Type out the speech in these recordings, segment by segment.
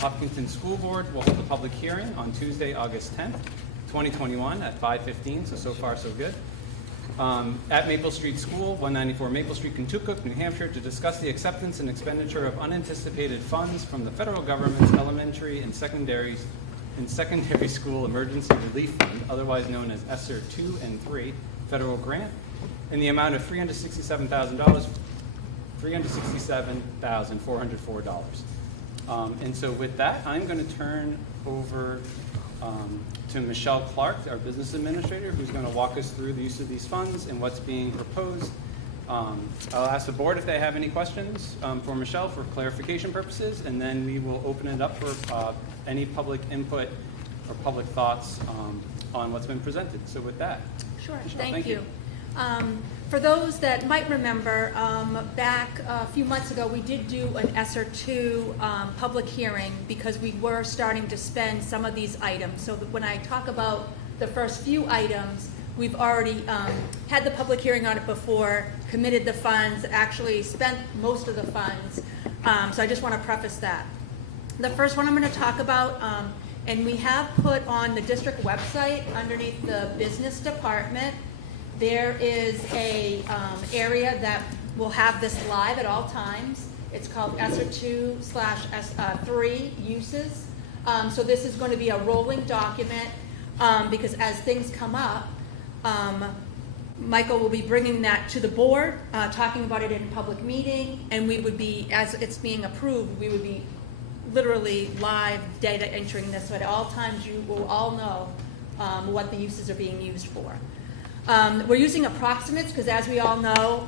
Hopkinton School Board will hold a public hearing on Tuesday, August 10th, 2021 at 5:15, so far so good, at Maple Street School, 194 Maple Street, Kentucky, New Hampshire, to discuss the acceptance and expenditure of unanticipated funds from the federal government's elementary and secondary school emergency relief fund, otherwise known as ESSER 2 and 3 federal grant, in the amount of $367,404. And so with that, I'm going to turn over to Michelle Clark, our business administrator, who's going to walk us through the use of these funds and what's being proposed. I'll ask the board if they have any questions for Michelle for clarification purposes, and then we will open it up for any public input or public thoughts on what's been presented. So with that. Sure, Michelle, thank you. For those that might remember, back a few months ago, we did do an ESSER 2 public hearing because we were starting to spend some of these items. So that when I talk about the first few items, we've already had the public hearing on it before, committed the funds, actually spent most of the funds. So I just want to preface that. The first one I'm going to talk about, and we have put on the district website underneath the business department, there is a area that will have this live at all times. It's called ESSER 2/3 uses. So this is going to be a rolling document because as things come up, Michael will be bringing that to the board, talking about it in a public meeting, and we would be, as it's being approved, we would be literally live data entering this. So at all times you will all know what the uses are being used for. We're using approximates because, as we all know,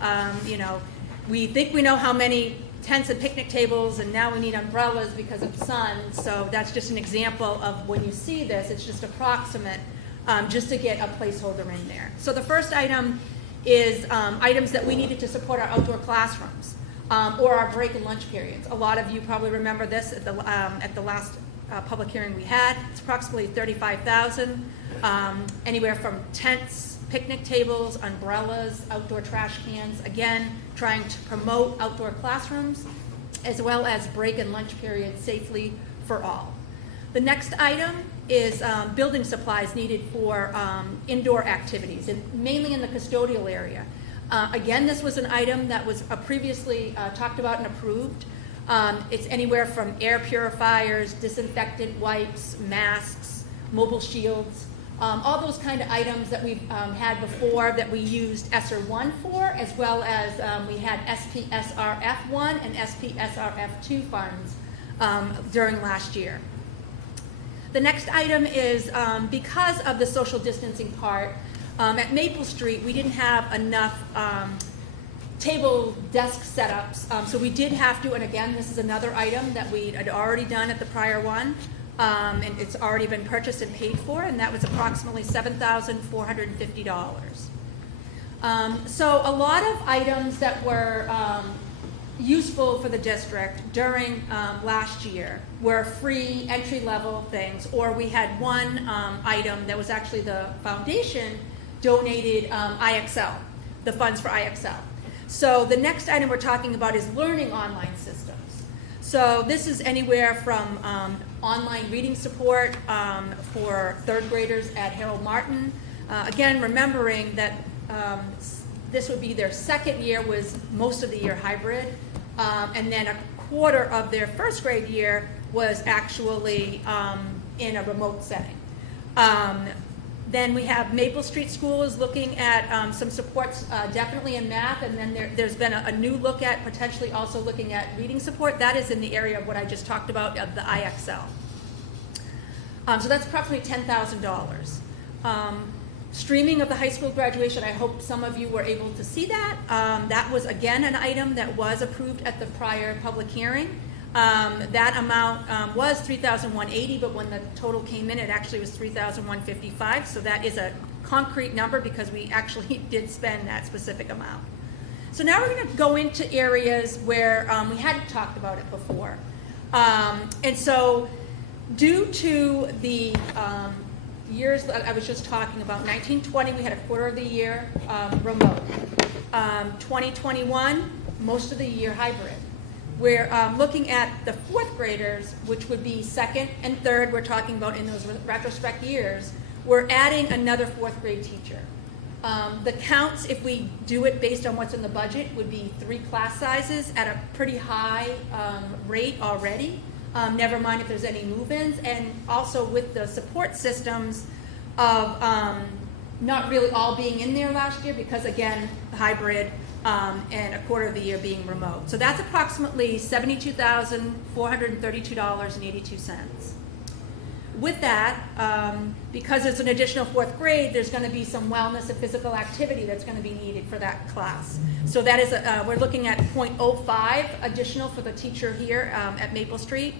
we think we know how many tents and picnic tables, and now we need umbrellas because of sun. So that's just an example of when you see this, it's just approximate, just to get a placeholder in there. So the first item is items that we needed to support our outdoor classrooms or our break and lunch periods. A lot of you probably remember this at the last public hearing we had. It's approximately $35,000, anywhere from tents, picnic tables, umbrellas, outdoor trash cans, again, trying to promote outdoor classrooms, as well as break and lunch periods safely for all. The next item is building supplies needed for indoor activities, and mainly in the custodial area. Again, this was an item that was previously talked about and approved. It's anywhere from air purifiers, disinfectant wipes, masks, mobile shields, all those kind of items that we've had before that we used ESSER 1 for, as well as we had SPSRF 1 and SPSRF 2 funds during last year. The next item is because of the social distancing part, at Maple Street we didn't have enough table desk setups, so we did have to, and again this is another item that we had already done at the prior one, and it's already been purchased and paid for, and that was approximately $7,450. So a lot of items that were useful for the district during last year were free entry-level things, or we had one item that was actually the foundation donated IXL, the funds for IXL. So the next item we're talking about is learning online systems. So this is anywhere from online reading support for third graders at Harold Martin. Again, remembering that this would be their second year, was most of the year hybrid, and then a quarter of their first grade year was actually in a remote setting. Then we have Maple Street School is looking at some supports definitely in math, and then there's been a new look at potentially also looking at reading support. That is in the area of what I just talked about, of the IXL. So that's approximately $10,000. Streaming of the high school graduation, I hope some of you were able to see that. That was again an item that was approved at the prior public hearing. That amount was $3,180, but when the total came in, it actually was $3,155. So that is a concrete number because we actually did spend that specific amount. So now we're going to go into areas where we hadn't talked about it before. And so due to the years that I was just talking about, 1920 we had a quarter of the year remote. 2021, most of the year hybrid. we're looking at the fourth graders, which would be second and third, we're talking about in those retrospect years, we're adding another fourth grade teacher. The counts, if we do it based on what's in the budget, would be 3 class sizes at a pretty high rate already. Never mind if there's any move-ins, and also with the support systems of not really all being in there last year because, again, hybrid and a quarter of the year being remote. So that's approximately $72,432.82. With that, because it's an additional fourth grade, there's going to be some wellness and physical activity that's going to be needed for that class. So that is, we're looking at 0.05 additional for the teacher here at Maple Street,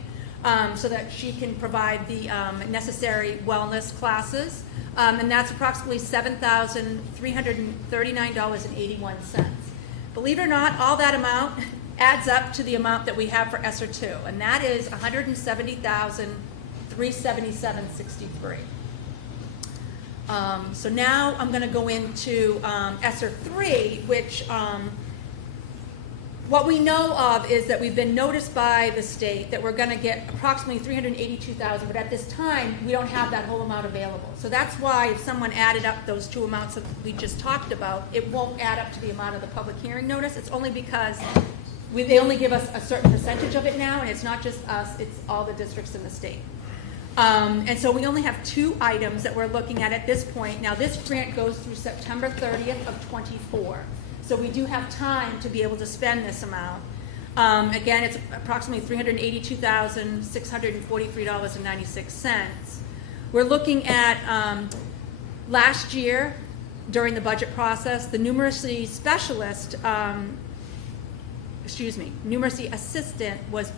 so that she can provide the necessary wellness classes. And that's approximately $7,339.81. Believe it or not, all that amount adds up to the amount that we have for ESSER 2, and that is $170,377.63. So now I'm going to go into ESSER 3, which what we know of is that we've been noticed by the state that we're going to get approximately $382,000, but at this time we don't have that whole amount available. So that's why if someone added up those two amounts that we just talked about, it won't add up to the amount of the public hearing notice. It's only because they only give us a certain percentage of it now, and it's not just us, it's all the districts in the state. And so we only have 2 items that we're looking at this point. Now this grant goes through September 30th of 24. So we do have time to be able to spend this amount. Again, it's approximately $382,643.96. We're looking at last year during the budget process, the numeracy specialist, numeracy assistant was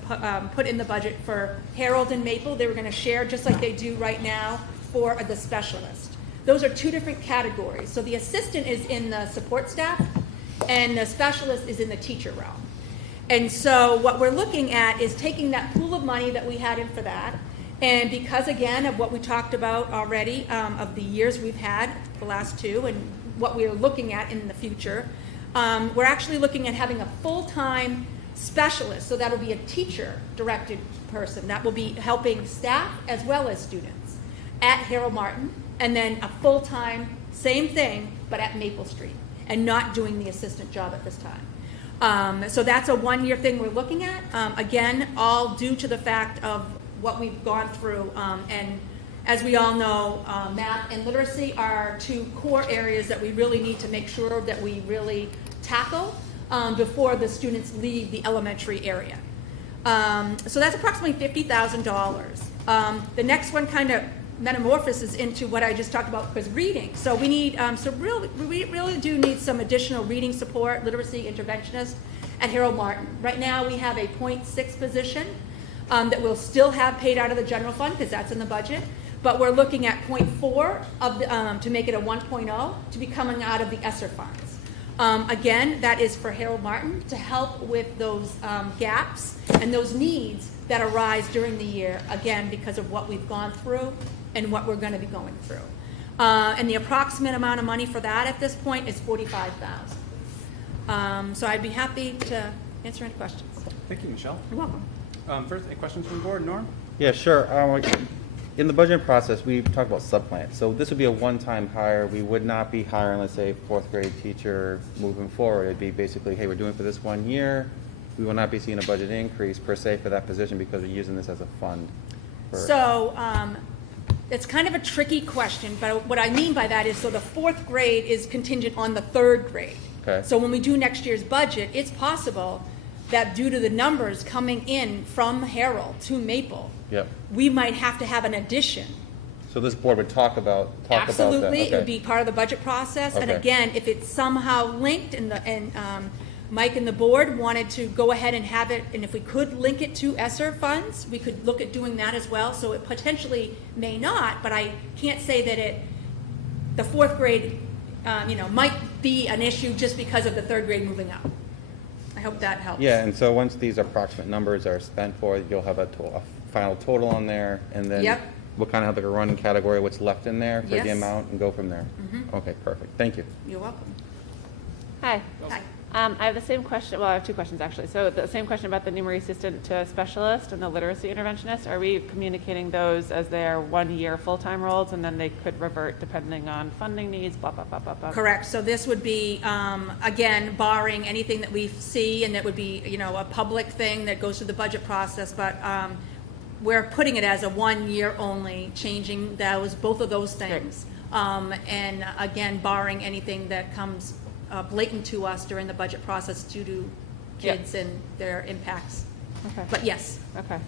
put in the budget for Harold and Maple. They were going to share just like they do right now for the specialist. Those are 2 different categories. So the assistant is in the support staff, and the specialist is in the teacher realm. And so what we're looking at is taking that pool of money that we had in for that, and because, again, of what we talked about already, of the years we've had, the last 2, and what we're looking at in the future, we're actually looking at having a full-time specialist, so that'll be a teacher-directed person that will be helping staff as well as students at Harold Martin, and then a full-time, same thing, but at Maple Street, and not doing the assistant job at this time. So that's a 1-year thing we're looking at. Again, all due to the fact of what we've gone through. And as we all know, math and literacy are 2 core areas that we really need to make sure that we really tackle before the students leave the elementary area. So that's approximately $50,000. The next one kind of metamorphoses into what I just talked about was reading. So we need, we really do need some additional reading support, literacy interventionist at Harold Martin. Right now we have a 0.6 position that we'll still have paid out of the general fund because that's in the budget, but we're looking at 0.4 of the, to make it a 1.0 to be coming out of the ESSER funds. Again, that is for Harold Martin to help with those gaps and those needs that arise during the year, again, because of what we've gone through and what we're going to be going through. And the approximate amount of money for that at this point is $45,000. So I'd be happy to answer any questions. Thank you, Michelle. You're welcome. First, any questions from the board? Norm? Yeah, sure. In the budget process, we talked about subplants. So this would be a one-time hire. We would not be hiring, let's say, 4th grade teacher moving forward. It'd be basically, hey, we're doing it for this 1 year. We will not be seeing a budget increase per se for that position because we're using this as a fund. So it's kind of a tricky question, but what I mean by that is, so the 4th grade is contingent on the 3rd grade. Okay. So when we do next year's budget, it's possible that due to the numbers coming in from Harold to Maple, Yep. we might have to have an addition. So this board would talk about that. Absolutely, Okay. it would be part of the budget process. And Okay. again, if it's somehow linked and Mike and the board wanted to go ahead and have it, and if we could link it to ESSER funds, we could look at doing that as well. So it potentially may not, but I can't say that the 4th grade, might be an issue just because of the 3rd grade moving up. I hope that helps. Yeah, and so once these approximate numbers are spent for, you'll have a final total on there, and then Yep. we'll kind of have like a running category, what's left in there for Yes. the amount, and go from there. Mhm. Okay, perfect. Thank you. You're welcome. Hi. Hi. I have the same question, well, I have two questions actually. So the same question about the numeracy assistant to specialist and the literacy interventionist. Are we communicating those as their 1 year full-time roles and then they could revert depending on funding needs, blah, blah, blah, blah, blah? Correct. So this would be, again, barring anything that we see, and that would be, a public thing that goes through the budget process, but we're putting it as a 1 year only, changing both of those things. And again, barring anything that comes blatant to us during the budget process due to kids and their impacts. Okay. But yes. Okay. And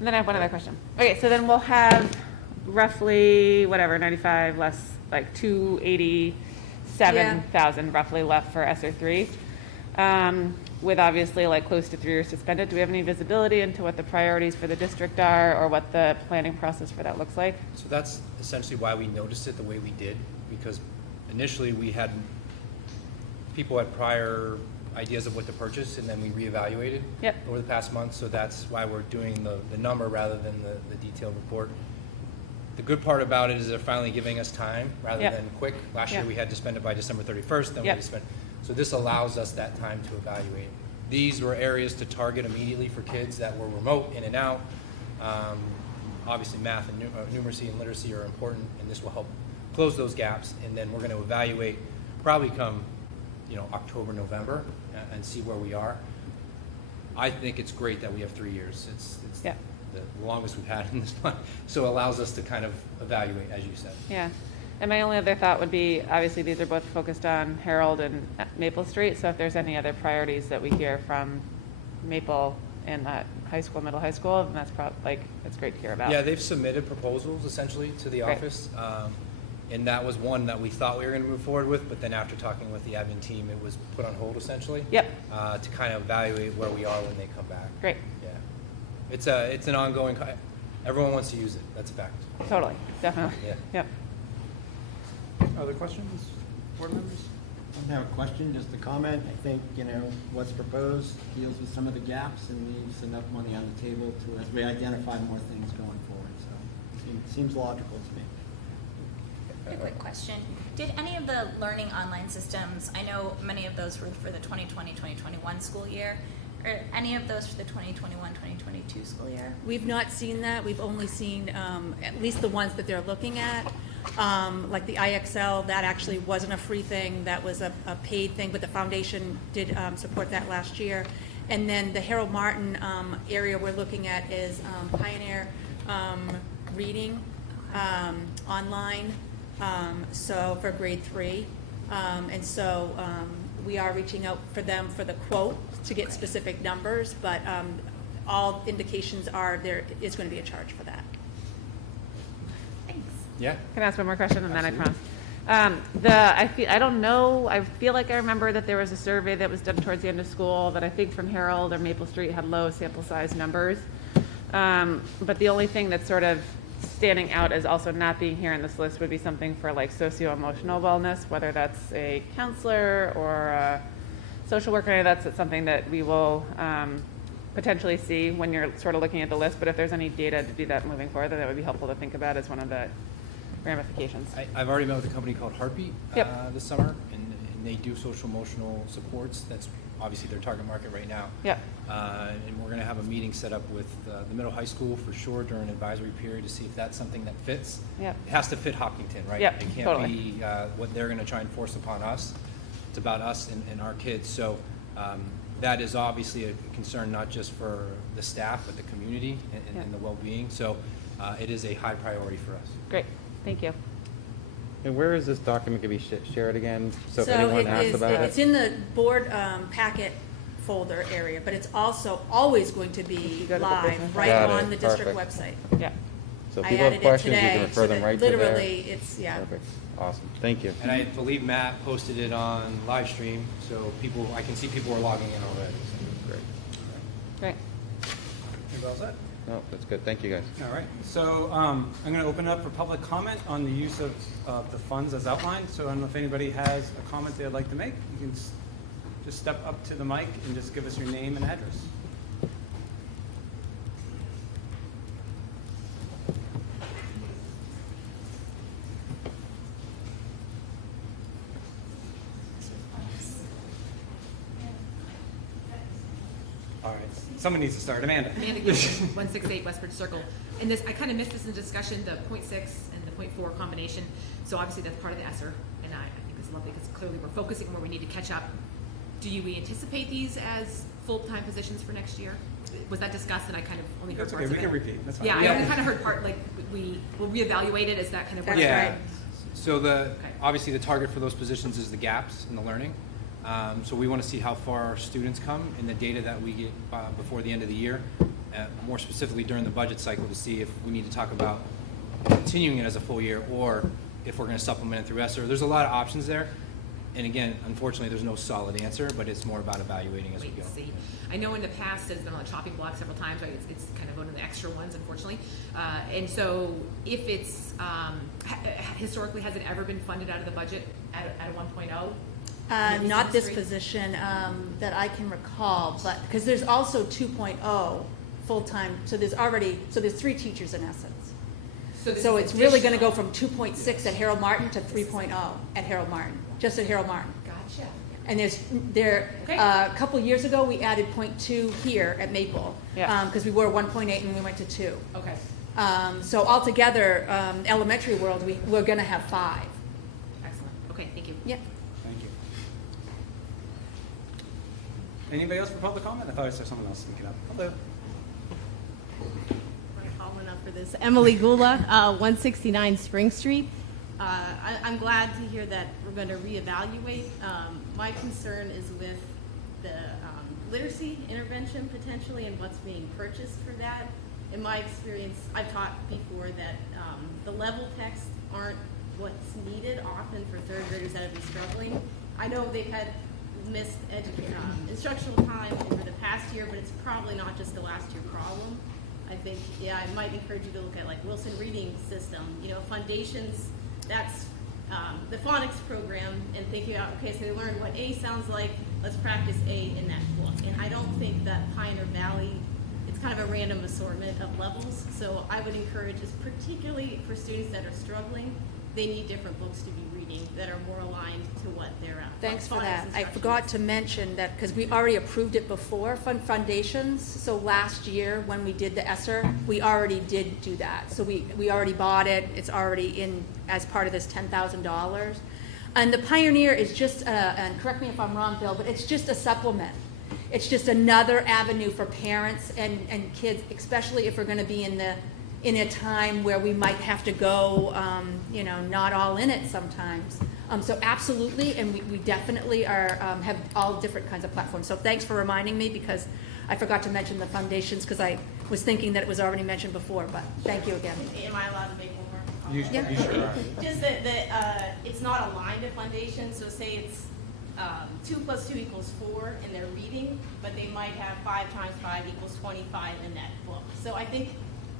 then I have one other question. Okay, so then we'll have roughly, 95 less, like 287,000 roughly left for ESSER 3. With obviously like close to 3 years suspended. Do we have any visibility into what the priorities for the district are or what the planning process for that looks like? So that's essentially why we noticed it the way we did, because initially people had prior ideas of what to purchase, and then we reevaluated over the past month. So that's why we're doing the number rather than the detailed report. The good part about it is they're finally giving us time rather than quick. Last year we had to spend it by December 31st, then we had to spend. So this allows us that time to evaluate. These were areas to target immediately for kids that were remote, in and out. Obviously math and numeracy and literacy are important, and this will help close those gaps. And then we're going to evaluate probably come October, November, and see where we are. I think it's great that we have 3 years. It's the longest we've had in this one. So it allows us to kind of evaluate, as you said. Yeah. And my only other thought would be, obviously these are both focused on Harold and Maple Street, so if there's any other priorities that we hear from Maple in that high school, middle high school, then that's that's great to hear about. Yeah, they've submitted proposals essentially to the office, and that was one that we thought we were going to move forward with, but then after talking with the admin team, it was put on hold essentially. To kind of evaluate where we are when they come back. Great. Yeah, it's an ongoing. Everyone wants to use it. That's a fact. Totally, definitely. Yeah. Other questions, board members? I don't have a question, just a comment. I think, what's proposed deals with some of the gaps and leaves enough money on the table as we identify more things going forward. So it seems logical to me. A quick question. Did any of the learning online systems, I know many of those were for the 2020-2021 school year, or any of those for the 2021-2022 school year? We've not seen that. We've only seen at least the ones that they're looking at. Like the IXL, that actually wasn't a free thing. That was a paid thing, but the foundation did support that last year. And then the Harold Martin area we're looking at is Pioneer Reading online, so for grade 3. And so we are reaching out for them for the quote to get specific numbers, but all indications are there is going to be a charge for that. Yeah. Can I ask one more question and then I promise? I don't know, I feel like I remember that there was a survey that was done towards the end of school that I think from Harold or Maple Street had low sample size numbers. But the only thing that's sort of standing out as also not being here on this list would be something for like socio-emotional wellness, whether that's a counselor or a social worker. That's something that we will potentially see when you're sort of looking at the list. But if there's any data to do that moving forward, then that would be helpful to think about as one of the ramifications. I've already met with a company called Heartbeat this summer, and they do social emotional supports. That's obviously their target market right now. And we're going to have a meeting set up with the middle high school for sure during an advisory period to see if that's something that fits. It has to fit Hopkinton, right? It can't be what they're going to try and force upon us. It's about us and our kids. So that is obviously a concern not just for the staff, but the community and the well-being. So it is a high priority for us. Great. Thank you. And where is this document going to be shared again? So if anyone asks about it? It's in the board packet folder area, but it's also always going to be live right on the district website. So if people have questions, you can refer them right to there. Literally, it's, Perfect. Awesome. Thank you. And I believe Matt posted it on live stream, so I can see people are logging in already. So. Great. You all set? No, that's good. Thank you, guys. All right. So I'm going to open it up for public comment on the use of the funds as outlined. So I don't know if anybody has a comment they'd like to make. You can just step up to the mic and just give us your name and address. Someone needs to start. Amanda. Amanda Gilman, 168 Westbridge Circle. And this, I kind of missed this in the discussion, the 0.6 and the 0.4 combination. So obviously that's part of the ESSER, and I think it's lovely because clearly we're focusing where we need to catch up. Do we anticipate these as full-time positions for next year? Was that discussed? And I kind of only heard That's parts okay. We of can it. repeat. That's fine. Yeah, I only kind of heard part, like we will reevaluate it as that kind of works. Yeah. right. So Okay. obviously the target for those positions is the gaps in the learning. So we want to see how far our students come in the data that we get before the end of the year, more specifically during the budget cycle, to see if we need to talk about continuing it as a full year or if we're going to supplement it through ESSER. There's a lot of options there. And again, unfortunately, there's no solid answer, but it's more about evaluating as we Wait go. and see. I know in the past there's been on the chopping block several times, right? It's kind of one of the extra ones, unfortunately. And so if it's, historically, has it ever been funded out of the budget at a 1.0? Not this position that I can recall, but, because there's also 2.0 full-time, so there's 3 teachers in essence. So it's really gonna go from 2.6 at Harold Martin to 3.0 at Harold Martin, just at Harold Martin. Gotcha. And Okay. a couple years ago, we added 0.2 here at Maple. Yeah. Because we were 1.8 and we went to 2. Okay. So altogether, elementary world, we're gonna have 5. Excellent. Okay, thank you. Yeah. Thank you. Anybody else for public comment? I thought I saw someone else speaking up. Hello. Tall enough for this. Emily Gula, 169 Spring Street. I'm glad to hear that we're going to reevaluate. My concern is with the literacy intervention potentially and what's being purchased for that. In my experience, I've taught before that the level texts aren't what's needed often for third graders that have been struggling. I know they've had missed instructional time over the past year, but it's probably not just the last year problem. I think, yeah, I might encourage you to look at like Wilson Reading System, Foundations, that's the phonics program, and thinking about, okay, so they learn what A sounds like, let's practice A in that book. And I don't think that Pioneer Valley, it's kind of a random assortment of levels, so I would encourage, particularly for students that are struggling, they need different books to be reading that are more aligned to what they're at. Thanks for Phonics that. I instruction forgot is. to mention that, because we already approved it before, foundations. So last year, when we did the ESSER, we already did do that. So we already bought it. It's already in as part of this $10,000. And the Pioneer is just, and correct me if I'm wrong, Bill, but it's just a supplement. It's just another avenue for parents and kids, especially if we're going to be in a time where we might have to go, not all in it sometimes. So absolutely, and we definitely are have all different kinds of platforms. So thanks for reminding me, because I forgot to mention the foundations, because I was thinking that it was already mentioned before, but thank you again. Am I allowed to make one more You, comment? you sure are. Just that it's not aligned to foundation, so say it's 2 + 2 = 4 in their reading, but they might have 5 × 5 = 25 in that book. So I think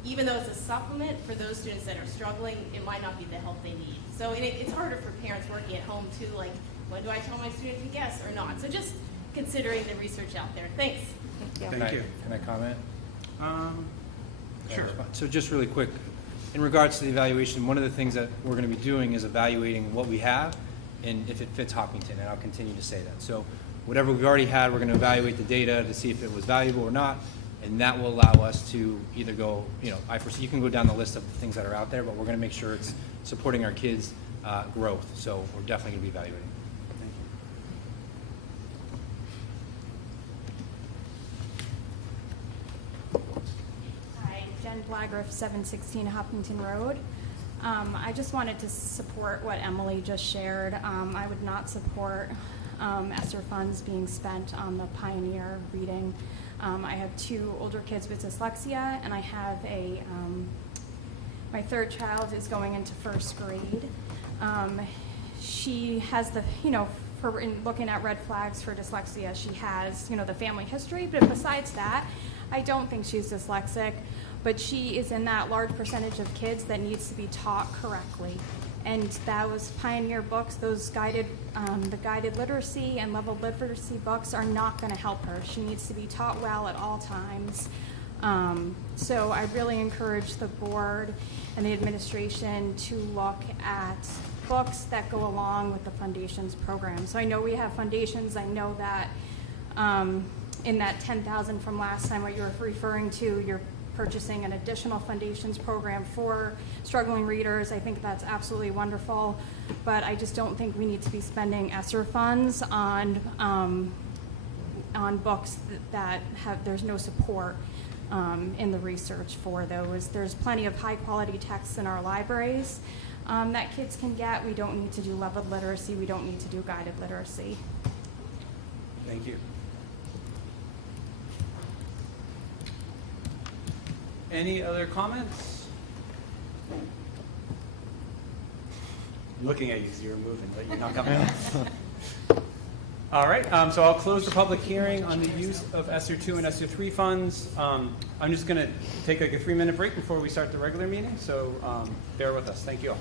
even though it's a supplement for those students that are struggling, it might not be the help they need. So it's harder for parents working at home too, like, when do I tell my student to guess or not? So just considering the research out there. Thanks. Thank you. Can I comment? Sure. So just really quick, in regards to the evaluation, one of the things that we're going to be doing is evaluating what we have and if it fits Hopkinton, and I'll continue to say that. So whatever we've already had, we're going to evaluate the data to see if it was valuable or not, and that will allow us to either go, I foresee you can go down the list of the things that are out there, but we're going to make sure it's supporting our kids' growth. So we're definitely going to be evaluating. Hi, Jen Blagriff, 716 Hopkinton Road. I just wanted to support what Emily just shared. I would not support ESSER funds being spent on the Pioneer reading. I have 2 older kids with dyslexia, and I have my 3rd child is going into 1st grade. She has in looking at red flags for dyslexia, she has, the family history, but besides that, I don't think she's dyslexic, but she is in that large percentage of kids that needs to be taught correctly. And those Pioneer books, those the guided literacy and level literacy books are not going to help her. She needs to be taught well at all times. So I really encourage the board and the administration to look at books that go along with the Foundations program. So I know we have Foundations. I know that in that 10,000 from last time, what you were referring to, you're purchasing an additional foundations program for struggling readers. I think that's absolutely wonderful, but I just don't think we need to be spending ESSER funds on books that have, there's no support in the research for those. There's plenty of high quality texts in our libraries that kids can get. We don't need to do leveled literacy. We don't need to do guided literacy. Thank you. Any other comments? I'm looking at you because you're moving, but you're not coming up. All right, so I'll close the public hearing on the use of ESSER 2 and ESSER 3 funds. I'm just going to take like a 3-minute break before we start the regular meeting, so bear with us. Thank you all.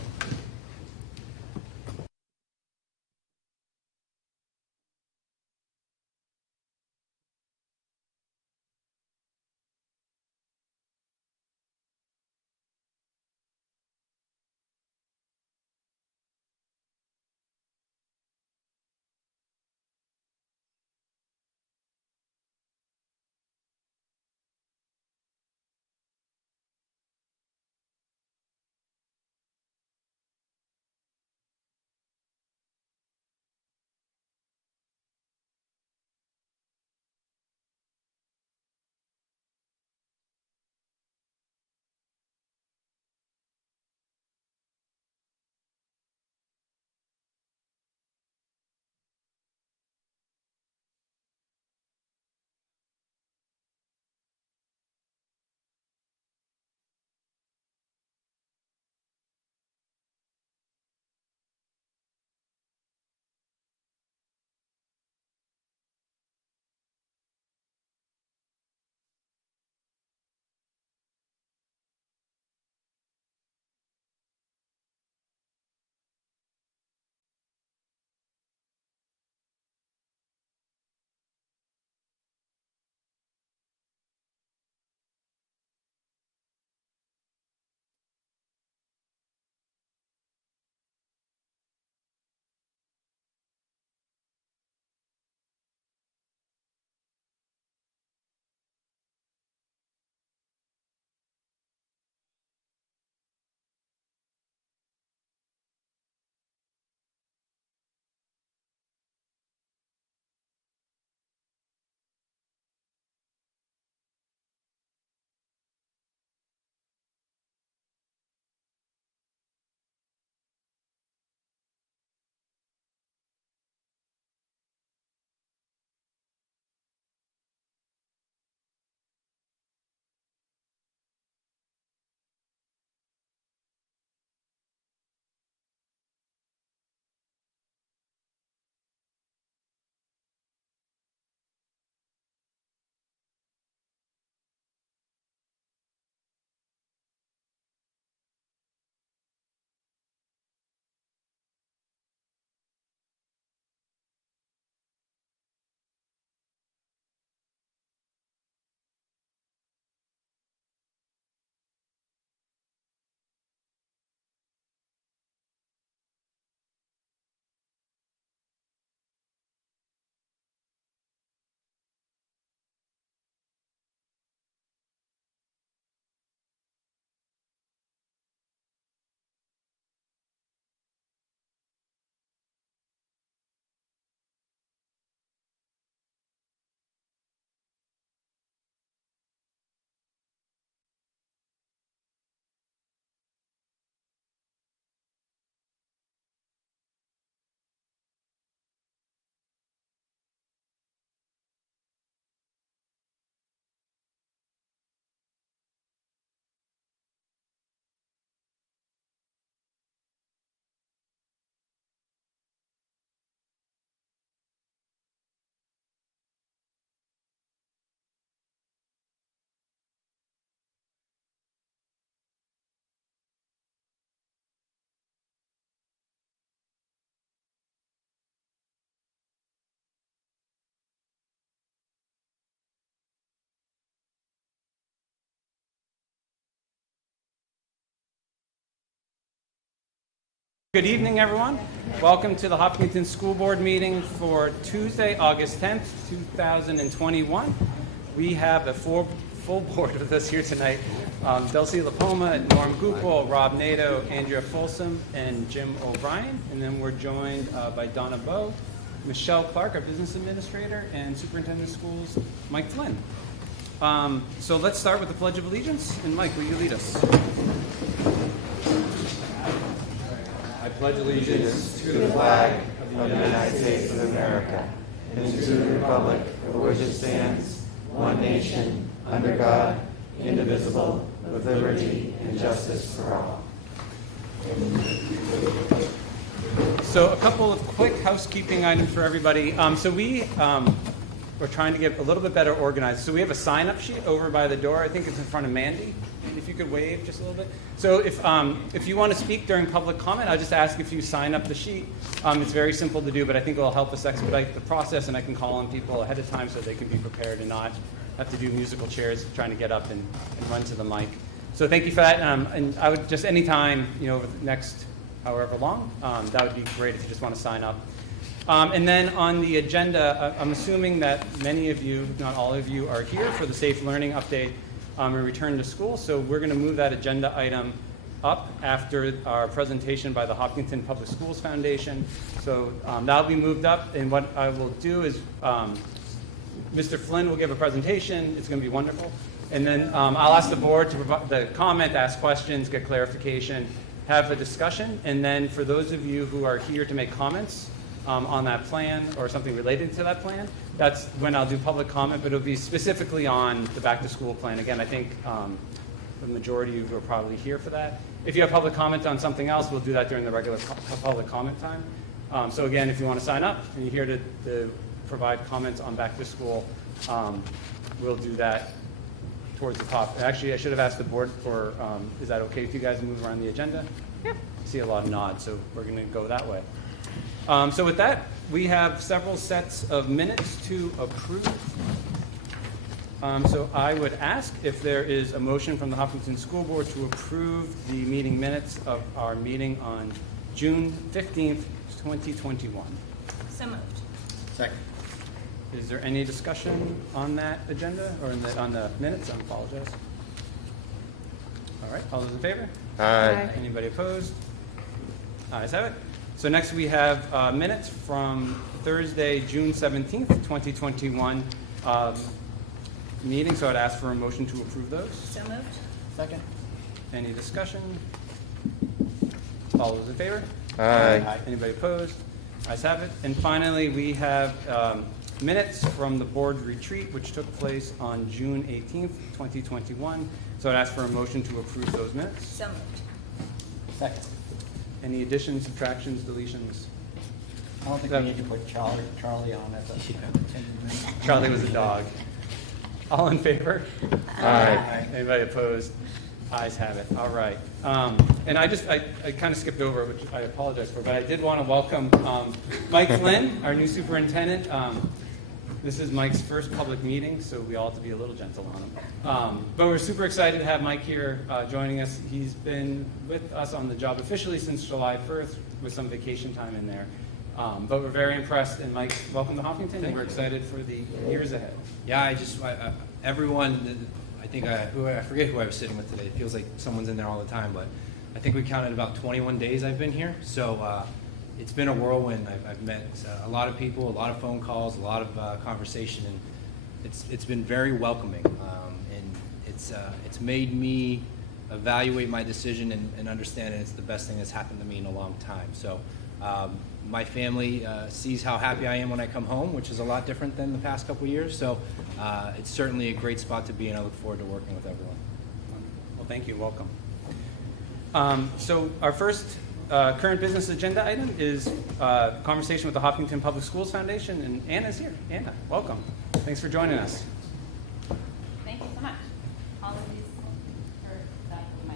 Good evening, everyone. Welcome to the Hopkinton School Board meeting for Tuesday, August 10th, 2021. We have a full board with us here tonight. Delcy Lapoma, Norm Gupel, Rob Nato, Andrea Folsom, and Jim O'Brien. And then we're joined by Donna Bowe, Michelle Clark, our business administrator, and Superintendent of Schools, Mike Flynn. So let's start with the Pledge of Allegiance. And Mike, will you lead us? I pledge allegiance to the flag of the United States of America and to the republic for which it stands, one nation, under God, indivisible, with liberty and justice for all. So a couple of quick housekeeping items for everybody. We're trying to get a little bit better organized. So we have a sign-up sheet over by the door. I think it's in front of Mandy. If you could wave just a little bit. So if you want to speak during public comment, I'll just ask if you sign up the sheet. It's very simple to do, but I think it will help us expedite the process, and I can call on people ahead of time so they can be prepared and not have to do musical chairs trying to get up and run to the mic. So thank you for that. And I would just anytime, over the next however long, that would be great if you just want to sign up. And then on the agenda, I'm assuming that many of you, if not all of you, are here for the Safe Learning Update and Return to School. So we're going to move that agenda item up after our presentation by the Hopkinton Public Schools Foundation. So that'll be moved up, and what I will do is Mr. Flynn will give a presentation. It's going to be wonderful. And then I'll ask the board to provide the comment, ask questions, get clarification, have a discussion. And then for those of you who are here to make comments on that plan or something related to that plan, that's when I'll do public comment, but it'll be specifically on the back to school plan. Again, I think the majority of you are probably here for that. If you have public comment on something else, we'll do that during the regular public comment time. So again, if you want to sign up and you're here to provide comments on back to school, we'll do that towards the top. Actually, I should have asked the board for, is that okay if you guys move around the agenda? Yeah. I see a lot of nods, so we're going to go that way. So with that, we have several sets of minutes to approve. So I would ask if there is a motion from the Hopkinton School Board to approve the meeting minutes of our meeting on June 15th, 2021. So moved. Second. Is there any discussion on that agenda or on the minutes? I apologize. All right, all those in favor? Aye. Anybody opposed? Ayes have it. So next we have minutes from Thursday, June 17th, 2021 meeting. So I'd ask for a motion to approve those. So moved. Second. Any discussion? All those in favor? Aye. Anybody opposed? Ayes have it. And finally, we have minutes from the board retreat, which took place on June 18th, 2021. So I'd ask for a motion to approve those minutes. So moved. Second. Any additions, subtractions, deletions? I don't think we need to put Charlie on as a Charlie was a dog. All in favor? Aye. Anybody opposed? Ayes have it. All right. And I kind of skipped over, which I apologize for, but I did want to welcome Mike Flynn, our new superintendent. This is Mike's first public meeting, so we all have to be a little gentle on him. But we're super excited to have Mike here joining us. He's been with us on the job officially since July 1st with some vacation time in there. But we're very impressed, and Mike, welcome to Hopkinton, and we're excited for the years ahead. Yeah, everyone, I forget who I was sitting with today. It feels like someone's in there all the time, but I think we counted about 21 days I've been here. So it's been a whirlwind. I've met a lot of people, a lot of phone calls, a lot of conversation, and it's been very welcoming. And it's made me evaluate my decision and understand that it's the best thing that's happened to me in a long time. So my family sees how happy I am when I come home, which is a lot different than the past couple of years. So it's certainly a great spot to be, and I look forward to working with everyone. Well, thank you. Welcome. So our first current business agenda item is conversation with the Hopkinton Public Schools Foundation, and Anna's here. Anna, welcome. Thanks for joining us. Thank you so much. Apologies for that in my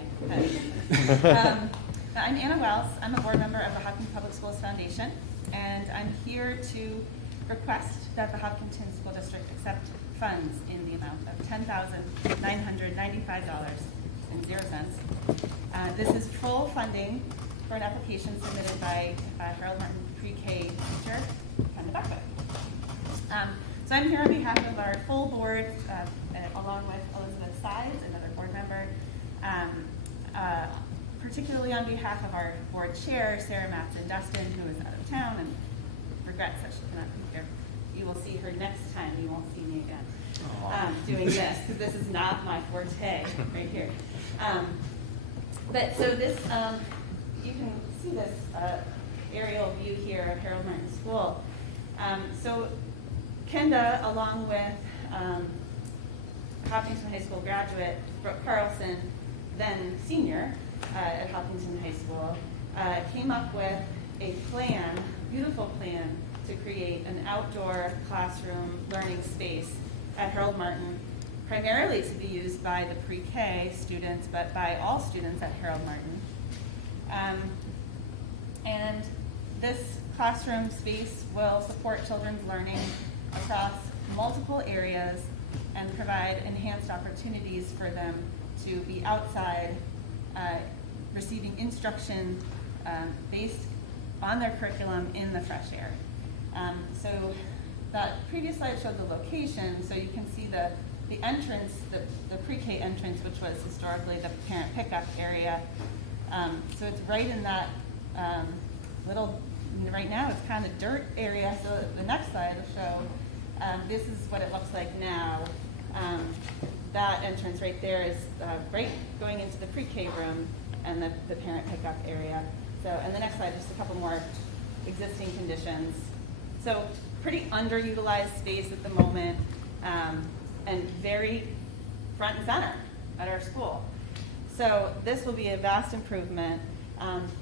head. I'm Anna Wells. I'm a board member of the Hopkinton Public Schools Foundation, and I'm here to request that the Hopkinton School District accept funds in the amount of $10,995.00. This is full funding for an application submitted by Harold Martin pre-K teacher, Kenda Beckwith. So I'm here on behalf of our full board, along with Elizabeth Sides, another board member, particularly on behalf of our board chair, Sarah Matson-Dustin, who is out of town and regrets that she cannot be here. You will see her next time. You won't see me again doing this, because this is not my forte right here. But so this, you can see this aerial view here of Harold Martin School. So Kenda, along with Hopkinton High School graduate Brooke Carlson, then senior at Hopkinton High School, came up with a plan, beautiful plan, to create an outdoor classroom learning space at Harold Martin, primarily to be used by the pre-K students, but by all students at Harold Martin. And this classroom space will support children's learning across multiple areas and provide enhanced opportunities for them to be outside, receiving instruction based on their curriculum in the fresh air. So that previous slide showed the location, so you can see the entrance, the pre-K entrance, which was historically the parent pickup area. So it's right in that little, right now it's kind of dirt area, so the next slide will show, this is what it looks like now. That entrance right there is right going into the pre-K room and the parent pickup area. So, and the next slide, just a couple more existing conditions. So pretty underutilized space at the moment, and very front and center at our school. So this will be a vast improvement,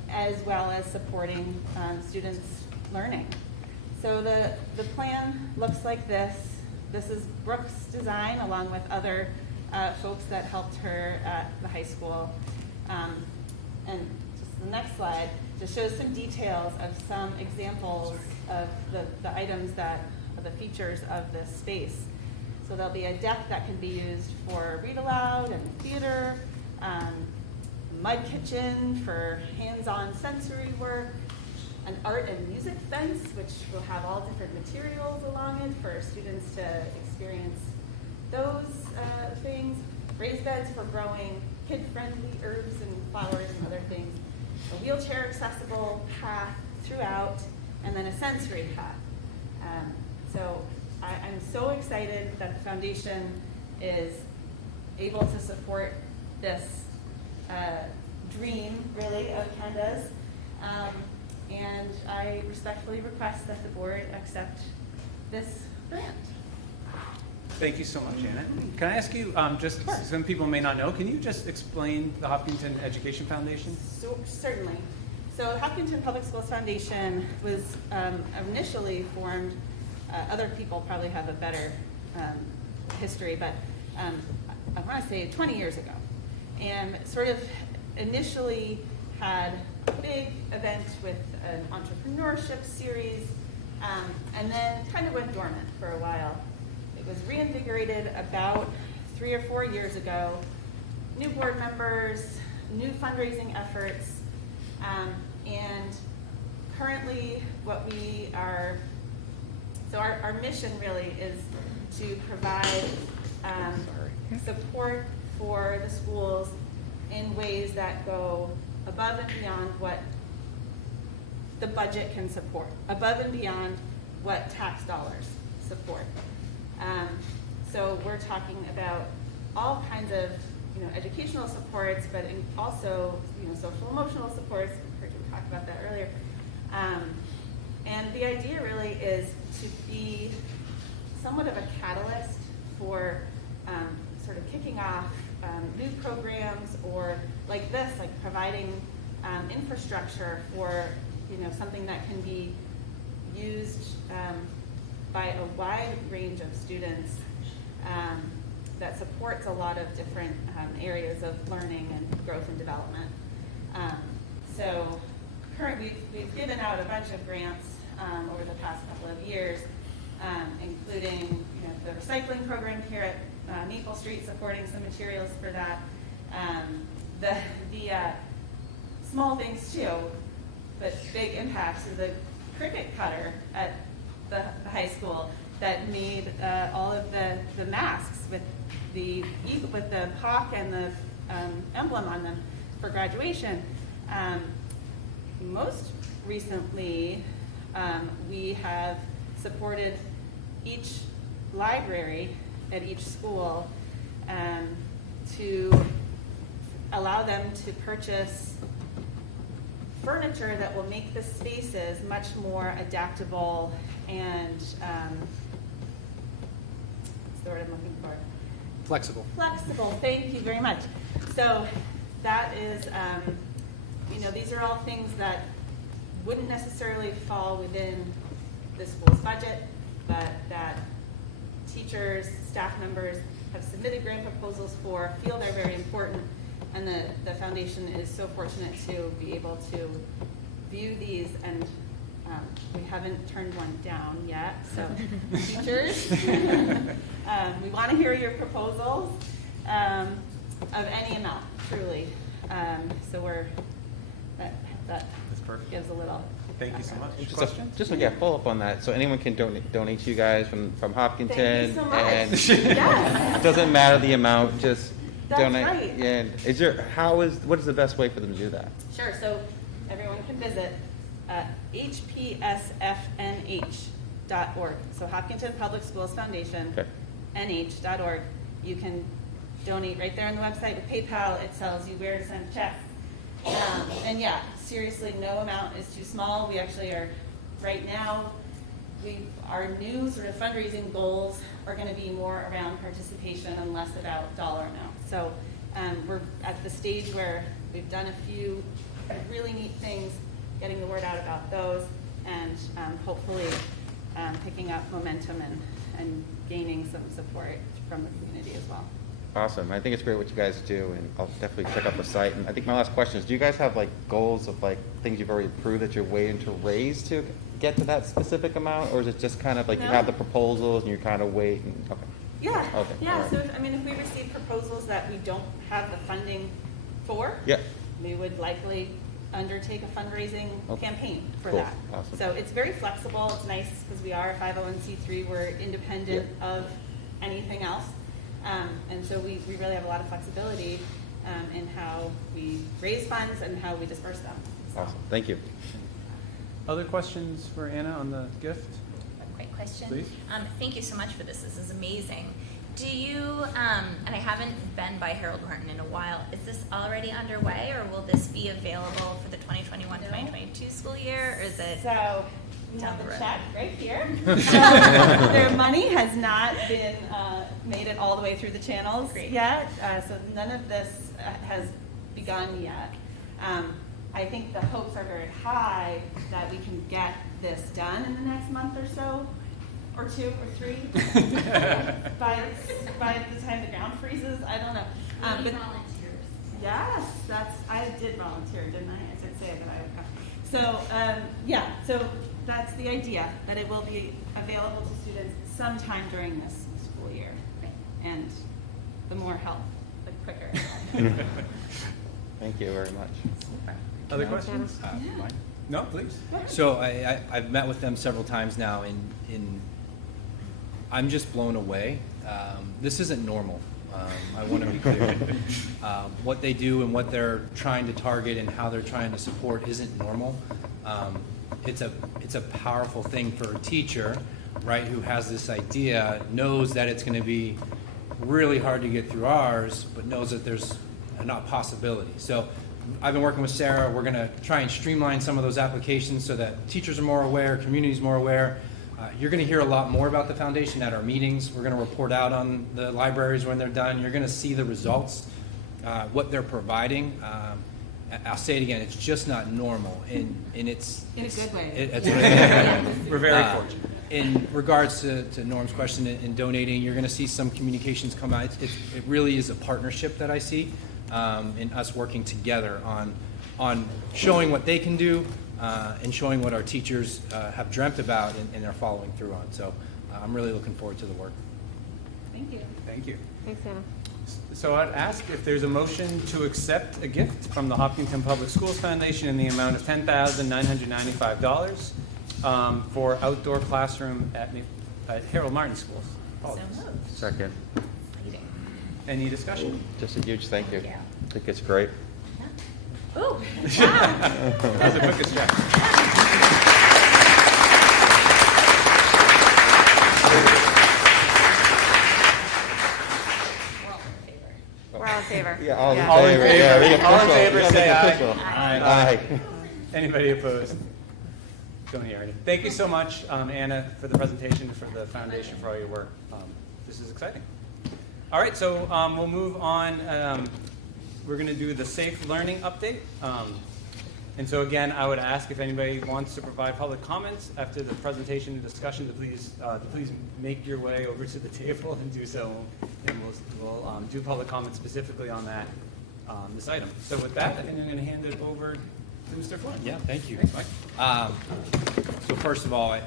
as well as supporting students' learning. So the plan looks like this. This is Brooke's design, along with other folks that helped her at the high school. And just the next slide just shows some details of some examples of the items that are the features of this space. So there'll be a deck that can be used for read aloud and theater, mud kitchen for hands-on sensory work, an art and music fence, which will have all different materials along it for students to experience those things, raised beds for growing kid-friendly herbs and flowers and other things, a wheelchair accessible path throughout, and then a sensory path. So I'm so excited that the foundation is able to support this dream, really, of Kenda's. And I respectfully request that the board accept this grant. Thank you so much, Janet. Can I ask you, just some people may not know, can you just explain the Hopkinton Education Foundation? So, certainly. So Hopkinton Public Schools Foundation was initially formed, other people probably have a better history, but I want to say 20 years ago. And sort of initially had a big event with an entrepreneurship series, and then kind of went dormant for a while. It was reinvigorated about 3 or 4 years ago. New board members, new fundraising efforts, and currently what we are, so our mission really is to provide support for the schools in ways that go above and beyond what the budget can support, above and beyond what tax dollars support. So we're talking about all kinds of, educational supports, but also, social emotional supports. I heard you talk about that earlier. And the idea really is to be somewhat of a catalyst for sort of kicking off new programs, or like this, like providing infrastructure for something that can be used by a wide range of students, that supports a lot of different areas of learning and growth and development. So currently we've given out a bunch of grants over the past couple of years, including the recycling program here at Maple Street, supporting some materials for that. The small things too, but big impacts. So the cricket cutter at the high school that made all of the masks with the POC and the emblem on them for graduation. Most recently, we have supported each library at each school to allow them to purchase furniture that will make the spaces much more adaptable and what's the word I'm looking for? Flexible. Flexible, thank you very much. So that is, these are all things that wouldn't necessarily fall within the school's budget, but that teachers, staff members have submitted grant proposals for, feel they're very important, and the foundation is so fortunate to be able to view these, and we haven't turned one down yet, so teachers, we want to hear your proposals of any amount, truly. So that That's perfect. gives a little. Thank you so much. Just to get follow up on that, so anyone can donate to you guys from Hopkinton. Thank you so much. And Yes. it doesn't matter the amount, just That's donate. right. And what is the best way for them to do that? Sure, so everyone can visit hpsfnh.org. So Hopkinton Public Schools Foundation, Okay. nh.org. You can donate right there on the website with PayPal. It tells you where to send checks. And yeah, seriously, no amount is too small. We actually are, right now, our new sort of fundraising goals are going to be more around participation and less about dollar amount. So we're at the stage where we've done a few really neat things, getting the word out about those, and hopefully picking up momentum and gaining some support from the community as well. Awesome. I think it's great what you guys do, and I'll definitely check out the site. And I think my last question is, do you guys have like goals of like things you've already approved that you're waiting to raise to get to that specific amount, or is it just kind of like you have the proposals and you kind of wait and okay? Yeah, Okay, yeah. all right. So if we receive proposals that we don't have the funding for, Yeah. we would likely undertake a fundraising Okay. campaign for Cool. that. Awesome. So it's very flexible. It's nice because we are a 501c3. We're independent of anything else. And so we really have a lot of flexibility in how we raise funds and how we disperse them. So. Awesome. Thank you. Other questions for Anna on the gift? A quick question. Please. Thank you so much for this. This is amazing. Do you, and I haven't been by Harold Horton in a while, is this already underway, or will this be available for the 2021-2022 school year, or is it So we down have the the road? check right here. Their money has not been made it all the way through the channels yet, so none of this has begun yet. I think the hopes are very high that we can get this done in the next month or so, or 2 or 3, by the time the ground freezes. I don't know. But volunteers. Yes, I did volunteer, didn't I? I did say that I would come. So yeah, so that's the idea, that it will be available to students sometime during this school year, and the more help, the quicker. Thank you very much. Other questions? Mike? No, please. So I've met with them several times now, and I'm just blown away. This isn't normal. I want to be clear. What they do and what they're trying to target and how they're trying to support isn't normal. It's a powerful thing for a teacher, right, who has this idea, knows that it's going to be really hard to get through ours, but knows that there's not possibility. So I've been working with Sarah. We're going to try and streamline some of those applications so that teachers are more aware, community's more aware. You're going to hear a lot more about the foundation at our meetings. We're going to report out on the libraries when they're done. You're going to see the results, what they're providing. I'll say it again, it's just not normal. And it's In a good way. We're very fortunate. In regards to Norm's question in donating, you're going to see some communications come out. It really is a partnership that I see in us working together on showing what they can do and showing what our teachers have dreamt about and are following through on. So I'm really looking forward to the work. Thank you. Thank you. Thanks, Anna. So I'd ask if there's a motion to accept a gift from the Hopkinton Public Schools Foundation in the amount of $10,995 for outdoor classroom at Harold Martin Schools. So moved. Second. Any discussion? Just a huge thank you. Yeah. I think it's great. Ooh, wow. That was the quickest draft. We're all in favor. We're all in favor. Yeah, all in Yeah. All in favor. favor. Yeah, we get All in official. favor, We gotta say make aye. official. Aye. Aye. Anybody opposed? Don't hear any. Thank you so much, Anna, for the presentation, for the foundation, for all your work. This is exciting. All right, so we'll move on. We're going to do the safe learning update. And so again, I would ask if anybody wants to provide public comments after the presentation and discussion, to please make your way over to the table and do so. And we'll do public comments specifically on that, this item. So with that, I think I'm going to hand it over to Mr. Flynn. Yeah, thank you. Thanks, Mike. So first of all,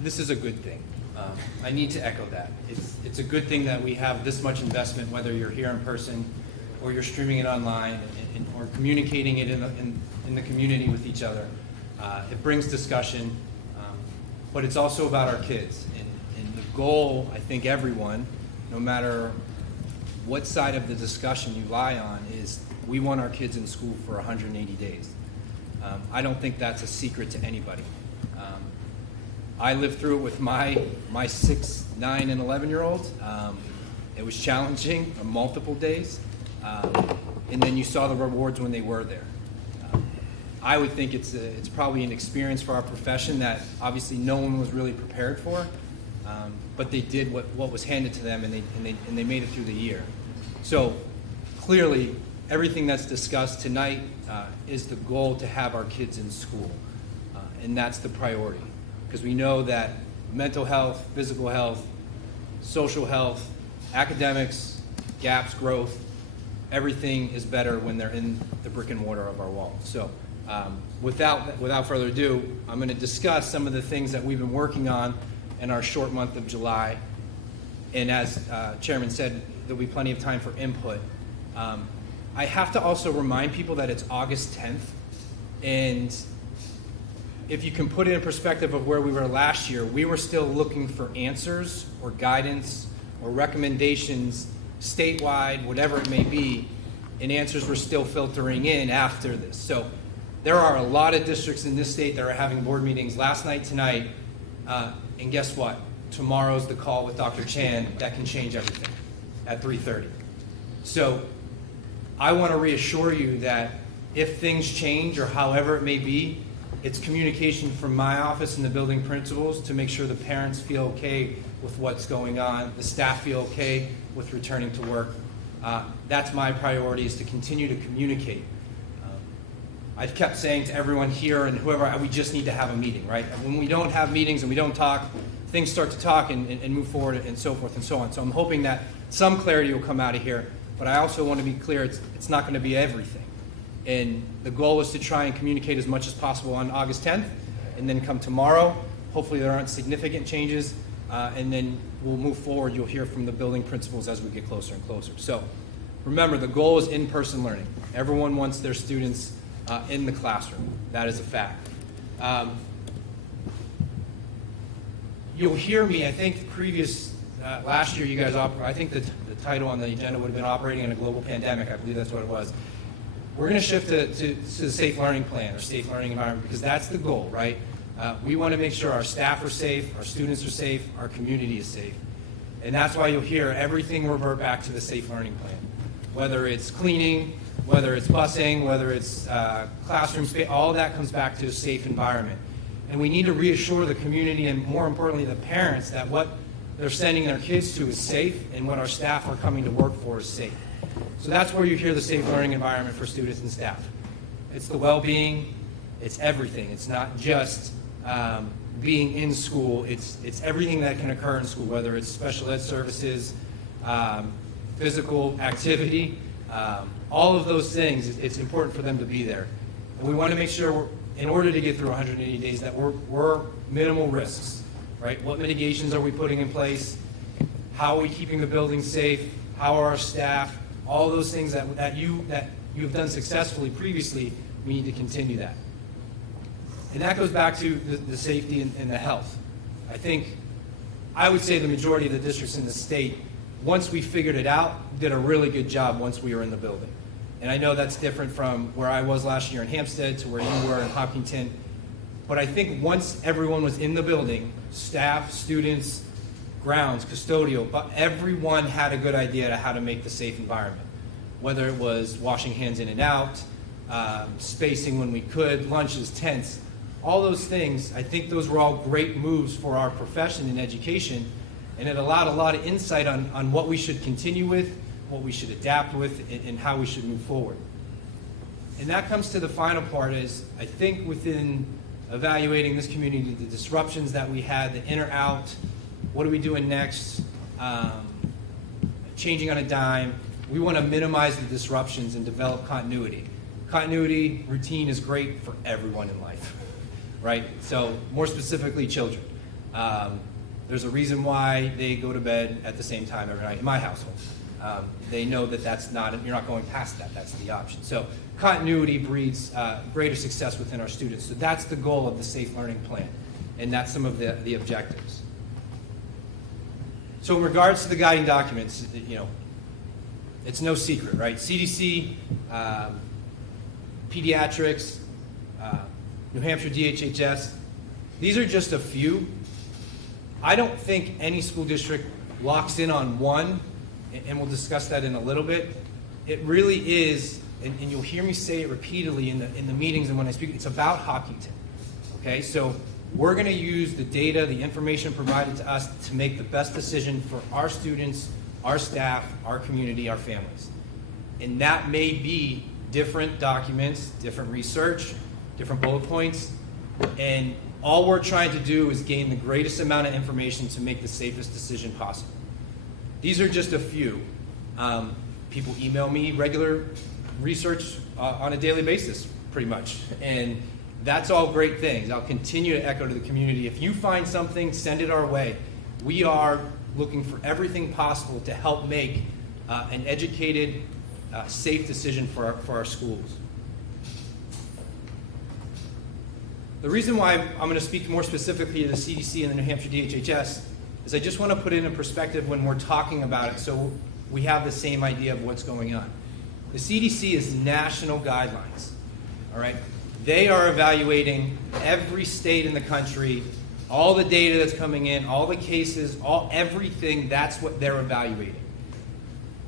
this is a good thing. I need to echo that. It's a good thing that we have this much investment, whether you're here in person or you're streaming it online or communicating it in the community with each other. It brings discussion, but it's also about our kids. And the goal, I think everyone, no matter what side of the discussion you lie on, is we want our kids in school for 180 days. I don't think that's a secret to anybody. I lived through it with my 6, 9, and 11-year-olds. It was challenging on multiple days, and then you saw the rewards when they were there. I would think it's probably an experience for our profession that obviously no one was really prepared for, but they did what was handed to them, and they made it through the year. So clearly, everything that's discussed tonight is the goal to have our kids in school, and that's the priority. Because we know that mental health, physical health, social health, academics, gaps, growth, everything is better when they're in the brick and mortar of our walls. So without further ado, I'm going to discuss some of the things that we've been working on in our short month of July. And as Chairman said, there'll be plenty of time for input. I have to also remind people that it's August 10th, and if you can put it in perspective of where we were last year, we were still looking for answers or guidance or recommendations statewide, whatever it may be, and answers were still filtering in after this. So there are a lot of districts in this state that are having board meetings last night, tonight, and guess what? Tomorrow's the call with Dr. Chan that can change everything at 3:30. So I want to reassure you that if things change or however it may be, it's communication from my office and the building principals to make sure the parents feel okay with what's going on, the staff feel okay with returning to work. That's my priority, is to continue to communicate. I've kept saying to everyone here and whoever, we just need to have a meeting, right? When we don't have meetings and we don't talk, things start to talk and move forward and so forth and so on. So I'm hoping that some clarity will come out of here, but I also want to be clear, it's not going to be everything. And the goal is to try and communicate as much as possible on August 10th, and then come tomorrow. Hopefully there aren't significant changes, and then we'll move forward. You'll hear from the building principals as we get closer and closer. So remember, the goal is in-person learning. Everyone wants their students in the classroom. That is a fact. You'll hear me, I think last year you guys, I think the title on the agenda would have been Operating in a Global Pandemic. I believe that's what it was. We're going to shift to the safe learning plan or safe learning environment, because that's the goal, right? We want to make sure our staff are safe, our students are safe, our community is safe. And that's why you'll hear everything revert back to the safe learning plan. Whether it's cleaning, whether it's busing, whether it's classroom space, all that comes back to a safe environment. And we need to reassure the community and, more importantly, the parents that what they're sending their kids to is safe, and what our staff are coming to work for is safe. So that's where you hear the safe learning environment for students and staff. It's the well-being, it's everything. It's not just being in school, it's everything that can occur in school, whether it's special ed services, physical activity, all of those things. It's important for them to be there. And we want to make sure, in order to get through 180 days, that we're minimal risks, right? What mitigations are we putting in place? How are we keeping the building safe? how are our staff, all those things that you have done successfully previously, we need to continue that. And that goes back to the safety and the health. I would say the majority of the districts in the state, once we figured it out, did a really good job once we were in the building. And I know that's different from where I was last year in Hampstead to where you were in Hopkinton. But I think once everyone was in the building, staff, students, grounds, custodial, but everyone had a good idea of how to make the safe environment. Whether it was washing hands in and out, spacing when we could, lunches, tents, all those things, I think those were all great moves for our profession in education, and it allowed a lot of insight on what we should continue with, what we should adapt with, and how we should move forward. And that comes to the final part is, I think within evaluating this community, the disruptions that we had, the in or out, what are we doing next, changing on a dime, we want to minimize the disruptions and develop continuity. Continuity, routine is great for everyone in life, right? So more specifically, children. There's a reason why they go to bed at the same time every night in my household. They know that that's not, you're not going past that, that's the option. So continuity breeds greater success within our students. So that's the goal of the Safe Learning Plan, and that's some of the objectives. So in regards to the guiding documents, it's no secret, right? CDC, pediatrics, New Hampshire DHHS, these are just a few. I don't think any school district locks in on one, and we'll discuss that in a little bit. It really is, and you'll hear me say it repeatedly in the meetings and when I speak, it's about Hopkinton, okay? So we're gonna use the data, the information provided to us to make the best decision for our students, our staff, our community, our families. And that may be different documents, different research, different bullet points, and all we're trying to do is gain the greatest amount of information to make the safest decision possible. These are just a few. People email me regular research on a daily basis, pretty much, and that's all great things. I'll continue to echo to the community. If you find something, send it our way. We are looking for everything possible to help make an educated, safe decision for our schools. The reason why I'm going to speak more specifically to the CDC and the New Hampshire DHHS is I just want to put it in perspective when we're talking about it so we have the same idea of what's going on. The CDC is national guidelines, all right? They are evaluating every state in the country, all the data that's coming in, all the cases, everything, that's what they're evaluating.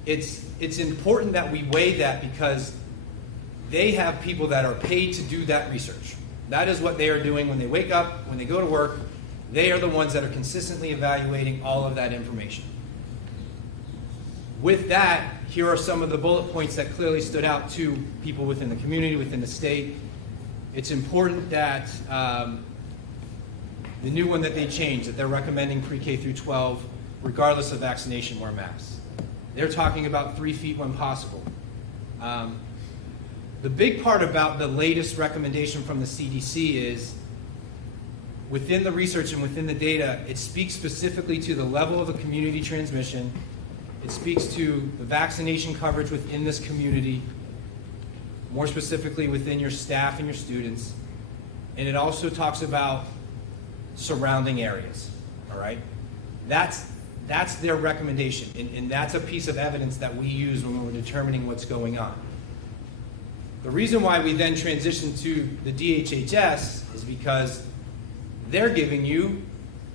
It's important that we weigh that because they have people that are paid to do that research. That is what they are doing when they wake up, when they go to work. They are the ones that are consistently evaluating all of that information. With that, here are some of the bullet points that clearly stood out to people within the community, within the state. It's important that the new one that they changed, that they're recommending pre-K through 12, regardless of vaccination, wear masks. They're talking about 3 feet when possible. The big part about the latest recommendation from the CDC is within the research and within the data, it speaks specifically to the level of the community transmission. It speaks to the vaccination coverage within this community, more specifically within your staff and your students. And it also talks about surrounding areas, all right? That's their recommendation, and that's a piece of evidence that we use when we're determining what's going on. The reason why we then transition to the DHHS is because they're giving you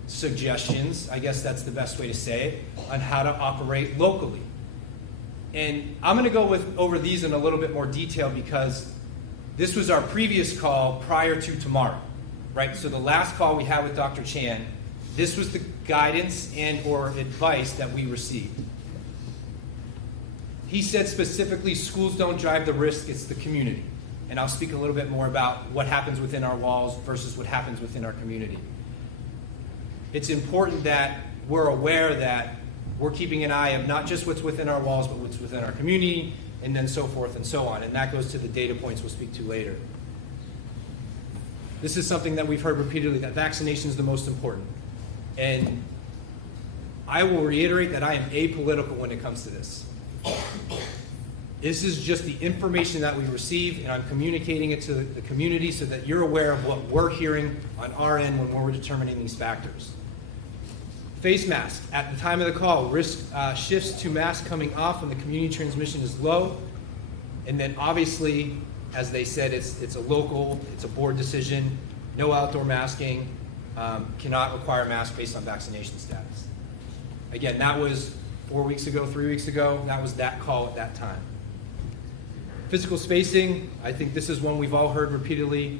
suggestions, I guess that's the best way to say it, on how to operate locally. And I'm going to go over these in a little bit more detail because this was our previous call prior to tomorrow, right? So the last call we had with Dr. Chan, this was the guidance and or advice that we received. He said specifically, schools don't drive the risk, it's the community. And I'll speak a little bit more about what happens within our walls versus what happens within our community. It's important that we're aware that we're keeping an eye of not just what's within our walls, but what's within our community, and then so forth and so on. And that goes to the data points we'll speak to later. This is something that we've heard repeatedly, that vaccination is the most important. And I will reiterate that I am apolitical when it comes to this. This is just the information that we receive, and I'm communicating it to the community so that you're aware of what we're hearing on our end when we're determining these factors. Face mask. At the time of the call, risk shifts to mask coming off when the community transmission is low. And then obviously, as they said, it's a board decision. No outdoor masking, cannot require a mask based on vaccination status. Again, that was 4 weeks ago, 3 weeks ago. That was that call at that time. Physical spacing, I think this is one we've all heard repeatedly.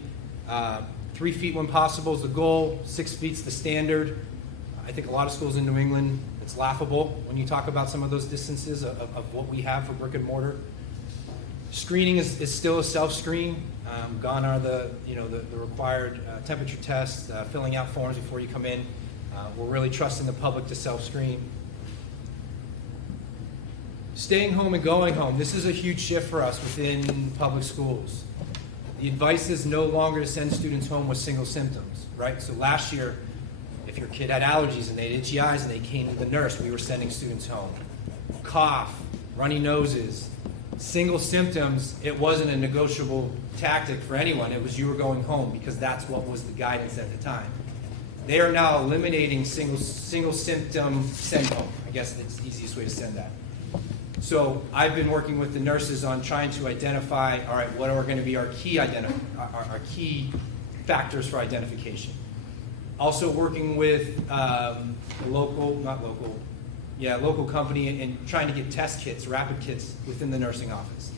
3 feet when possible is the goal, 6 feet's the standard. I think a lot of schools in New England, it's laughable when you talk about some of those distances of what we have for brick and mortar. Screening is still a self-screen. Gone are the required temperature tests, filling out forms before you come in. We're really trusting the public to self-screen. Staying home and going home. This is a huge shift for us within public schools. The advice is no longer to send students home with single symptoms, right? So last year, if your kid had allergies and they had itchy eyes and they came to the nurse, we were sending students home. Cough, runny noses, single symptoms, it wasn't a negotiable tactic for anyone. It was you were going home because that's what was the guidance at the time. They are now eliminating single symptom send home. I guess that's the easiest way to send that. So I've been working with the nurses on trying to identify, all right, what are going to be our key factors for identification. Also working with a local company and trying to get test kits, rapid kits within the nursing office.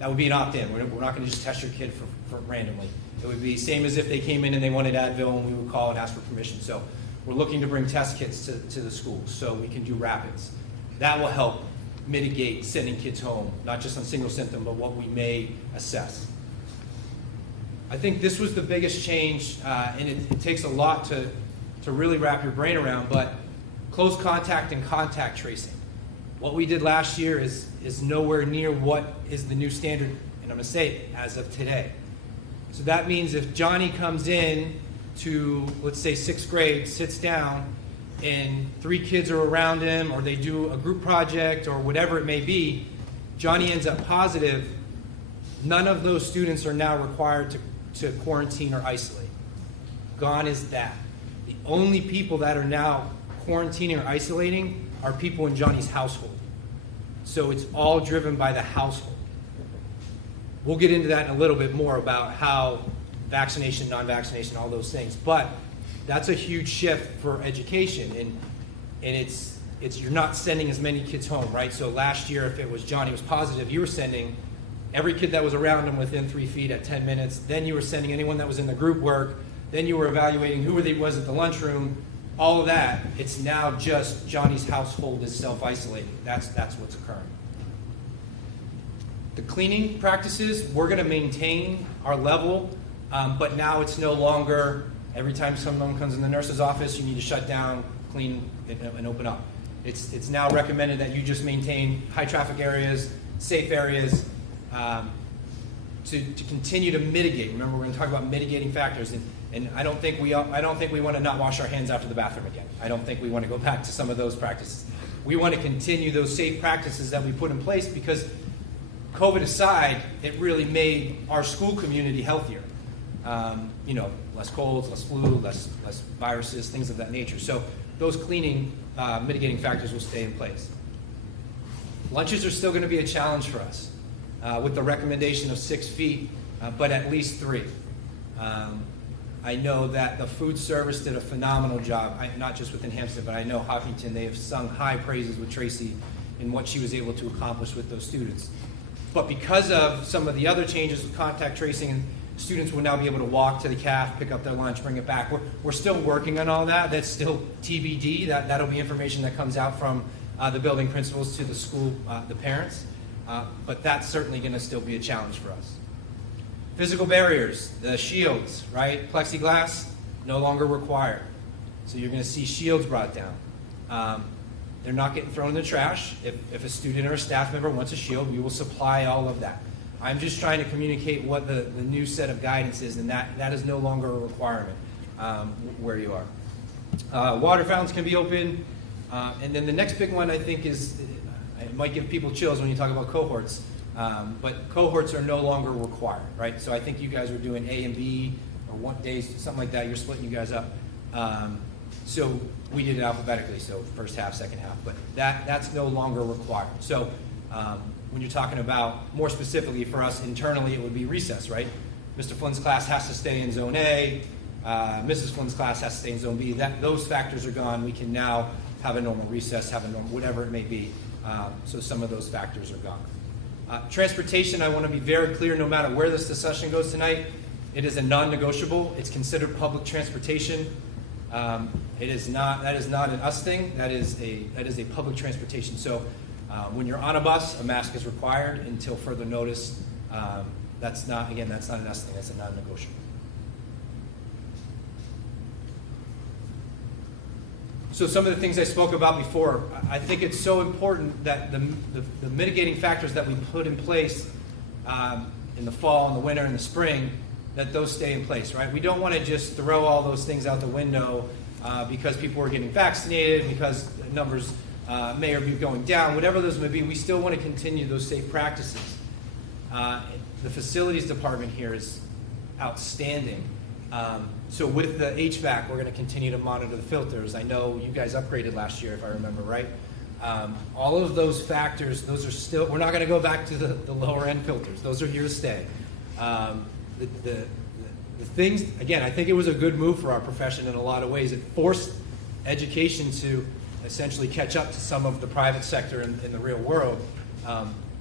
That would be an opt-in. We're not going to just test your kid for randomly. It would be same as if they came in and they wanted Advil and we would call and ask for permission. So we're looking to bring test kits to the schools so we can do rapids. That will help mitigate sending kids home, not just on single symptom, but what we may assess. I think this was the biggest change, and it takes a lot to really wrap your brain around, but close contact and contact tracing. What we did last year is nowhere near what is the new standard, and I'm going to say it, as of today. So that means if Johnny comes in to, let's say, 6th grade, sits down, and 3 kids are around him, or they do a group project, or whatever it may be, Johnny ends up positive, none of those students are now required to quarantine or isolate. Gone is that. The only people that are now quarantining or isolating are people in Johnny's household. So it's all driven by the household. We'll get into that in a little bit more about how vaccination, non-vaccination, all those things. But that's a huge shift for education, and it's you're not sending as many kids home, right? So last year, if it was Johnny was positive, you were sending every kid that was around him within 3 feet at 10 minutes. Then you were sending anyone that was in the group work. Then you were evaluating who was at the lunchroom. All of that. It's now just Johnny's household is self-isolating. That's what's occurring. The cleaning practices, we're going to maintain our level, but now it's no longer every time someone comes in the nurse's office, you need to shut down, clean, and open up. It's now recommended that you just maintain high traffic areas, safe areas, to continue to mitigate. Remember, we're going to talk about mitigating factors, and I don't think we want to not wash our hands after the bathroom again. I don't think we want to go back to some of those practices. We want to continue those safe practices that we put in place because COVID aside, it really made our school community healthier. Less colds, less flu, less viruses, things of that nature. So those cleaning, mitigating factors will stay in place. Lunches are still going to be a challenge for us with the recommendation of 6 feet, but at least 3. I know that the food service did a phenomenal job, not just within Hampstead, but I know Hopkinton, they have sung high praises with Tracy in what she was able to accomplish with those students. But because of some of the other changes with contact tracing, students will now be able to walk to the CAF, pick up their lunch, bring it back. We're still working on all that. That's still TBD. That'll be information that comes out from the building principals to the school, the parents. But that's certainly going to still be a challenge for us. Physical barriers, the shields, right? Plexiglass, no longer required. So you're going to see shields brought down. They're not getting thrown in the trash. If a student or a staff member wants a shield, we will supply all of that. I'm just trying to communicate what the new set of guidance is, and that is no longer a requirement where you are. Water fountains can be open. And then the next big one, I think, is, it might give people chills when you talk about cohorts, but cohorts are no longer required, right? So I think you guys are doing A and B, or 1 days, something like that. You're splitting you guys up. So we did it alphabetically, so first half, second half, but that's no longer required. So when you're talking about, more specifically for us internally, it would be recess, right? Mr. Flynn's class has to stay in Zone A, Mrs. Flynn's class has to stay in Zone B. Those factors are gone. We can now have a normal recess, have a normal, whatever it may be. So some of those factors are gone. Transportation, I want to be very clear, no matter where this discussion goes tonight, it is a non-negotiable. It's considered public transportation. That is not an us thing. That is a public transportation. So when you're on a bus, a mask is required until further notice. That's not an us thing. That's a non-negotiable. So some of the things I spoke about before, I think it's so important that the mitigating factors that we put in place in the fall, in the winter, in the spring, that those stay in place, right? We don't want to just throw all those things out the window because people are getting vaccinated, because numbers may be going down, whatever those may be. We still want to continue those safe practices. The facilities department here is outstanding. So with the HVAC, we're going to continue to monitor the filters. I know you guys upgraded last year, if I remember right. All of those factors, those are still, we're not going to go back to the lower end filters. Those are here to stay. The things, again, I think it was a good move for our profession in a lot of ways. It forced education to essentially catch up to some of the private sector in the real world.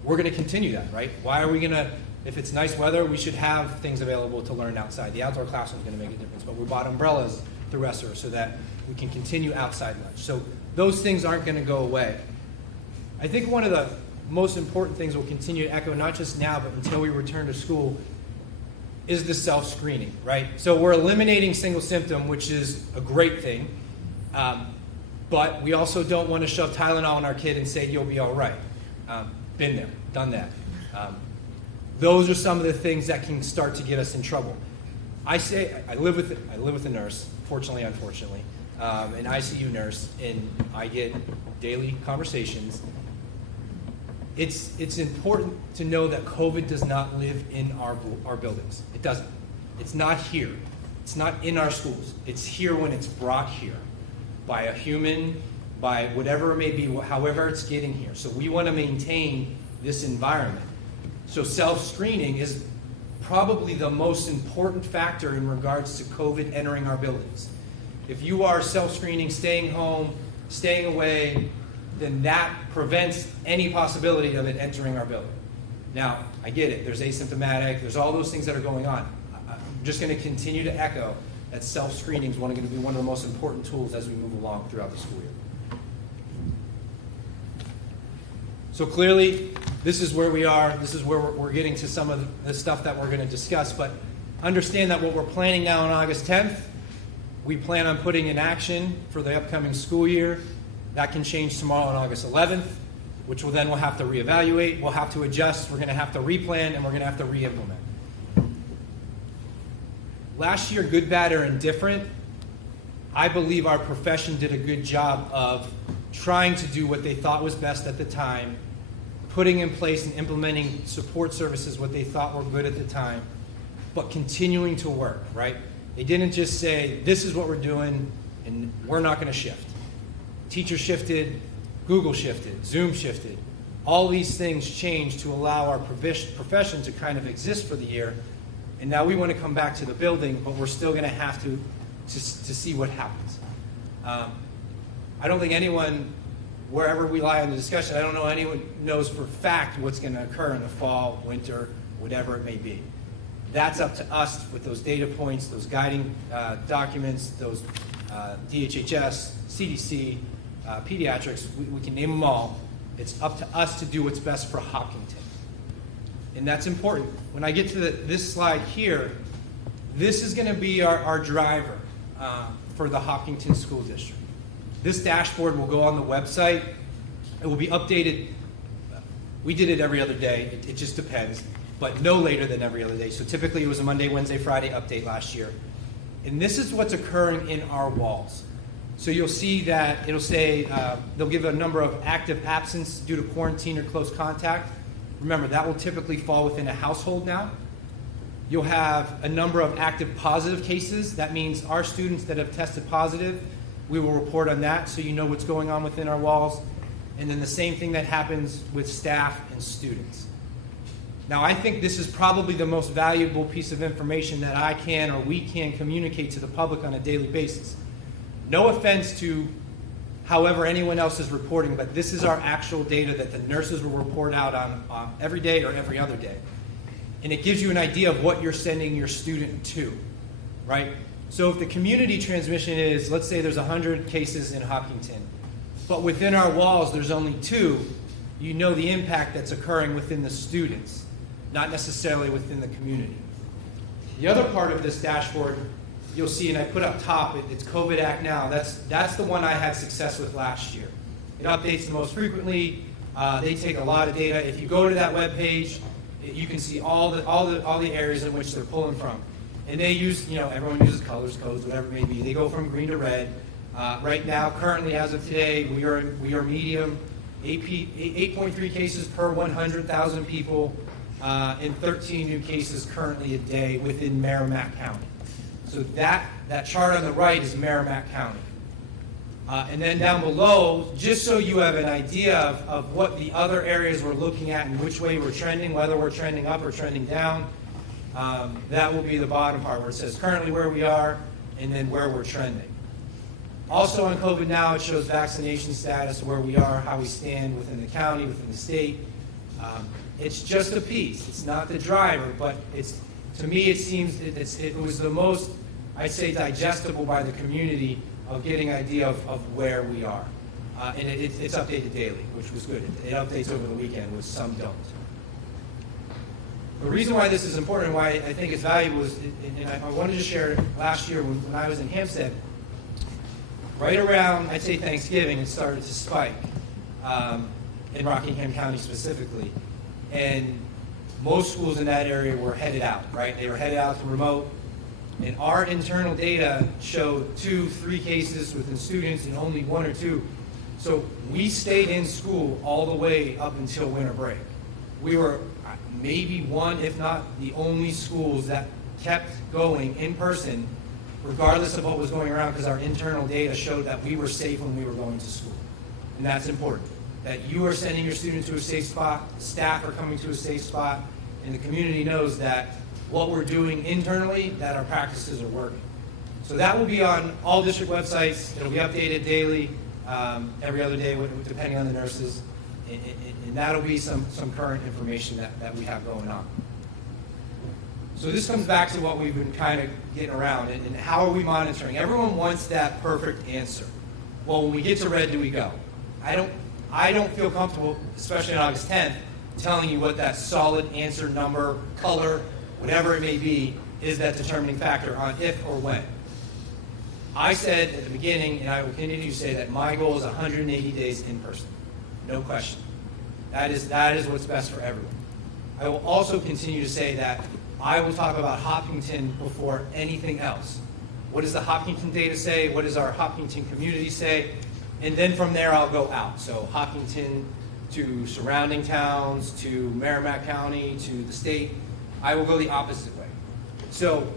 We're going to continue that, right? Why are we going to, if it's nice weather, we should have things available to learn outside. The outdoor classroom is going to make a difference, but we bought umbrellas through ESSER so that we can continue outside lunch. So those things aren't going to go away. I think one of the most important things we'll continue to echo, not just now, but until we return to school, is the self-screening, right? So we're eliminating single symptom, which is a great thing, but we also don't want to shove Tylenol on our kid and say, you'll be all right. Been there, done that. Those are some of the things that can start to get us in trouble. I live with a nurse, fortunately, unfortunately, an ICU nurse, and I get daily conversations. It's important to know that COVID does not live in our buildings. It doesn't. It's not here. It's not in our schools. It's here when it's brought here by a human, by whatever it may be, however it's getting here. So we want to maintain this environment. So self-screening is probably the most important factor in regards to COVID entering our buildings. If you are self-screening, staying home, staying away, then that prevents any possibility of it entering our building. Now, I get it. There's asymptomatic. There's all those things that are going on. I'm just going to continue to echo that self-screening is going to be one of the most important tools as we move along throughout the school year. So clearly, this is where we are. This is where we're getting to some of the stuff that we're going to discuss. But understand that what we're planning now on August 10th, we plan on putting in action for the upcoming school year. That can change tomorrow on August 11th, which we'll have to reevaluate. We'll have to adjust. We're going to have to replan, and we're going to have to re-implement. Last year, good, bad, or indifferent, I believe our profession did a good job of trying to do what they thought was best at the time, putting in place and implementing support services what they thought were good at the time, but continuing to work, right? They didn't just say, this is what we're doing, and we're not going to shift. Teachers shifted, Google shifted, Zoom shifted. All these things changed to allow our profession to kind of exist for the year, and now we want to come back to the building, but we're still going to have to see what happens. I don't think anyone, wherever we lie on the discussion, I don't know anyone knows for fact what's going to occur in the fall, winter, whatever it may be. That's up to us with those data points, those guiding documents, those DHHS, CDC, pediatrics, we can name them all. It's up to us to do what's best for Hopkinton. And that's important. When I get to this slide here, this is going to be our driver for the Hopkinton School District. This dashboard will go on the website. It will be updated. We did it every other day. It just depends, but no later than every other day. So typically it was a Monday, Wednesday, Friday update last year. And this is what's occurring in our walls. So you'll see that it'll say, they'll give a number of active absence due to quarantine or close contact. Remember, that will typically fall within a household now. You'll have a number of active positive cases. That means our students that have tested positive, we will report on that so you know what's going on within our walls. And then the same thing that happens with staff and students. Now, I think this is probably the most valuable piece of information that I can or we can communicate to the public on a daily basis. No offense to however anyone else is reporting, but this is our actual data that the nurses will report out on every day or every other day. And it gives you an idea of what you're sending your student to, right? So if the community transmission is, let's say there's 100 cases in Hopkinton, but within our walls there's only 2, you know the impact that's occurring within the students, not necessarily within the community. The other part of this dashboard, you'll see, and I put up top, it's COVID Act Now. That's the one I had success with last year. It updates the most frequently. They take a lot of data. If you go to that web page, you can see all the areas in which they're pulling from. And they use, everyone uses colors, codes, whatever it may be. They go from green to red. Right now, currently, as of today, we are medium, 8.3 cases per 100,000 people, and 13 new cases currently a day within Merrimack County. So that chart on the right is Merrimack County. And then down below, just so you have an idea of what the other areas we're looking at and which way we're trending, whether we're trending up or trending down, that will be the bottom part where it says currently where we are and then where we're trending. Also on COVID Now, it shows vaccination status, where we are, how we stand within the county, within the state. It's just a piece. It's not the driver, but to me it seems it was the most, I'd say, digestible by the community of getting an idea of where we are. And it's updated daily, which was good. It updates over the weekend, which some don't. The reason why this is important and why I think it's valuable is, and I wanted to share last year when I was in Hampstead, right around, I'd say Thanksgiving, it started to spike in Rockingham County specifically. And most schools in that area were headed out, right? They were headed out to remote. And our internal data showed 2-3 cases within students and only 1 or 2. So we stayed in school all the way up until winter break. We were maybe one, if not the only schools that kept going in person, regardless of what was going around, because our internal data showed that we were safe when we were going to school. And that's important, that you are sending your students to a safe spot, staff are coming to a safe spot, and the community knows that what we're doing internally, that our practices are working. So that will be on all district websites. It'll be updated daily, every other day, depending on the nurses. And that'll be some current information that we have going on. So this comes back to what we've been kind of getting around, and how are we monitoring? Everyone wants that perfect answer. Well, when we get to red, do we go? I don't feel comfortable, especially on August 10th, telling you what that solid answer, number, color, whatever it may be, is that determining factor on if or when. I said at the beginning, and I will continue to say, that my goal is 180 days in person. No question. That is what's best for everyone. I will also continue to say that I will talk about Hopkinton before anything else. What does the Hopkinton data say? What does our Hopkinton community say? And then from there I'll go out. So Hopkinton to surrounding towns, to Merrimack County, to the state. I will go the opposite way. So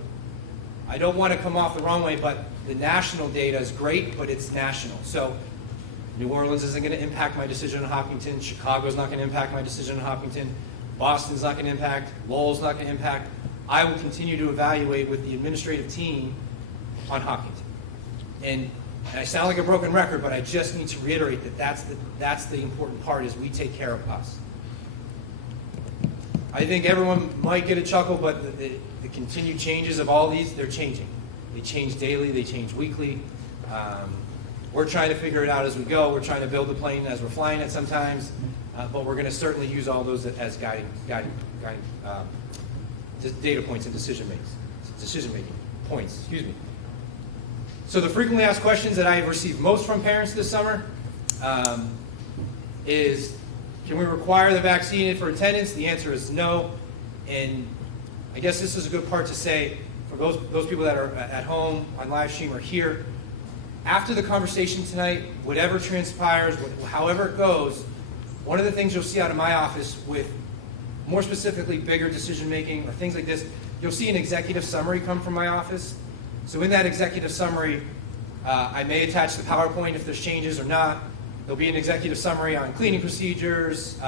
I don't want to come off the wrong way, but the national data is great, but it's national. So New Orleans isn't going to impact my decision on Hopkinton. Chicago's not going to impact my decision on Hopkinton. Boston's not going to impact. Lowell's not going to impact. I will continue to evaluate with the administrative team on Hopkinton. And I sound like a broken record, but I just need to reiterate that that's the important part, is we take care of us. I think everyone might get a chuckle, but the continued changes of all these, they're changing. They change daily, they change weekly. We're trying to figure it out as we go. We're trying to build the plane as we're flying it sometimes, but we're going to certainly use all those as guiding data points and decision-making points. Excuse me. So the frequently asked questions that I have received most from parents this summer is, can we require the vaccine for attendance? The answer is no. And I guess this is a good part to say for those people that are at home on live stream or here. after the conversation tonight, whatever transpires, however it goes, one of the things you'll see out of my office with more specifically bigger decision-making or things like this, you'll see an executive summary come from my office. So in that executive summary, I may attach the PowerPoint if there's changes or not. There'll be an executive summary on cleaning procedures,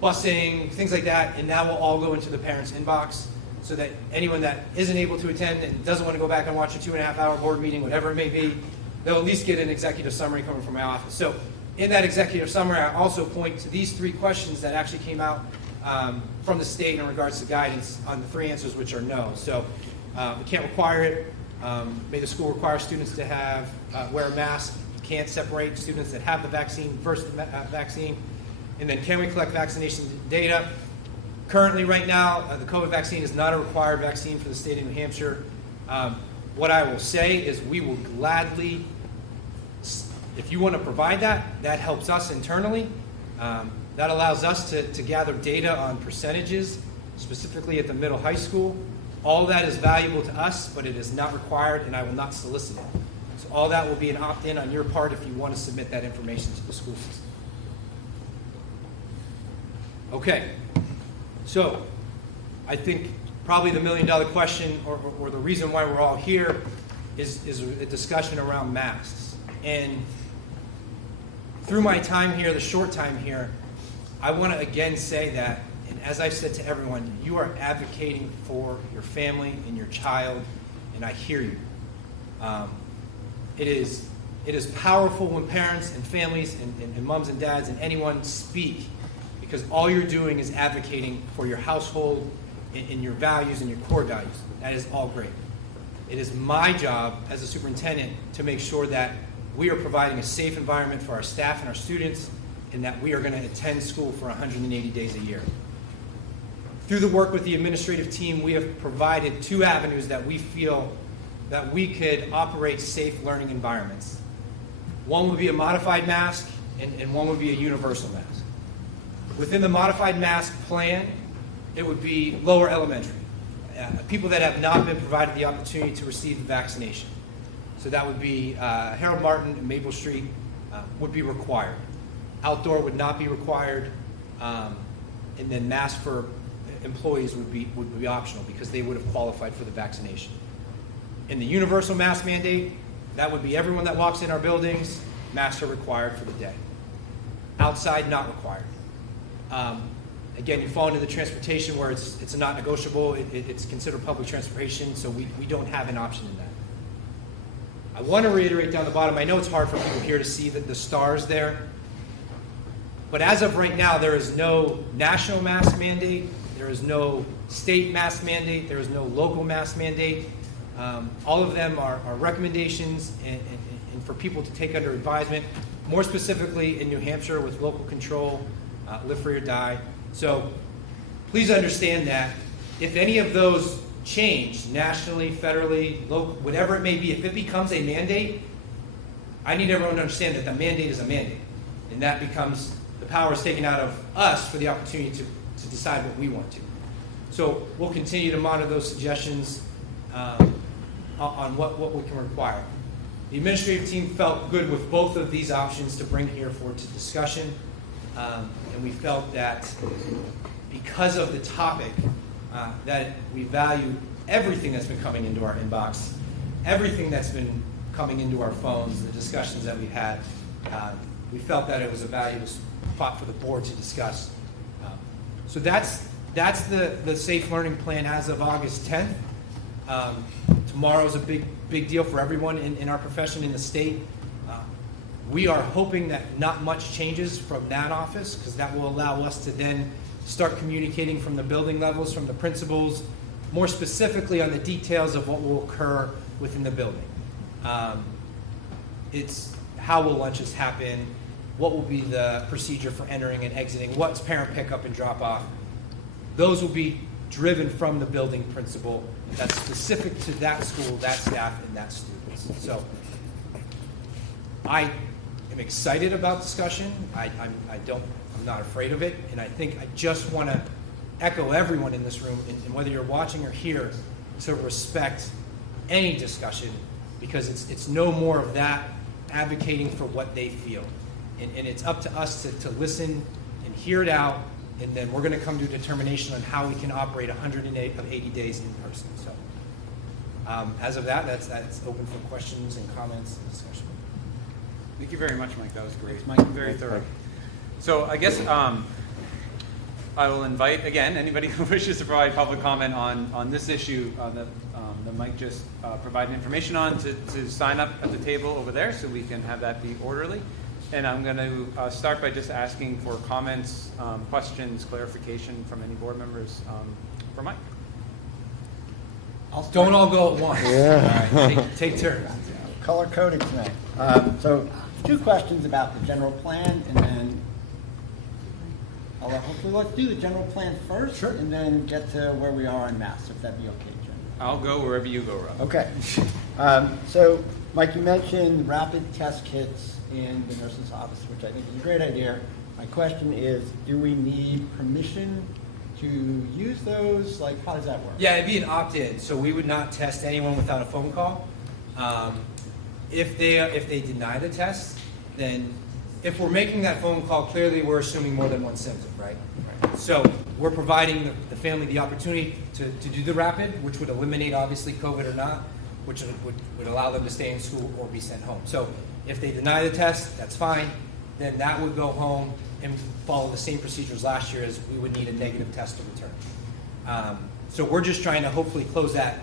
busing, things like that, and that will all go into the parents' inbox so that anyone that isn't able to attend and doesn't want to go back and watch a 2.5-hour board meeting, whatever it may be, they'll at least get an executive summary coming from my office. So in that executive summary, I also point to these 3 questions that actually came out from the state in regards to guidance on the 3 answers, which are no. So we can't require it. May the school require students to have wear a mask. Can't separate students that have the vaccine versus the vaccine. And then can we collect vaccination data? Currently, right now, the COVID vaccine is not a required vaccine for the state of New Hampshire. What I will say is we will gladly, if you want to provide that, that helps us internally. That allows us to gather data on percentages, specifically at the middle high school. All that is valuable to us, but it is not required, and I will not solicit it. So all that will be an opt-in on your part if you want to submit that information to the school system. Okay, so I think probably the $1 million question or the reason why we're all here is a discussion around masks. And through my time here, the short time here, I want to again say that, and as I've said to everyone, you are advocating for your family and your child, and I hear you. It is powerful when parents and families and moms and dads and anyone speak, because all you're doing is advocating for your household and your values and your core values. That is all great. It is my job as a superintendent to make sure that we are providing a safe environment for our staff and our students, and that we are going to attend school for 180 days a year. Through the work with the administrative team, we have provided 2 avenues that we feel that we could operate safe learning environments. One would be a modified mask, and one would be a universal mask. Within the modified mask plan, it would be lower elementary, people that have not been provided the opportunity to receive the vaccination. So that would be Harold Martin and Maple Street would be required. Outdoor would not be required, and then mask for employees would be optional because they would have qualified for the vaccination. In the universal mask mandate, that would be everyone that walks in our buildings, masks are required for the day. Outside, not required. Again, you fall into the transportation where it's not negotiable, it's considered public transportation, so we don't have an option in that. I want to reiterate down the bottom, I know it's hard for people here to see the stars there, but as of right now, there is no national mask mandate, there is no state mask mandate, there is no local mask mandate. All of them are recommendations and for people to take under advisement, more specifically in New Hampshire with local control, live free or die. So please understand that if any of those change nationally, federally, local, whatever it may be, if it becomes a mandate, I need everyone to understand that the mandate is a mandate. And that becomes, the power is taken out of us for the opportunity to decide what we want to. So we'll continue to monitor those suggestions on what we can require. The administrative team felt good with both of these options to bring here for discussion. And we felt that because of the topic, that we value everything that's been coming into our inbox, everything that's been coming into our phones, the discussions that we've had, we felt that it was a valuable spot for the board to discuss. So that's the Safe Learning Plan as of August 10th. Tomorrow is a big deal for everyone in our profession in the state. We are hoping that not much changes from that office, because that will allow us to then start communicating from the building levels, from the principals, more specifically on the details of what will occur within the building. It's how will lunches happen, what will be the procedure for entering and exiting, what's parent pickup and drop off. Those will be driven from the building principal that's specific to that school, that staff, and that students. So I am excited about discussion. I'm not afraid of it, and I think I just want to echo everyone in this room, and whether you're watching or here, to respect any discussion because it's no more of that advocating for what they feel. And it's up to us to listen and hear it out, and then we're going to come to a determination on how we can operate 180 days in person. So as of that, that's open for questions and comments and discussion. Thank you very much, Mike. That was great. Mike. Very thorough. So I guess I will invite, again, anybody who wishes to provide public comment on this issue that Mike just provided information on to sign up at the table over there so we can have that be orderly. And I'm going to start by just asking for comments, questions, clarification from any board members for Mike. Don't all go at once. Yeah. All right, take turns. Color coded tonight. So 2 questions about the general plan, and then hopefully let's do the general plan first, Sure. and then get to where we are on math, if that'd be okay, Jim. I'll go wherever you go, Rob. Okay. So, Mike, you mentioned rapid test kits in the nurse's office, which I think is a great idea. My question is, do we need permission to use those? Like, how does that work? Yeah, it'd be an opt-in, so we would not test anyone without a phone call. If they deny the test, then if we're making that phone call, clearly we're assuming more than one symptom, right? So we're providing the family the opportunity to do the rapid, which would eliminate obviously COVID or not, which would allow them to stay in school or be sent home. So if they deny the test, that's fine. Then that would go home and follow the same procedures last year as we would need a negative test to return. So we're just trying to hopefully close that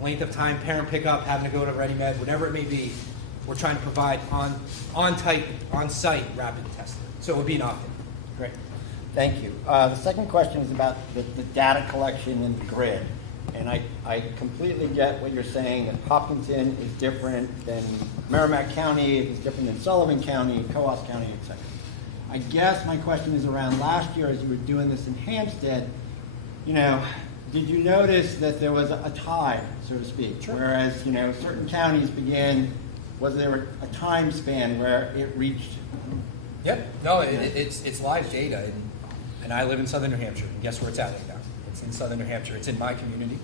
length of time, parent pickup, having to go to ReadyMed, whatever it may be. We're trying to provide on-site rapid testing. So it would be an opt-in. Great. Thank you. The second question is about the data collection and the grid. And I completely get what you're saying, that Hopkinton is different than Merrimack County, is different than Sullivan County, Coos County, etc. I guess my question is around last year as you were doing this in Hampstead, did you notice that there was a tie, so to speak? Sure. Whereas, certain counties began, was there a time span where it reached? Yep. No, it's live data, and I live in Southern New Hampshire. And guess where it's at right now? It's in Southern New Hampshire. It's in my community.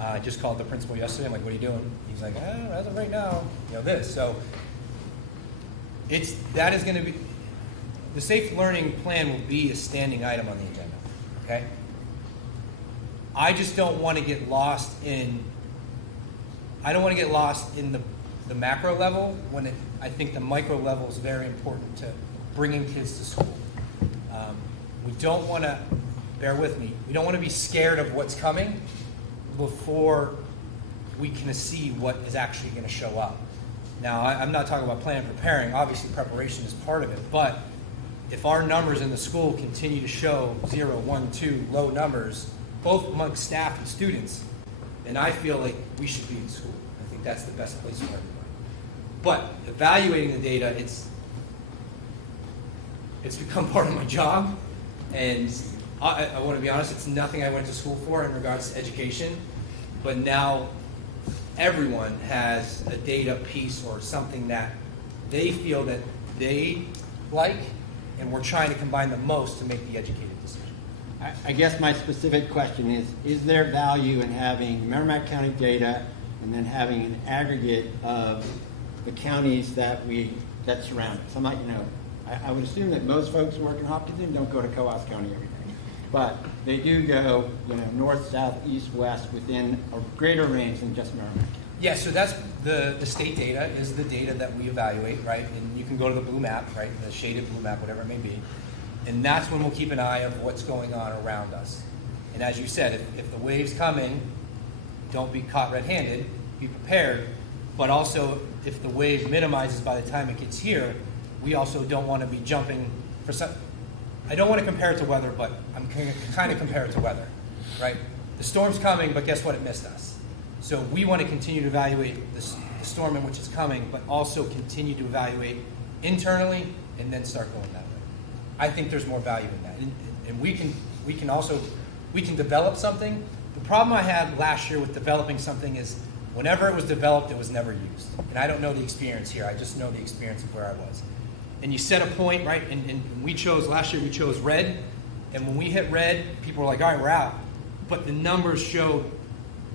I just called the principal yesterday. I'm like, "What are you doing?" He's like, "As of right now, this." So that is going to be the safe learning plan will be a standing item on the agenda. Okay. I just don't want to get lost in. I don't want to get lost in the macro level when I think the micro level is very important to bringing kids to school. We don't want to, bear with me, we don't want to be scared of what's coming before we can see what is actually going to show up. Now, I'm not talking about planning and preparing. Obviously, preparation is part of it. But if our numbers in the school continue to show 0, 1, 2, low numbers, both among staff and students, then I feel like we should be in school. I think that's the best place for everybody. But evaluating the data, it's become part of my job. And I want to be honest, it's nothing I went to school for in regards to education. But now everyone has a data piece or something that they feel that they like, and we're trying to combine the most to make the educated decision. I guess my specific question is there value in having Merrimack County data and then having an aggregate of the counties that surround us? I would assume that most folks who work in Hopkinton don't go to Coos County every day, but they do go, north, south, east, west within a greater range than just Merrimack County. Yeah, so that's the state data is the data that we evaluate, right? And you can go to the blue map, right? The shaded blue map, whatever it may be. And that's when we'll keep an eye of what's going on around us. And as you said, if the wave's coming, don't be caught red-handed, be prepared. But also, if the wave minimizes by the time it gets here, we also don't want to be jumping for some. I don't want to compare it to weather, but I'm kind of compare it to weather, right? The storm's coming, but guess what? It missed us. So we want to continue to evaluate the storm in which it's coming, but also continue to evaluate internally and then start going that way. I think there's more value in that, and we can develop something. The problem I had last year with developing something is whenever it was developed, it was never used. And I don't know the experience here. I just know the experience of where I was. And you set a point, right? And last year we chose red. And when we hit red, people were like, all right, we're out. But the numbers showed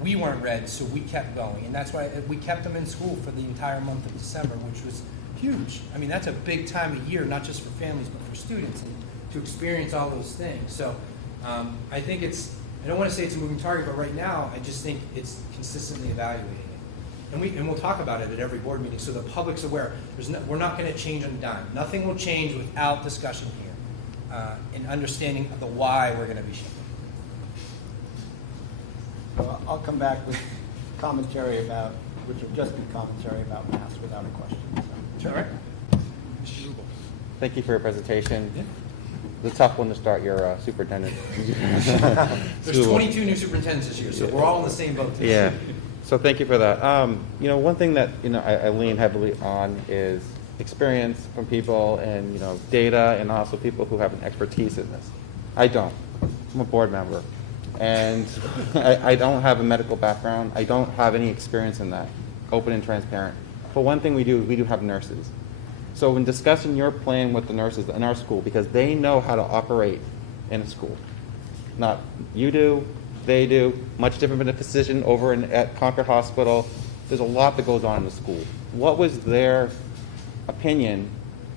we weren't read, so we kept going. And that's why we kept them in school for the entire month of December, which was huge. I mean, that's a big time of year, not just for families, but for students, and to experience all those things. So I think I don't want to say it's a moving target, but right now, I just think it's consistently evaluating it. And we'll talk about it at every board meeting, so the public's aware. We're not going to change on a dime. Nothing will change without discussion here and understanding of the why we're going to be shifting. So I'll come back with commentary about, which will just be commentary about math without a question. So. All right. Thank you for your presentation. Yeah. It's a tough one to start your superintendent. There's 22 new superintendents this year, so we're all in the same boat. Yeah. So thank you for that. One thing that I lean heavily on is experience from people, and data, and also people who have an expertise in this. I don't. I'm a board member, and I don't have a medical background. I don't have any experience in that, open and transparent. But one thing we do have nurses. So when discussing your plan with the nurses in our school, because they know how to operate in a school, not you do, they do, much different than a physician over at Concord Hospital. There's a lot that goes on in the school. What was their opinion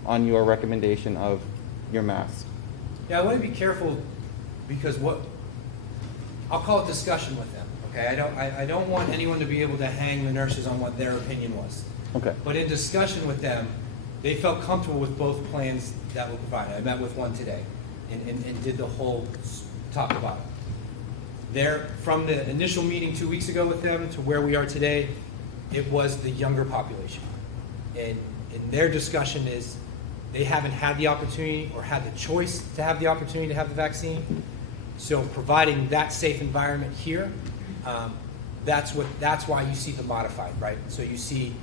on your recommendation of your mask? Yeah, I want to be careful because I'll call it discussion with them. Okay, I don't want anyone to be able to hang the nurses on what their opinion was. Okay. But in discussion with them, they felt comfortable with both plans that were provided. I met with one today and did the whole talk about it. From the initial meeting 2 weeks ago with them to where we are today, it was the younger population. And their discussion is they haven't had the opportunity or had the choice to have the opportunity to have the vaccine. So providing that safe environment here, that's why you see the modified, right? So you see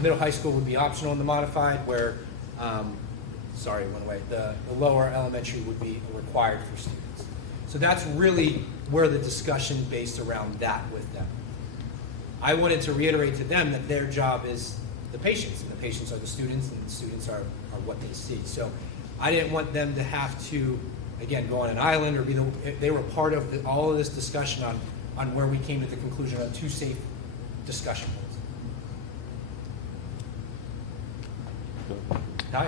middle high school would be optional in the modified, where, sorry, it went away. The lower elementary would be required for students. So that's really where the discussion based around that with them. I wanted to reiterate to them that their job is the patients, and the patients are the students, and the students are what they see. So I didn't want them to have to, again, go on an island or they were part of all of this discussion on where we came to the conclusion of 2 safe discussion points.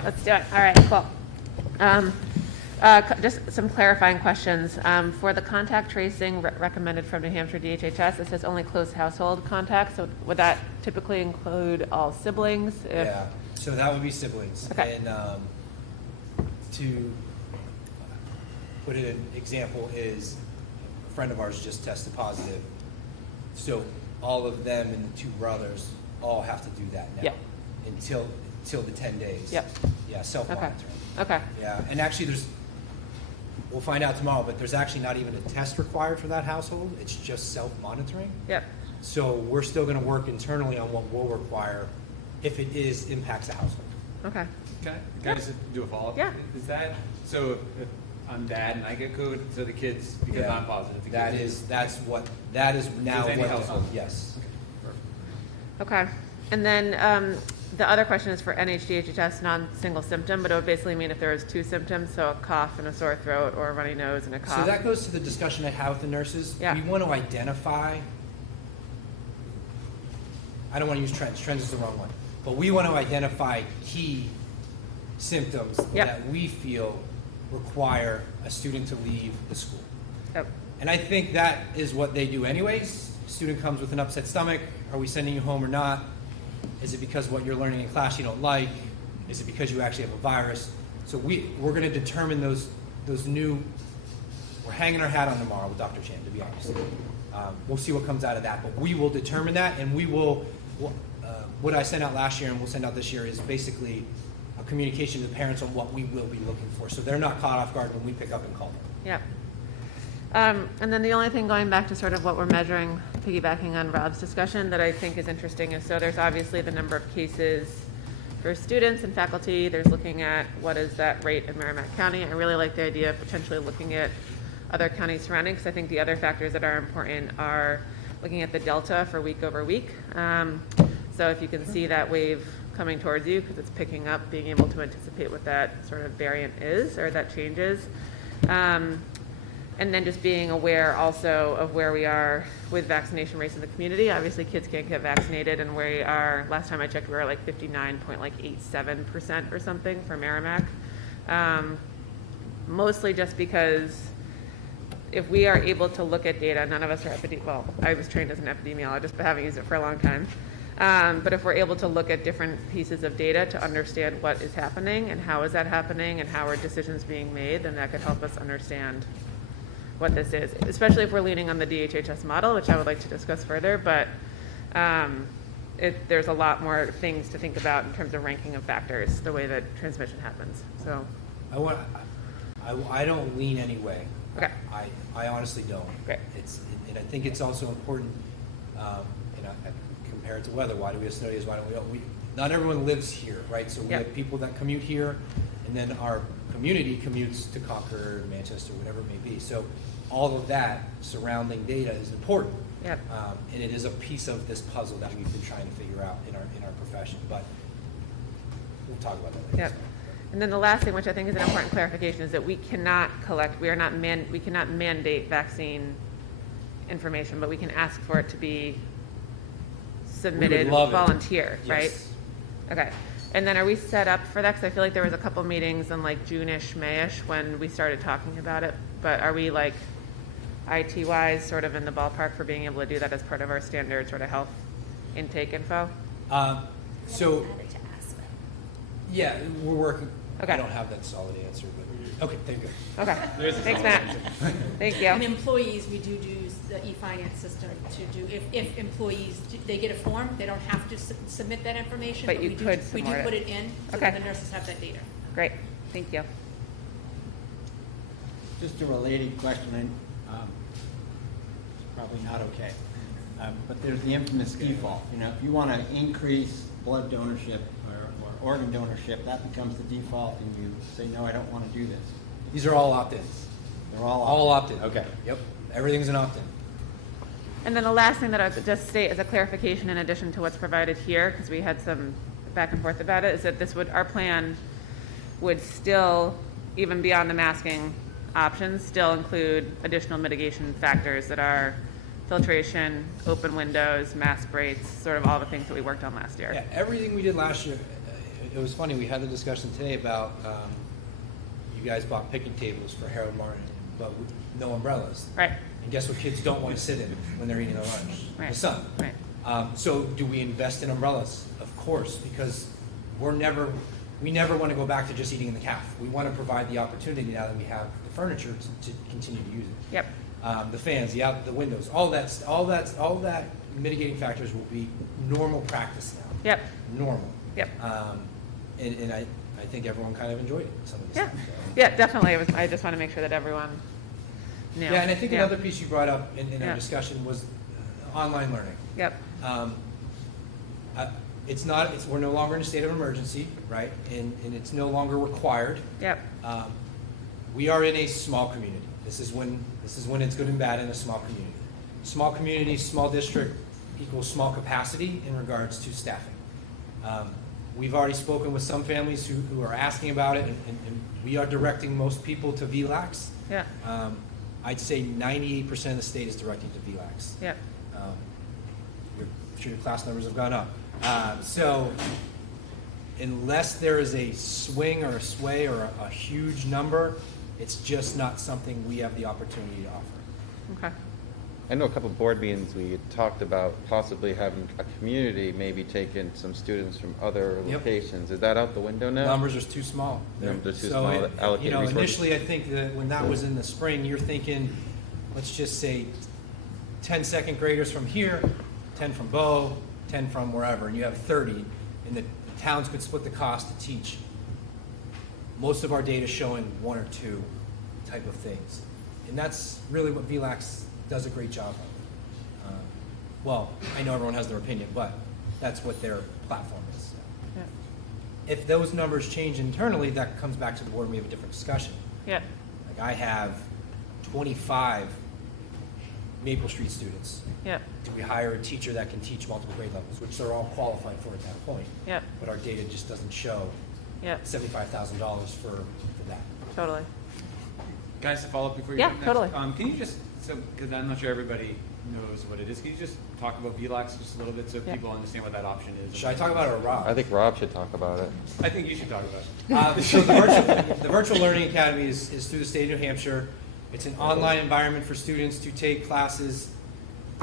Let's do it. All right, cool. Just some clarifying questions. For the contact tracing recommended from New Hampshire DHHS, it says only close household contacts. So would that typically include all siblings? Yeah, so that would be siblings. Okay. And to put it an example is a friend of ours just tested positive. So all of them and the 2 brothers all have to do that now. Yep. Until the 10 days. Yep. Yeah, self-monitoring. Okay. Yeah, and actually we'll find out tomorrow, but there's actually not even a test required for that household. It's just self-monitoring. Yep. So we're still going to work internally on what we'll require if it impacts the household. Okay. Can I just do a follow-up? Yeah. Is that, so if I'm dad and I get COVID, so the kids, because Yeah. I'm positive. the That kids- is now Does any what, household? yes. Okay. And then the other question is for NHDHHS non-single symptom, but it would basically mean if there was 2 symptoms, so a cough and a sore throat, or a runny nose and a cough. So that goes to the discussion I had with the nurses. Yeah. We want to identify, I don't want to use trends is the wrong one, but we want to identify key symptoms Yep. that we feel require a student to leave the school. Yep. And I think that is what they do anyways. Student comes with an upset stomach, are we sending you home or not? Is it because what you're learning in class you don't like? Is it because you actually have a virus? So we're going to determine those new, we're hanging our hat on tomorrow with Dr. Chan, to be honest. We'll see what comes out of that, but we will determine that, and we will, what I sent out last year and we'll send out this year is basically a communication to the parents on what we will be looking for. So they're not caught off guard when we pick up and call them. Yep. And then the only thing going back to sort of what we're measuring, piggybacking on Rob's discussion, that I think is interesting is, so there's obviously the number of cases for students and faculty. There's looking at what is that rate in Merrimack County. I really like the idea of potentially looking at other counties surrounding, because I think the other factors that are important are looking at the delta for week over week. So if you can see that wave coming towards you because it's picking up, being able to anticipate what that sort of variant is or that changes. And then just being aware also of where we are with vaccination rates in the community. Obviously, kids can't get vaccinated, and we are, last time I checked, we were like 59.87% or something for Merrimack. Mostly just because if we are able to look at data, none of us are well, I was trained as an epidemiologist, but haven't used it for a long time. But if we're able to look at different pieces of data to understand what is happening and how is that happening and how are decisions being made, then that could help us understand what this is, especially if we're leaning on the DHHS model, which I would like to discuss further, but there's a lot more things to think about in terms of ranking of factors, the way that transmission happens, so. I don't lean any way. Okay. I honestly don't. Great. And I think it's also important, and I compare it to weather. Why do we have snow days? Why don't we? Not everyone lives here, right? So we Yep. have people that commute here, and then our community commutes to Concord, Manchester, whatever it may be. So all of that surrounding data is important. Yep. And it is a piece of this puzzle that we've been trying to figure out in our profession. But we'll talk about that later. Yep. And then the last thing, which I think is an important clarification, is that we cannot collect, we cannot mandate vaccine information, but we can ask for it to be submitted love it. volunteer, right? Yes. Okay. And then are we set up for that? Because I feel like there was a couple meetings in like June-ish, May-ish when we started talking about it. But are we like IT-wise sort of in the ballpark for being able to do that as part of our standard sort of health intake info? So, Added to ASPEN. yeah, we're working. Okay. I don't have that solid answer, but okay, there you go. Okay. There's a Thanks, solid Matt. answer. Thank And you. employees, we do use the e-finance system to do, if employees, they get a form, they don't have to submit that information. But you we could We do support put it. it in, so Okay. that the nurses have that data. Great. Thank you. Just a related question, and it's probably not okay. But there's the infamous default. You know, if you want to increase blood donorship or organ donorship, that becomes the default, and you say, no, I don't want to do this. These are all opt-ins. They're all All opt-in. Okay. Yep. Everything's an opt-in. And then the last thing that I would just state as a clarification in addition to what's provided here, because we had some back and forth about it, is that our plan would still, even beyond the masking options, still include additional mitigation factors that are filtration, open windows, mask breaks, sort of all the things that we worked on last year. Yeah, everything we did last year. It was funny. We had the discussion today about you guys bought picnic tables for Harold Martin, but with no umbrellas. Right. And guess what? Kids don't want to sit in when they're eating their lunch. Right. The sun. Right. So do we invest in umbrellas? Of course, because we never want to go back to just eating in the calf. We want to provide the opportunity now that we have the furniture to continue to use it. Yep. The fans, the windows, all that mitigating factors will be normal practice now. Yep. Normal. Yep. And I think everyone kind of enjoyed it. Some of this Yeah. stuff, so. Yeah, definitely. I just want to make sure that everyone knew. Yeah, and I think another piece you brought up in Yeah. our discussion was online learning. Yep. We're no longer in a state of emergency, right? And it's no longer required. Yep. We are in a small community. This is when it's good and bad in a small community. Small community, small district equals small capacity in regards to staffing. We've already spoken with some families who are asking about it, and we are directing most people to VLAX. Yeah. I'd say 98% of the state is directing to VLAX. Yep. I'm sure your class numbers have gone up. So unless there is a swing or a sway or a huge number, it's just not something we have the opportunity to offer. Okay. I know a couple of board meetings we had talked about possibly having a community maybe take in some students from other Yep. locations. Is that out the window now? Numbers are too small. Numbers are too So small to allocate resources. initially, I think that when that was in the spring, you're thinking, let's just say 10 second graders from here, 10 from Bow, 10 from wherever, and you have 30, and the towns could split the cost to teach. Most of our data showing one or two type of things. And that's really what VLAX does a great job of. Well, I know everyone has their opinion, but that's what their platform is. Yep. If those numbers change internally, that comes back to the board and we have a different discussion. Yep. Like I have 25 Maple Street students. Yep. Do we hire a teacher that can teach multiple grade levels, which they're all qualified for at that point? Yep. But our data just doesn't show Yep. $75,000 for that. Totally. Can I ask a follow-up before you Yeah, go next? totally. Can you just, because I'm not sure everybody knows what it is, can you just talk about VLAX just a little bit so Yeah. people understand what that option is? Should I talk about it or Rob? I think Rob should talk about it. I think you should talk about it. So the Virtual Learning Academy is through the state of New Hampshire. It's an online environment for students to take classes.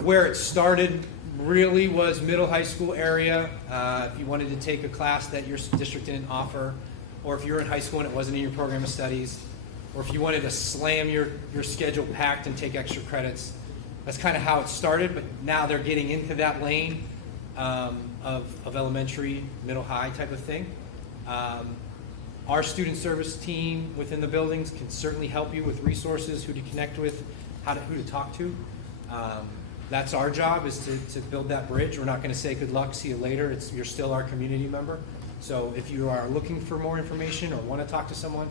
Where it started really was middle high school area. If you wanted to take a class that your district didn't offer, or if you were in high school and it wasn't in your program of studies, or if you wanted to slam your schedule packed and take extra credits. That's kind of how it started, but now they're getting into that lane of elementary, middle, high type of thing. Our student service team within the buildings can certainly help you with resources, who to connect with, who to talk to. That's our job, is to build that bridge. We're not going to say good luck, see you later. You're still our community member. So if you are looking for more information or want to talk to someone,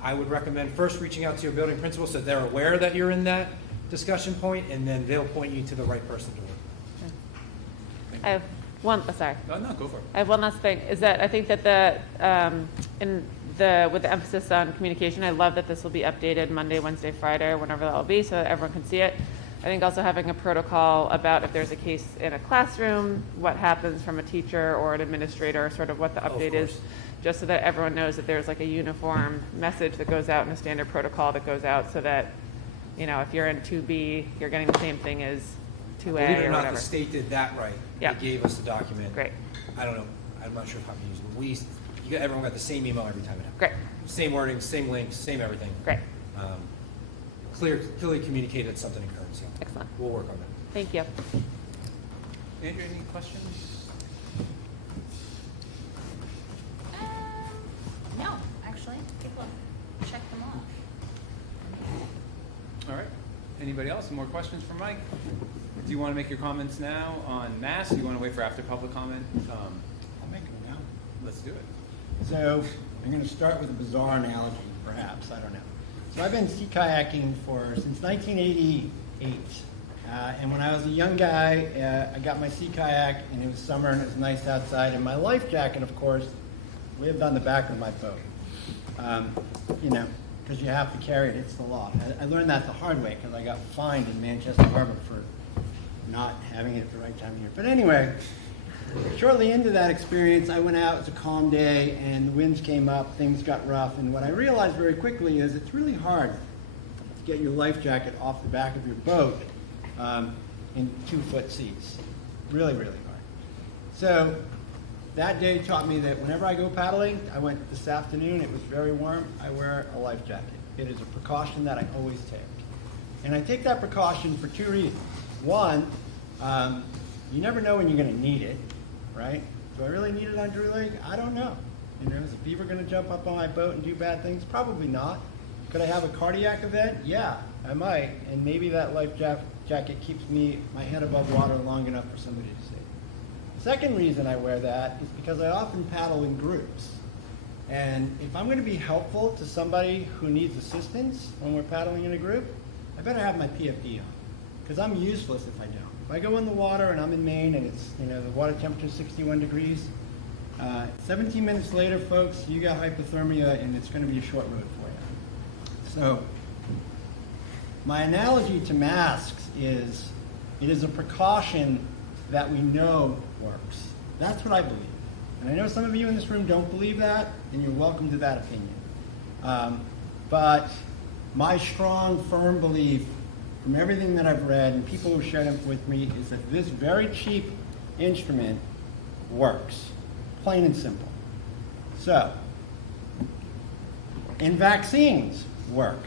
I would recommend first reaching out to your building principal so they're aware that you're in that discussion point, and then they'll point you to the right person to work. I have one, sorry. No, go for it. I have one last thing, is that I think that with the emphasis on communication, I love that this will be updated Monday, Wednesday, Friday, or whenever that will be, so that everyone can see it. I think also having a protocol about if there's a case in a classroom, what happens from a teacher or an administrator, sort of what the update is, just so that everyone knows that there's like a uniform message that goes out and a standard protocol that goes out, so that, you know, if you're in 2B, you're getting the same thing as 2A Believe it or or not, whatever. the state did that right. Yeah. They gave us the document. Great. I don't know. I'm not sure how to use it. But everyone got the same email every time it happened. Great, Same wording, same links, same everything. great, Clearly communicated that something occurred, so excellent. we'll work on that. Thank you. Andrew, any questions? No, actually, people check them off. All right. Anybody else? More questions for Mike? Do you want to make your comments now on mass? Do you want to wait for after public comment? I'll make them now. Let's do it. So I'm going to start with a bizarre analogy, perhaps. I don't know. So I've been sea kayaking since 1988. And when I was a young guy, I got my sea kayak, and it was summer, and it was nice outside. And my life jacket, of course, lived on the back of my boat. You know, because you have to carry it. It's the law. I learned that the hard way because I got fined in Manchester Harbor for not having it at the right time of year. But anyway, shortly into that experience, I went out. It was a calm day, and the winds came up. Things got rough. And what I realized very quickly is it's really hard to get your life jacket off the back of your boat in 2-foot seas. Really, really hard. So that day taught me that whenever I go paddling, I went this afternoon, it was very warm, I wear a life jacket. It is a precaution that I always take. And I take that precaution for 2 reasons. One, you never know when you're going to need it, right? Do I really need it on Drew Lake? I don't know. You know, is a beaver going to jump up on my boat and do bad things? Probably not. Could I have a cardiac event? Yeah, I might. And maybe that life jacket keeps my head above water long enough for somebody to see. The second reason I wear that is because I often paddle in groups. And if I'm going to be helpful to somebody who needs assistance when we're paddling in a group, I better have my PFD on. Because I'm useless if I don't. If I go in the water and I'm in Maine and it's, you know, the water temperature is 61 degrees, 17 minutes later, folks, you got hypothermia and it's going to be a short road for you. So my analogy to masks is it is a precaution that we know works. That's what I believe. And I know some of you in this room don't believe that, and you're welcome to that opinion. But my strong, firm belief from everything that I've read and people who shared it with me is that this very cheap instrument works, plain and simple. So, and vaccines work.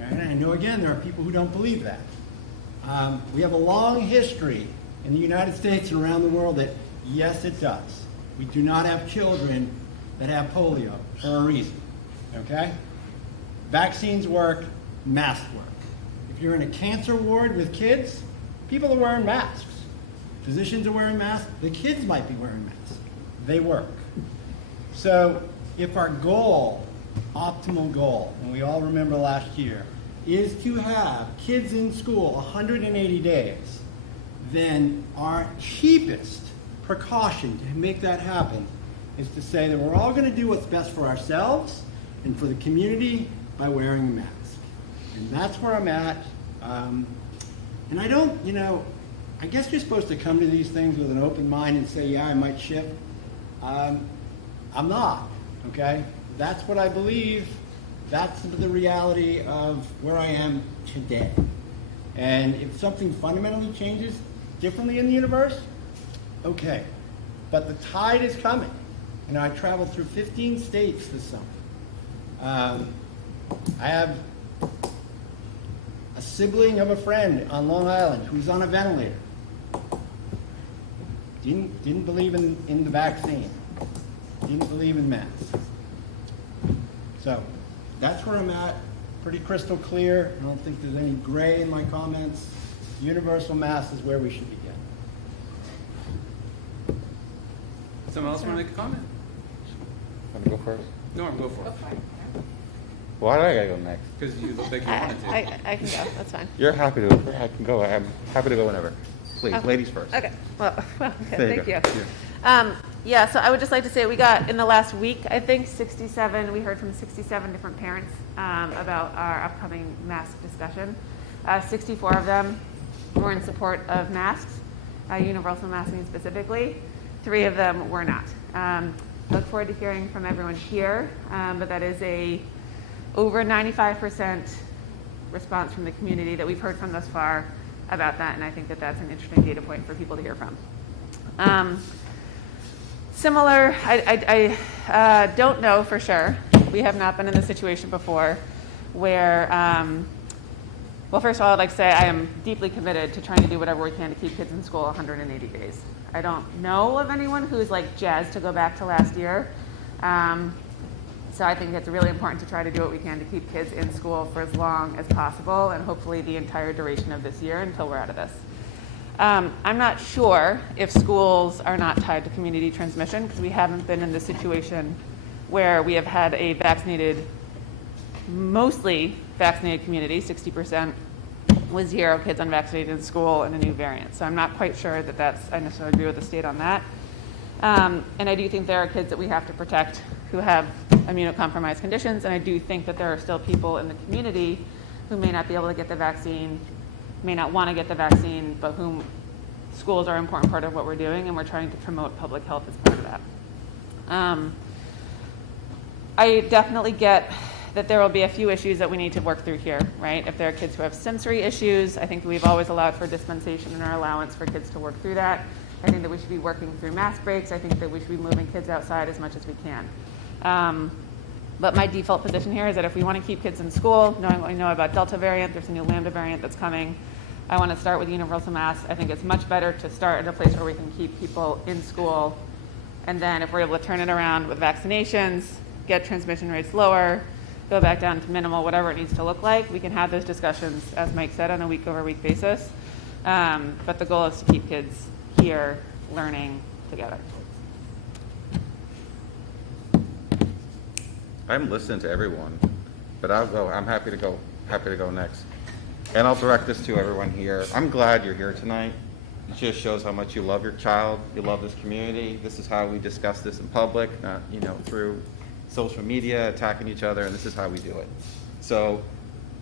And I know, again, there are people who don't believe that. We have a long history in the United States and around the world that, yes, it does. We do not have children that have polio for a reason, okay? Vaccines work, masks work. If you're in a cancer ward with kids, people are wearing masks. Physicians are wearing masks. The kids might be wearing masks. They work. So if our goal, optimal goal, and we all remember last year, is to have kids in school 180 days, then our cheapest precaution to make that happen is to say that we're all going to do what's best for ourselves and for the community by wearing a mask. And that's where I'm at. And I don't, I guess you're supposed to come to these things with an open mind and say, yeah, I might shift. I'm not, okay? That's what I believe. That's the reality of where I am today. And if something fundamentally changes differently in the universe, okay. But the tide is coming. I traveled through 15 states this summer. I have a sibling of a friend on Long Island who's on a ventilator. Didn't believe in the vaccine. Didn't believe in masks. So that's where I'm at. Pretty crystal clear. I don't think there's any gray in my comments. Universal mask is where we should begin. Someone else want to make a comment? Want to go first? Norm, go for it. Why do I gotta go next? Because you look like you wanted to. I can go, that's fine. You're happy to go. I can go. I'm happy to go whenever. Please, Oh, ladies first. Okay, well, okay, There you thank go. you. Yeah, so I would just like to say, we got, in the last week, I think, we heard from 67 different parents about our upcoming mask discussion. 64 of them were in support of masks, universal masking specifically. 3 of them were not. I look forward to hearing from everyone here, but that is over 95% response from the community that we've heard from thus far about that, and I think that that's an interesting data point for people to hear from. Similar, I don't know for sure. We have not been in this situation before where, well, first of all, I'd like to say I am deeply committed to trying to do whatever we can to keep kids in school 180 days. I don't know of anyone who's like jazzed to go back to last year. So I think it's really important to try to do what we can to keep kids in school for as long as possible, and hopefully the entire duration of this year until we're out of this. I'm not sure if schools are not tied to community transmission, because we haven't been in the situation where we have had a mostly vaccinated community, 60% with 0 kids unvaccinated in school and a new variant. So I'm not quite sure that I necessarily agree with the state on that. And I do think there are kids that we have to protect who have immunocompromised conditions, and I do think that there are still people in the community who may not be able to get the vaccine, may not want to get the vaccine, but whom schools are an important part of what we're doing, and we're trying to promote public health as part of that. I definitely get that there will be a few issues that we need to work through here, right? If there are kids who have sensory issues, I think we've always allowed for dispensation in our allowance for kids to work through that. I think that we should be working through mask breaks. I think that we should be moving kids outside as much as we can. But my default position here is that if we want to keep kids in school, knowing what we know about Delta variant, there's a new Lambda variant that's coming, I want to start with universal masks. I think it's much better to start at a place where we can keep people in school, and then if we're able to turn it around with vaccinations, get transmission rates lower, go back down to minimal, whatever it needs to look like, we can have those discussions, as Mike said, on a week-over-week basis. But the goal is to keep kids here learning together. I'm listening to everyone, but I'll go. I'm happy to go. Happy to go next. And I'll direct this to everyone here. I'm glad you're here tonight. It just shows how much you love your child. You love this community. This is how we discuss this in public, not through social media, attacking each other, and this is how we do it. So,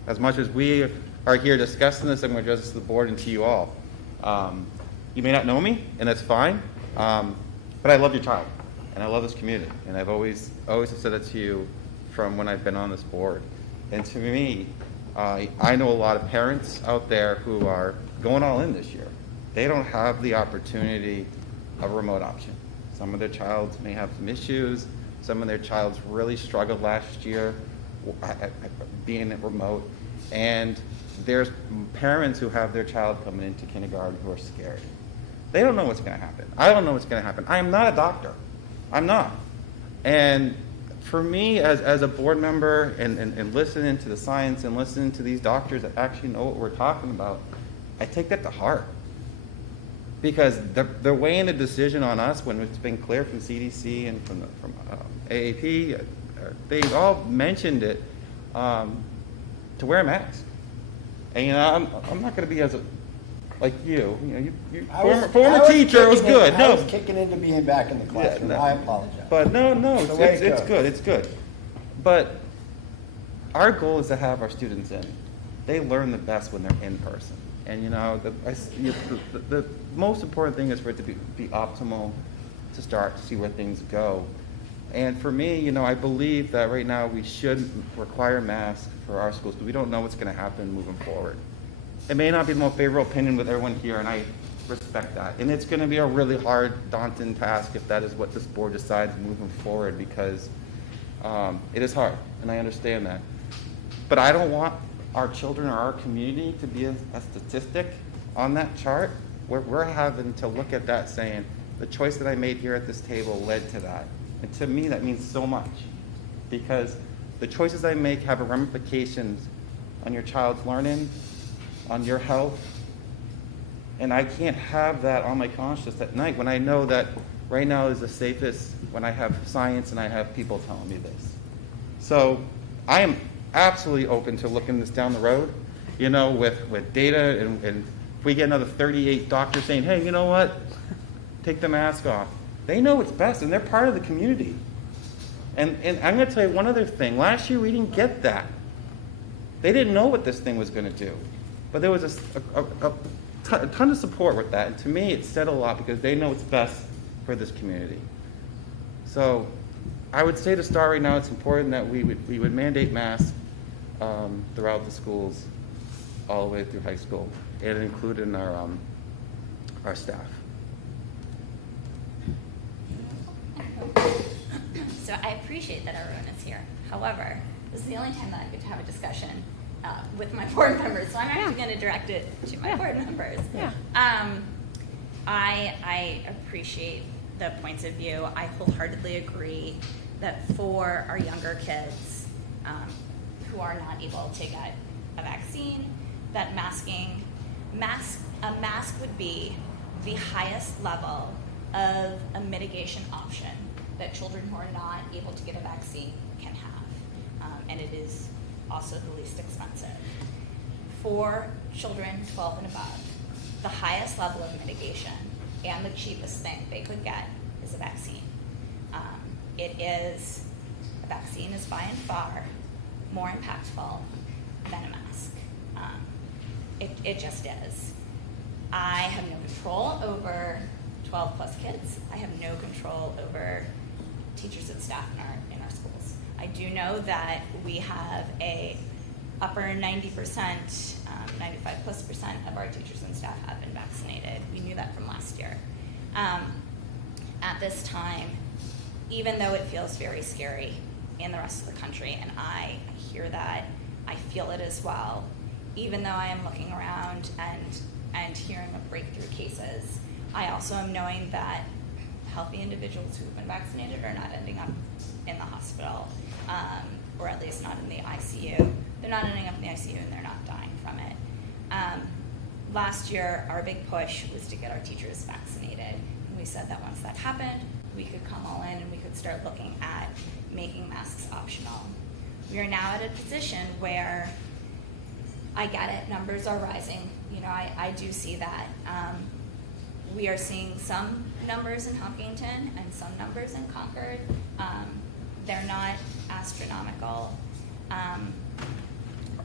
as much as we are here discussing this, I'm going to address this to the board and to you all. You may not know me, and that's fine, but I love your child, and I love this community, and I've always said it to you from when I've been on this board. And to me, I know a lot of parents out there who are going all in this year. They don't have the opportunity of a remote option. Some of their child may have some issues. Some of their child's really struggled last year being remote. And there's parents who have their child coming into kindergarten who are scared. They don't know what's going to happen. I don't know what's going to happen. I am not a doctor. I'm not. And for me, as a board member and listening to the science and listening to these doctors that actually know what we're talking about, I take that to heart. Because they're weighing a decision on us when it's been clear from CDC and from AAP. They've all mentioned it to wear a mask. And I'm not going to be like you. Former teacher, it was good. I was kicking into being back in the classroom. I apologize. But no, it's good. It's good. But our goal is to have our students in. they learn the best when they're in person. And the most important thing is for it to be optimal to start to see where things go. And for me, I believe that right now we should require masks for our schools, but we don't know what's going to happen moving forward. It may not be the most favorable opinion with everyone here, and I respect that. And it's going to be a really hard, daunting task if that is what this board decides moving forward, because it is hard, and I understand that. But I don't want our children or our community to be a statistic on that chart where we're having to look at that saying, the choice that I made here at this table led to that. And to me, that means so much, because the choices I make have ramifications on your child's learning, on your health, and I can't have that on my conscience at night when I know that right now is the safest when I have science and I have people telling me this. So I am absolutely open to looking this down the road, with data, and if we get another 38 doctors saying, hey, you know what, take the mask off. They know what's best, and they're part of the community. And I'm going to tell you one other thing. Last year, we didn't get that. They didn't know what this thing was going to do. But there was a ton of support with that. And to me, it said a lot because they know what's best for this community. So I would say to start right now, it's important that we would mandate masks throughout the schools all the way through high school, and include in our staff. So I appreciate that everyone is here. However, this is the only time that I get to have a discussion with my board members, so I'm actually going to direct it to my board members. Yeah. I appreciate the points of view. I wholeheartedly agree that for our younger kids who are not able to get a vaccine, that a mask would be the highest level of a mitigation option that children who are not able to get a vaccine can have. And it is also the least expensive. For children 12 and above, the highest level of mitigation and the cheapest thing they could get is a vaccine. A vaccine is by and far more impactful than a mask. It just is. I have no control over 12 plus kids. I have no control over teachers and staff in our schools. I do know that we have a upper 90%, 95+% of our teachers and staff have been vaccinated. We knew that from last year. At this time, even though it feels very scary in the rest of the country, and I hear that, I feel it as well, even though I am looking around and hearing of breakthrough cases, I also am knowing that healthy individuals who have been vaccinated are not ending up in the hospital, or at least not in the ICU. They're not ending up in the ICU and they're not dying from it. Last year, our big push was to get our teachers vaccinated. And we said that once that happened, we could come all in and we could start looking at making masks optional. We are now at a position where I get it, numbers are rising. I do see that. We are seeing some numbers in Hopkinton and some numbers in Concord. They're not astronomical.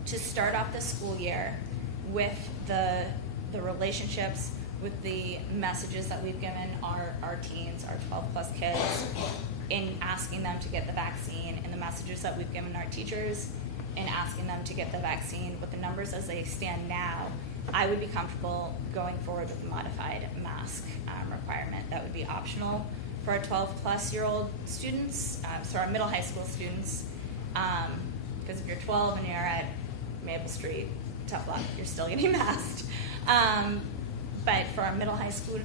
To start off the school year with the relationships, with the messages that we've given our teens, our 12 plus kids, in asking them to get the vaccine, and the messages that we've given our teachers in asking them to get the vaccine, with the numbers as they stand now, I would be comfortable going forward with a modified mask requirement that would be optional for our 12-plus-year-old students, so our middle high school students, because if you're 12 and you're at Maple Street, tough luck, you're still getting masked. But for our middle high school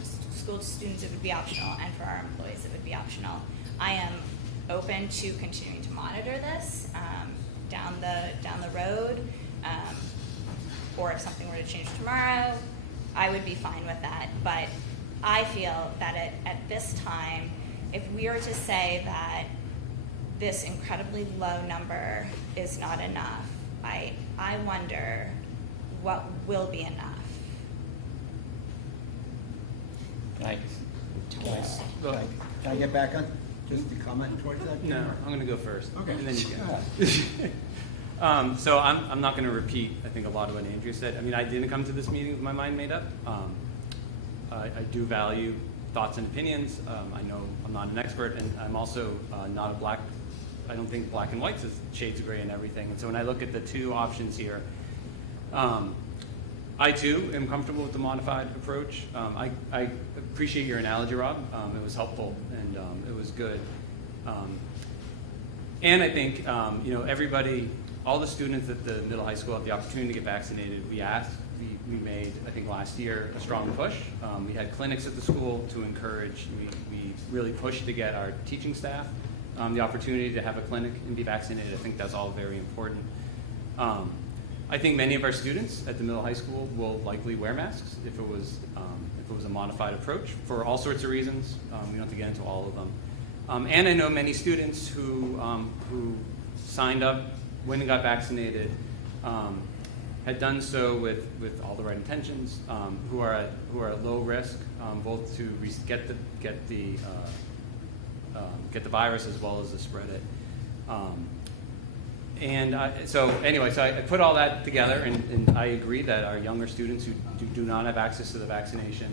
students, it would be optional, and for our employees, it would be optional. I am open to continuing to monitor this down the road, or if something were to change tomorrow, I would be fine with that. But I feel that at this time, if we were to say that this incredibly low number is not enough, I wonder what will be enough. Can I get back on, just to comment towards that? No, I'm going to go first. Okay. And then you So I'm not going to repeat, I think, a lot of what Andrea said. I mean, I didn't come to this meeting with my mind made up. I do value thoughts and opinions. I know I'm not an expert, and I'm also not a black, I don't think black and white is shades of gray and everything. And so when I look at the two options here, I too am comfortable with the modified approach. I appreciate your analogy, Rob. It was helpful and it was good. And I think, you know, everybody, all the students at the middle high school have the opportunity to get vaccinated. We we made, I think last year, a strong push. We had clinics at the school to encourage, we really pushed to get our teaching staff the opportunity to have a clinic and be vaccinated. I think that's all very important. I think many of our students at the middle high school will likely wear masks if it was a modified approach for all sorts of reasons. We don't have to get into all of them. And I know many students who signed up, went and got vaccinated, had done so with all the right intentions, who are at low risk, both to get the virus as well as to spread it. So I put all that together, and I agree that our younger students who do not have access to the vaccination,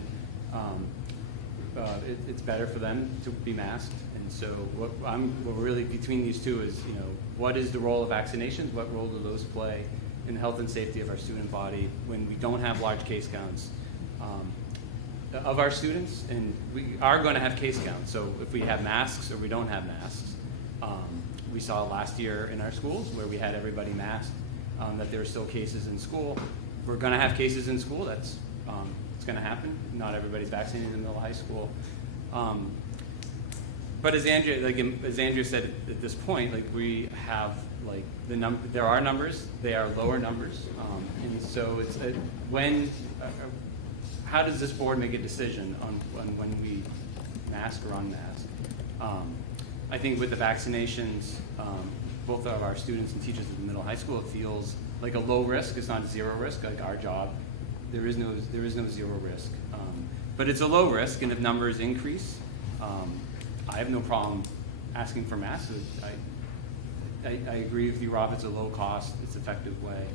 it's better for them to be masked. And so what really between these two is, you know, what is the role of vaccinations? What role do those play in the health and safety of our student body when we don't have large case counts of our students? And we are going to have case counts. So if we have masks or we don't have masks, we saw last year in our schools where we had everybody masked, that there were still cases in school. We're going to have cases in school. That's it's going to happen. Not everybody's vaccinated in the middle of high school. But as Andrea said at this point, like we have like there are numbers. They are lower numbers, and so it's how does this board make a decision on when we mask or unmask? I think with the vaccinations, both of our students and teachers at the middle high school, it feels like a low risk. It's not a zero risk. Like our job, there is no zero risk, but it's a low risk. And if numbers increase, I have no problem asking for masks. I agree with you, Rob. It's a low cost, it's effective way.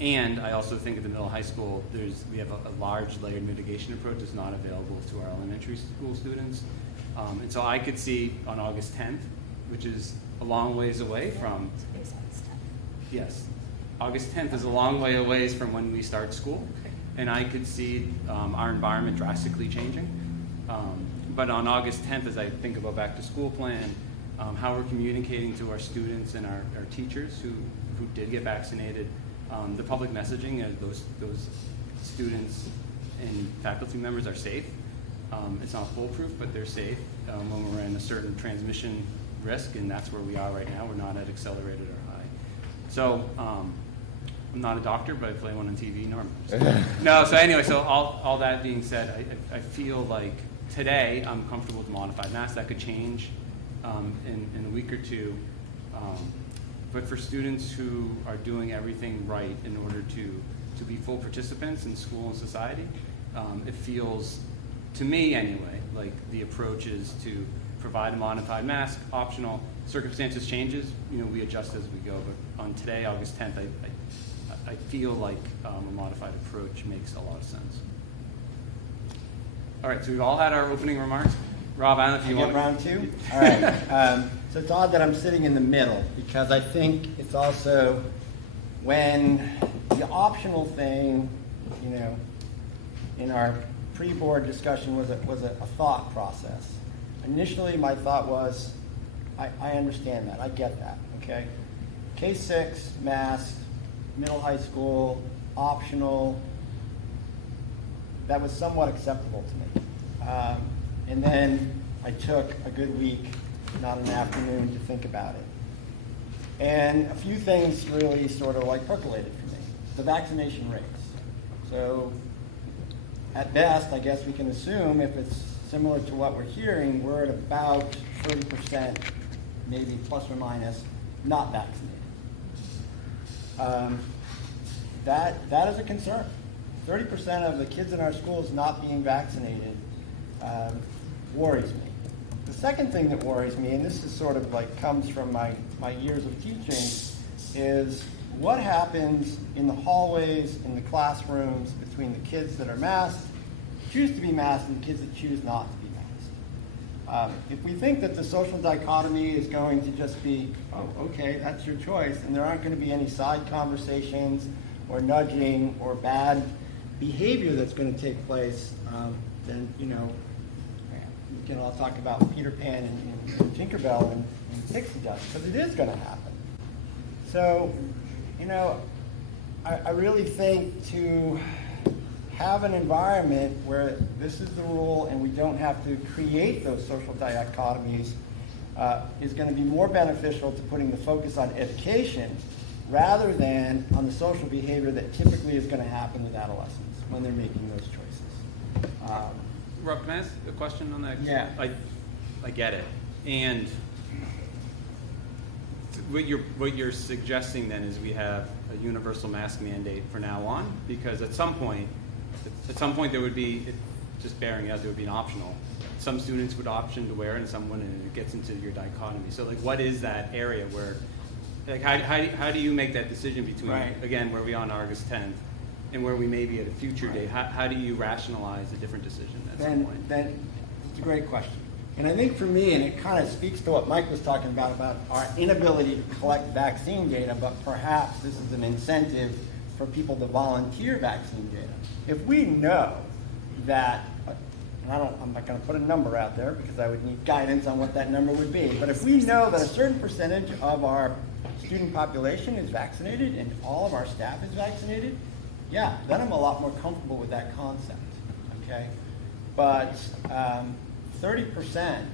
And I also think at the middle high school, we have a large layered mitigation approach that's not available to our elementary school students. And so I could see on August 10th, which is a long ways away from, yes, August 10th is a long way away from when we start school. And I could see our environment drastically changing. But on August 10th, as I think about back to school plan, how we're communicating to our students and our teachers who did get vaccinated, the public messaging, those students and faculty members are safe. It's not foolproof, but they're safe when we're in a certain transmission risk, and that's where we are right now. We're not at accelerated or high. So I'm not a doctor, but I play one on TV normally. No, so anyway, so all that being said, I feel like today I'm comfortable with the modified mask. That could change in a week or two. But for students who are doing everything right in order to be full participants in school and society, it feels, to me anyway, like the approach is to provide a modified mask, optional. Circumstances changes, we adjust as we go. But on today, August 10th, I feel like a modified approach makes a lot of sense. All right, so we've all had our opening remarks. Rob, I don't know if you want round two? All right. So it's odd that I'm sitting in the middle because I think it's also when the optional thing, in our pre-board discussion was a thought process. Initially, my thought was, I understand that. I get that, okay? K-6, mask, middle high school, optional, that was somewhat acceptable to me. And then I took a good week, not an afternoon, to think about it. And a few things really sort of like percolated for me. The vaccination rates. So at best, I guess we can assume if it's similar to what we're hearing, we're at about 30%, maybe plus or minus, not vaccinated. That is a concern. 30% of the kids in our schools not being vaccinated worries me. The second thing that worries me, and this is sort of like comes from my years of teaching, is what happens in the hallways, in the classrooms, between the kids that are masked, choose to be masked, and the kids that choose not to be masked. If we think that the social dichotomy is going to just be, oh, okay, that's your choice, and there aren't going to be any side conversations or nudging or bad behavior that's going to take place, then, you know, we can all talk about Peter Pan and Tinkerbell and Pixie Dust, because it is going to happen. So, you know, I really think to have an environment where this is the rule and we don't have to create those social dichotomies is going to be more beneficial to putting the focus on education rather than on the social behavior that typically is going to happen with adolescents when they're making those choices. Rob, can I ask a question on that? Yeah. I get it. And what you're suggesting then is we have a universal mask mandate for now on, because at some point there would be, just bearing out, there would be an optional. Some students would option to wear it and some wouldn't, and it gets into your dichotomy. So like, what is that area where, like, how do you make that decision between, Right. again, where we are on August 10th and where we may be at a future date? How do you rationalize a different decision at some point? Then it's a great question. And I think for me, and it kind of speaks to what Mike was talking about our inability to collect vaccine data, but perhaps this is an incentive for people to volunteer vaccine data. If we know that, and I'm not going to put a number out there because I would need guidance on what that number would be, but if we know that a certain percentage of our student population is vaccinated and all of our staff is vaccinated, yeah, then I'm a lot more comfortable with that concept, okay? But 30%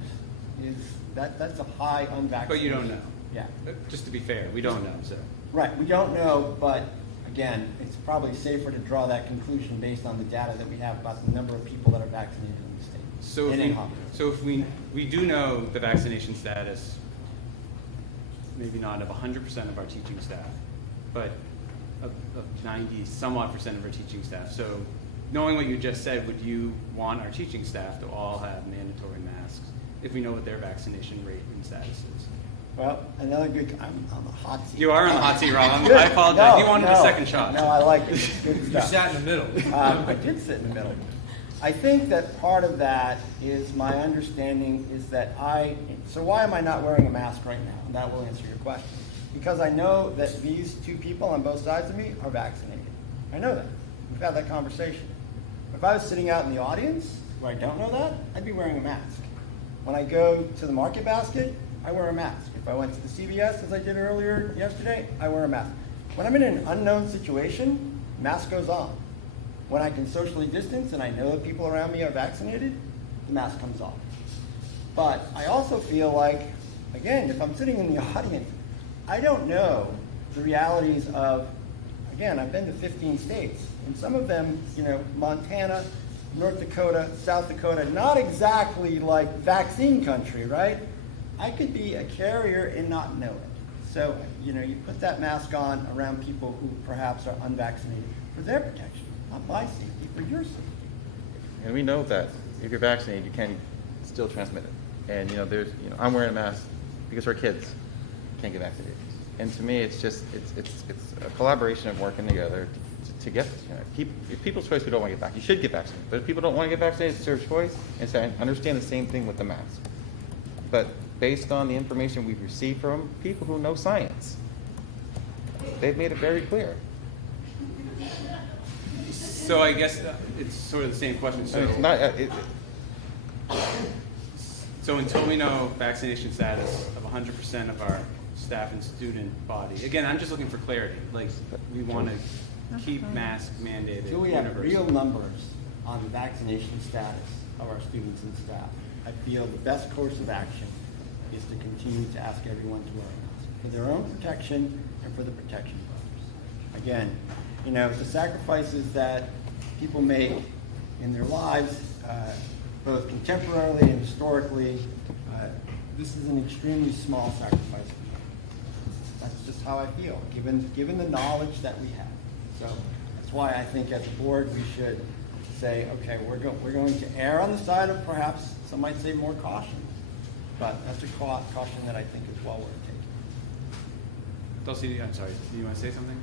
is, that's a high unvaccinated. But you don't know. Yeah. Just to be fair, we don't know, so. Right, we don't know, but again, it's probably safer to draw that conclusion based on the data that we have about the number of people that are vaccinated in the state. So if we do know the vaccination status, maybe not of 100% of our teaching staff, but of 90 some odd percent of our teaching staff. So knowing what you just said, would you want our teaching staff to all have mandatory masks if we know what their vaccination rate and status is? Well, another good, I'm on the hot seat. You are on the hot seat, Rob. I apologize. You wanted a second shot. No, I like it. It's good You stuff. sat in the middle. I did sit in the middle. I think that part of that is my understanding is that so why am I not wearing a mask right now? And that will answer your question. Because I know that these two people on both sides of me are vaccinated. I know that. We've had that conversation. If I was sitting out in the audience where I don't know that, I'd be wearing a mask. When I go to the market basket, I wear a mask. If I went to the CVS, as I did earlier yesterday, I wear a mask. When I'm in an unknown situation, mask goes on. When I can socially distance and I know that people around me are vaccinated, the mask comes off. But I also feel like, again, if I'm sitting in the audience, I don't know the realities of, again, I've been to 15 states, and some of them, you know, Montana, North Dakota, South Dakota, not exactly like vaccine country, right? I could be a carrier and not know it. So, you know, you put that mask on around people who perhaps are unvaccinated for their protection, not my safety, for your safety. And we know that if you're vaccinated, you can still transmit it. And, you know, I'm wearing a mask because we're kids, can't get vaccinated. And to me, it's just, it's a collaboration of working together to get, you know, if people's choice, we don't want to get vaccinated. You should get vaccinated. But if people don't want to get vaccinated, it's their choice. And so I understand the same thing with the mask. But based on the information we've received from people who know science, they've made it very clear. So I guess it's sort of the same question. So, It's not, so until we know vaccination status of 100% of our staff and student body, again, I'm just looking for clarity. Like, we want to keep mask mandated. Until we have universal. real numbers on the vaccination status of our students and staff, I feel the best course of action is to continue to ask everyone to wear a mask for their own protection and for the protection of others. Again, you know, the sacrifices that people make in their lives, both contemporarily and historically, this is an extremely small sacrifice. That's just how I feel, given the knowledge that we have. So that's why I think as a board we should say, okay, we're going to err on the side of perhaps some might say more caution. But that's a caution that I think is well worth taking. Dulcie, I'm sorry, do you want to say something?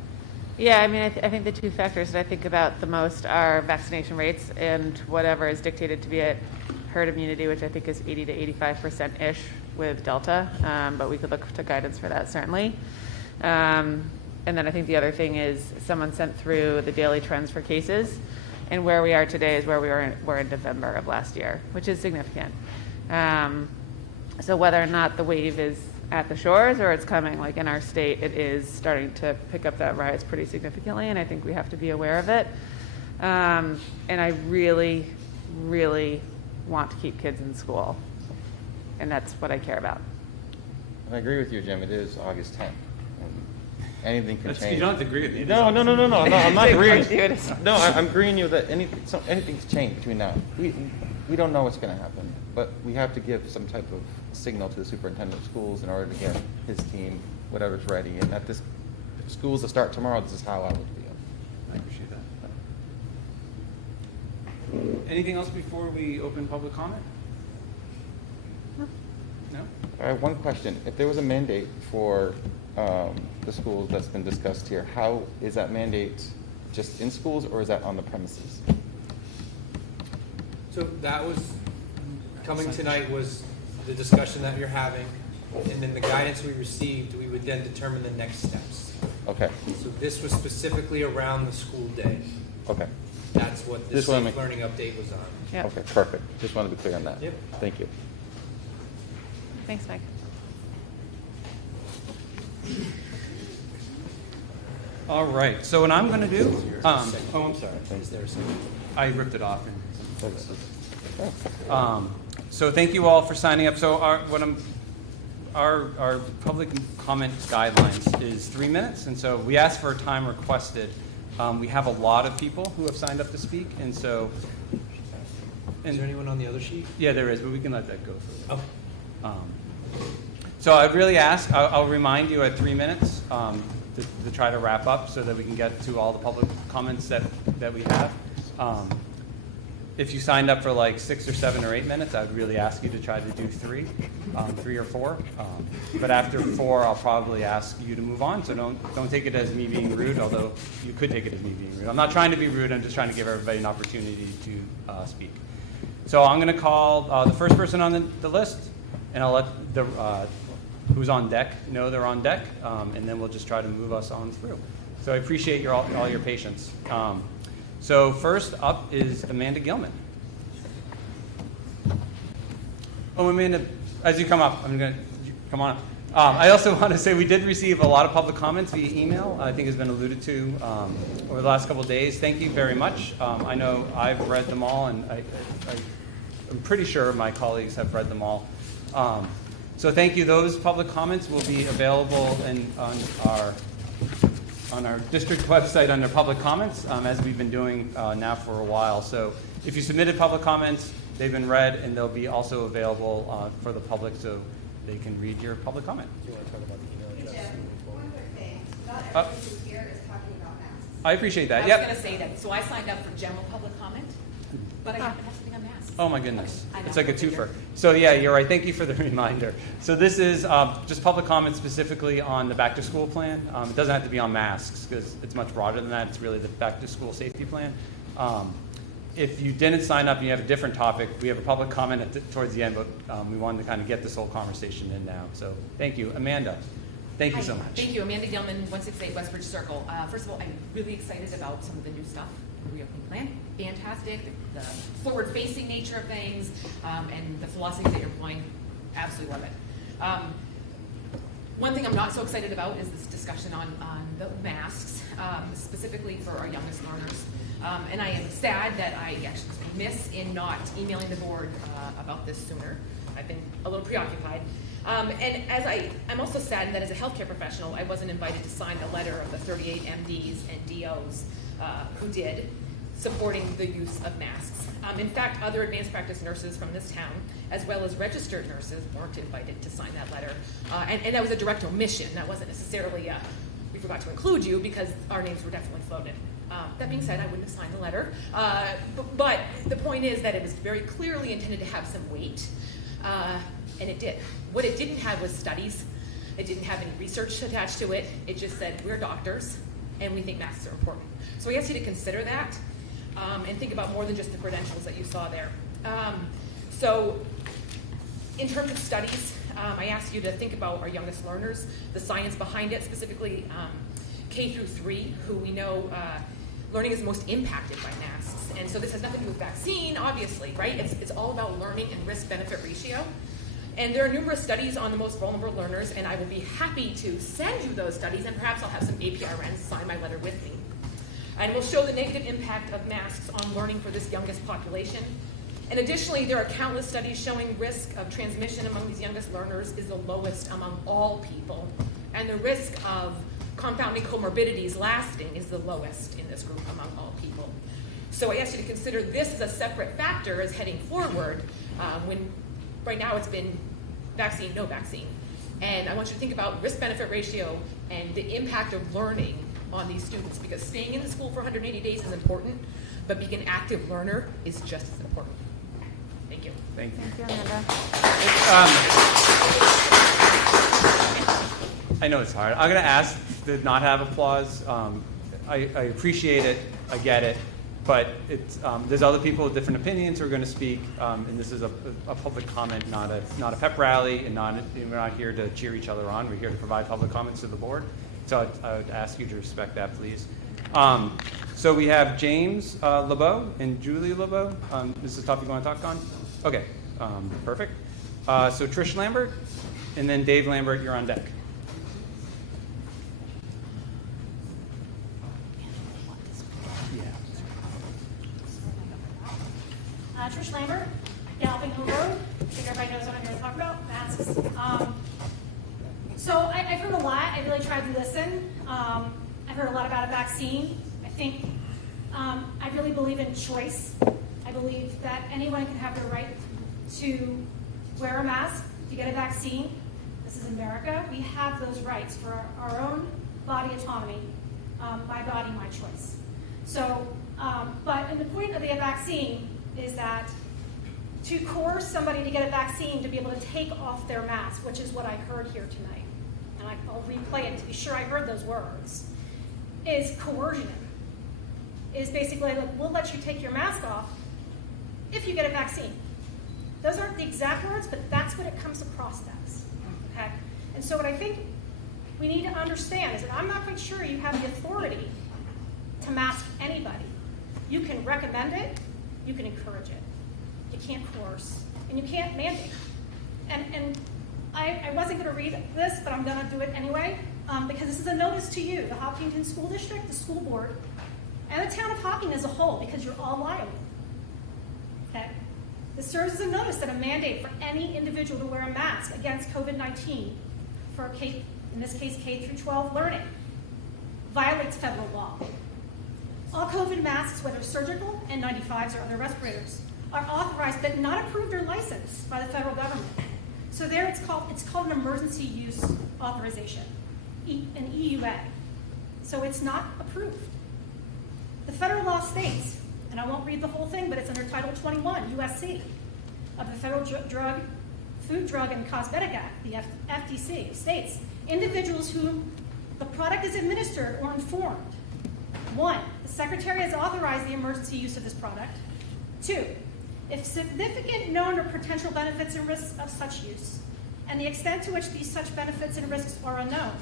Yeah, I mean, I think the two factors that I think about the most are vaccination rates and whatever is dictated to be at herd immunity, which I think is 80 to 85%-ish with Delta, but we could look to guidance for that certainly. And then I think the other thing is someone sent through the daily trends for cases, and where we are today is where we were in November of last year, which is significant. So whether or not the wave is at the shores or it's coming, like in our state, it is starting to pick up that rise pretty significantly, and I think we have to be aware of it. And I really, really want to keep kids in school, and that's what I care about. I agree with you, Jim. It is August 10th. And anything can change. You don't have to agree with me. No, I'm not agreeing. Agreeing. No, I'm agreeing with you that anything's changed between now. We don't know what's going to happen, but we have to give some type of signal to the superintendent of schools in order to get his team whatever's ready. And at this, if school's to start tomorrow, this is how I would feel. I appreciate that. Anything else before we open public comment? No? I have one question. If there was a mandate for the schools that's been discussed here, how is that mandate just in schools or is that on the premises? So that was, coming tonight was the discussion that you're having, and then the guidance we received, we would then determine the next steps. Okay. So this was specifically around the school day. Okay. That's what the Just wanna Safe Learning Update was on. Yep. Okay, perfect. Just want to be clear on that. Yep. Thank you. Thanks, Mike. All right, so what I'm going to do, I'm sorry. Is there a second? I ripped it off. So thank you all for signing up. So our public comment guidelines is 3 minutes, and so we asked for a time requested. We have a lot of people who have signed up to speak, and so. Is there anyone on the other sheet? Yeah, there is, but we can let that go for Oh. So I'd really ask, I'll remind you at 3 minutes to try to wrap up so that we can get to all the public comments that we have. If you signed up for like 6 or 7 or 8 minutes, I'd really ask you to try to do 3 or 4. But after 4, I'll probably ask you to move on. So don't take it as me being rude, although you could take it as me being rude. I'm not trying to be rude. I'm just trying to give everybody an opportunity to speak. So I'm going to call the first person on the list, and I'll let the who's on deck know they're on deck, and then we'll just try to move us on through. So I appreciate all your patience. So first up is Amanda Gilman. Oh, Amanda, as you come up, come on up. I also want to say we did receive a lot of public comments via email. I think has been alluded to over the last couple of days. Thank you very much. I know I've read them all, and I'm pretty sure my colleagues have read them all. So thank you. Those public comments will be available on our district website under public comments, as we've been doing now for a while. So if you submitted public comments, they've been read, and they'll be also available for the public so they can read your public comment. Do you want to talk about the email address? One quick thing, not everyone who's here is talking about masks. I appreciate that. I was Yep. going to say that. So I signed up for general public comment, but I happen to have something on masks. Oh my goodness, I know. it's like a twofer. So yeah, you're right. Thank you for the reminder. So this is just public comment specifically on the back to school plan. It doesn't have to be on masks because it's much broader than that. It's really the back to school safety plan. If you didn't sign up and you have a different topic, we have a public comment towards the end, but we wanted to kind of get this whole conversation in now. So thank you. Amanda, thank you so much. Thank you. Amanda Gilman, 168 Westbridge Circle. First of all, I'm really excited about some of the new stuff in the reopening plan. Fantastic. The forward-facing nature of things and the philosophy that you're employing. Absolutely love it. One thing I'm not so excited about is this discussion on the masks, specifically for our youngest learners. And I am sad that I actually was remiss in not emailing the board about this sooner. I've been a little preoccupied. And I'm also saddened that as a healthcare professional, I wasn't invited to sign the letter of the 38 MDs and DOs who did, supporting the use of masks. In fact, other advanced practice nurses from this town, as well as registered nurses, weren't invited to sign that letter. And that was a direct omission. That wasn't necessarily we forgot to include you because our names were definitely floated. That being said, I wouldn't have signed the letter. But the point is that it was very clearly intended to have some weight. And it did. What it didn't have was studies. It didn't have any research attached to it. It just said, we're doctors, and we think masks are important. So I asked you to consider that and think about more than just the credentials that you saw there. So in terms of studies, I asked you to think about our youngest learners, the science behind it, specifically K through 3, who we know learning is most impacted by masks. And so this has nothing to do with vaccine, obviously, right? It's all about learning and risk-benefit ratio. And there are numerous studies on the most vulnerable learners, and I will be happy to send you those studies, and perhaps I'll have some APRNs sign my letter with me. And we'll show the negative impact of masks on learning for this youngest population. And additionally, there are countless studies showing risk of transmission among these youngest learners is the lowest among all people. And the risk of compounding comorbidities lasting is the lowest in this group among all people. So I ask you to consider this as a separate factor as heading forward when right now it's been vaccine, no vaccine. And I want you to think about risk-benefit ratio and the impact of learning on these students, because staying in the school for 180 days is important, but being an active learner is just as important. Thank you. Thank you. Thank you, Amanda. I know it's hard. I'm going to ask to not have applause. I appreciate it. I get it. But it's, there's other people with different opinions who are going to speak, and this is a public comment, not a pep rally, and we're not here to cheer each other on. We're here to provide public comments to the board. So I would ask you to respect that, please. So we have James LeBeau and Julie LeBeau. Mrs. Tuff, you want to talk on? Okay, perfect. So Trish Lambert, and then Dave Lambert, you're on deck. Trish Lambert, Galloping Hill Road. I think everybody knows what I'm here to talk about, masks. So I've heard a lot. I really tried to listen. I've heard a lot about a vaccine. I think I really believe in choice. I believe that anyone can have the right to wear a mask, to get a vaccine. This is America. We have those rights for our own body autonomy, my body, my choice. So, but the point of the vaccine is that to coerce somebody to get a vaccine to be able to take off their mask, which is what I heard here tonight, and I'll replay it to be sure I heard those words, is coercion. Is basically like, we'll let you take your mask off if you get a vaccine. Those aren't the exact words, but that's what it comes across as, okay? And so what I think we need to understand is that I'm not quite sure you have the authority to mask anybody. You can recommend it, you can encourage it. You can't coerce, and you can't mandate. And I wasn't going to read this, but I'm going to do it anyway, because this is a notice to you, the Hopkinton School District, the school board, and the town of Hopkinton as a whole, because you're all liable. Okay? This serves as a notice that a mandate for any individual to wear a mask against COVID-19 for in this case K through 12 learning violates federal law. All COVID masks, whether surgical, N95s, or other respirators, are authorized but not approved or licensed by the federal government. So there it's called an emergency use authorization, an EUA. So it's not approved. The federal law states, and I won't read the whole thing, but it's under Title 21, USC, of the Federal Food, Drug, and Cosmetic Act, the FTC, states, individuals whom the product is administered or informed. 1, the Secretary has authorized the emergency use of this product. 2, if significant known or potential benefits and risks of such use, and the extent to which these such benefits and risks are unknown.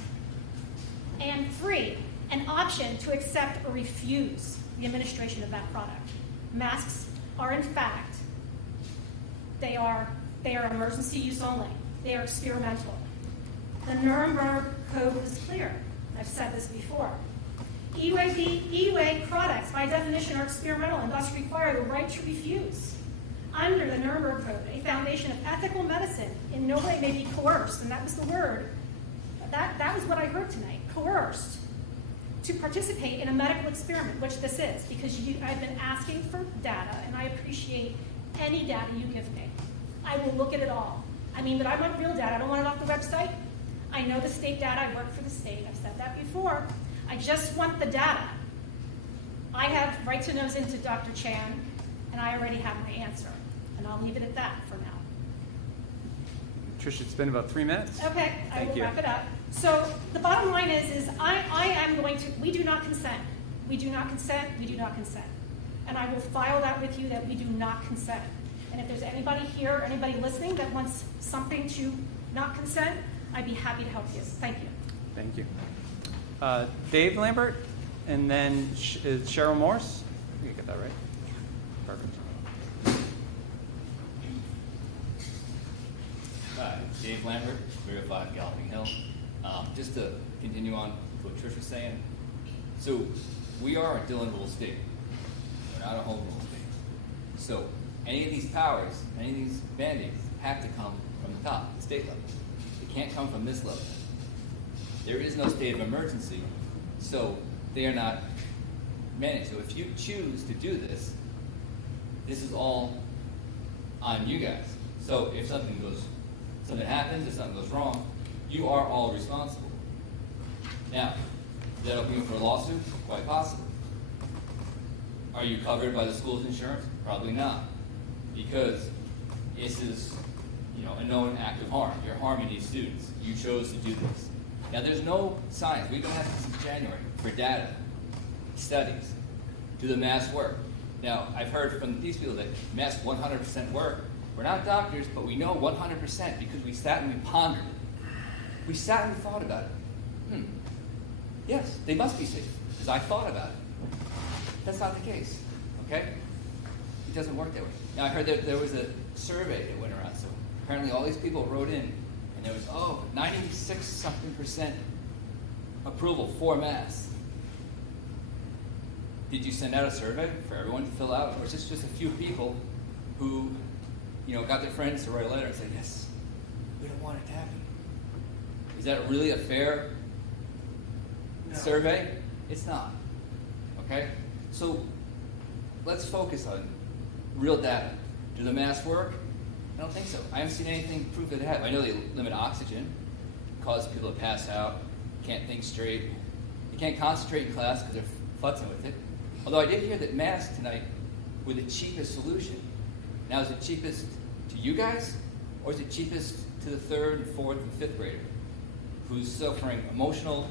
And 3, an option to accept or refuse the administration of that product. Masks are in fact, they are emergency use only. They are experimental. The Nuremberg Code is clear. I've said this before. EUA products, by definition, are experimental and thus require the right to refuse. Under the Nuremberg Code, a foundation of ethical medicine in no way may be coerced, and that was the word. That was what I heard tonight, coerced, to participate in a medical experiment, which this is, because I've been asking for data, and I appreciate any data you give me. I will look at it all. I mean, but I want real data. I don't want it off the website. I know the state data. I work for the state. I've said that before. I just want the data. I have right to nose into Dr. Chan, and I already have my answer. And I'll leave it at that for now. Trish, it's been about 3 minutes. Okay, I Thank will you. wrap it up. So the bottom line is I am going to, we do not consent. We do not consent, we do not consent. And I will file that with you that we do not consent. And if there's anybody here, anybody listening that wants something to not consent, I'd be happy to help you. Thank you. Thank you. Dave Lambert, and then Cheryl Morse. You get that right? Perfect. Hi, Dave Lambert, 305 Galloping Hill. Just to continue on what Trish was saying. So we are a Dillon rule state. We're not a home rule state. So any of these powers, any of these mandates have to come from the top, the state level. They can't come from this level. There is no state of emergency, so they are not managed. So if you choose to do this, this is all on you guys. So if something happens, if something goes wrong, you are all responsible. Now, is that opening for a lawsuit? Quite possible. Are you covered by the school's insurance? Probably not, because this is, a known act of harm. You're harming these students. You chose to do this. Now, there's no science. We've been asking since January for data, studies, do the mass work. Now, I've heard from these people that mass 100% work. We're not doctors, but we know 100% because we sat and we pondered it. We sat and we thought about it. Yes, they must be safe, because I thought about it. That's not the case, okay? It doesn't work that way. Now, I heard that there was a survey that went around, so apparently all these people wrote in, and there was, 96-something% approval for mass. Did you send out a survey for everyone to fill out, or is this just a few people who, got their friends to write a letter and say, yes, we don't want it to happen? Is that really a fair survey? It's not, okay? So let's focus on real data. Do the masks work? I don't think so. I haven't seen anything prove that they have. I know they limit oxygen, cause people to pass out, can't think straight. They can't concentrate in class because they're futzing with it. Although I did hear that masks tonight were the cheapest solution. Now, is it cheapest to you guys, or is it cheapest to the 3rd, and 4th, and 5th grader who's suffering emotional,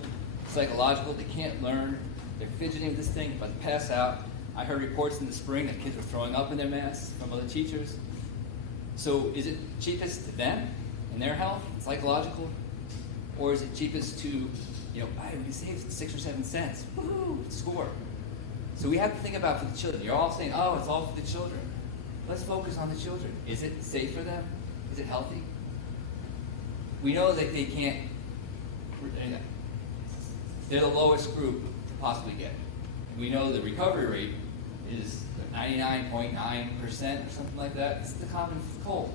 psychological, they can't learn, they're fidgeting with this thing, about to pass out. I heard reports in the spring that kids were throwing up in their masks from other teachers. So is it cheapest to them and their health, psychological, or is it cheapest to, we saved 6 or 7 cents, woohoo, score. So we have to think about for the children. You're all saying, it's all for the children. Let's focus on the children. Is it safe for them? Is it healthy? We know that they can't, they're the lowest group to possibly get. We know the recovery rate is 99.9% or something like that. It's the common cold.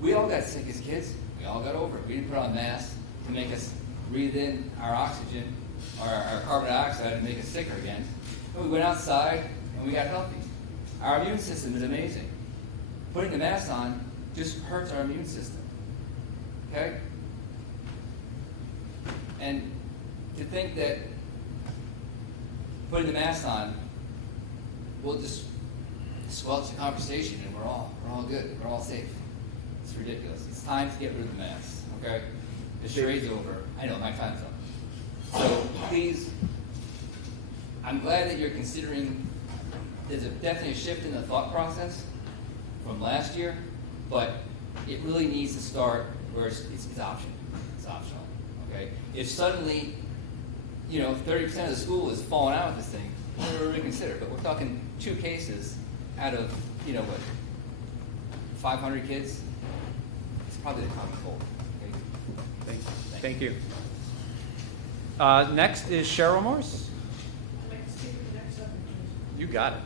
We all got sick as kids. We all got over it. We didn't put on masks to make us breathe in our oxygen or our carbon dioxide and make us sicker again. But we went outside and we got healthy. Our immune system is amazing. Putting the mask on just hurts our immune system. Okay? And to think that putting the mask on will just squelch the conversation and we're all good, we're all safe. It's ridiculous. It's time to get rid of the masks, okay? The charade's over. I know, my time's up. So please, I'm glad that you're considering, there's definitely a shift in the thought process from last year, but it really needs to start where it's optional. It's optional, okay? If suddenly, 30% of the school is falling out with this thing, we'll reconsider. But we're talking 2 cases out of, 500 kids. It's probably the common cold. Okay? Thank you. Next is Cheryl Morse. You got it.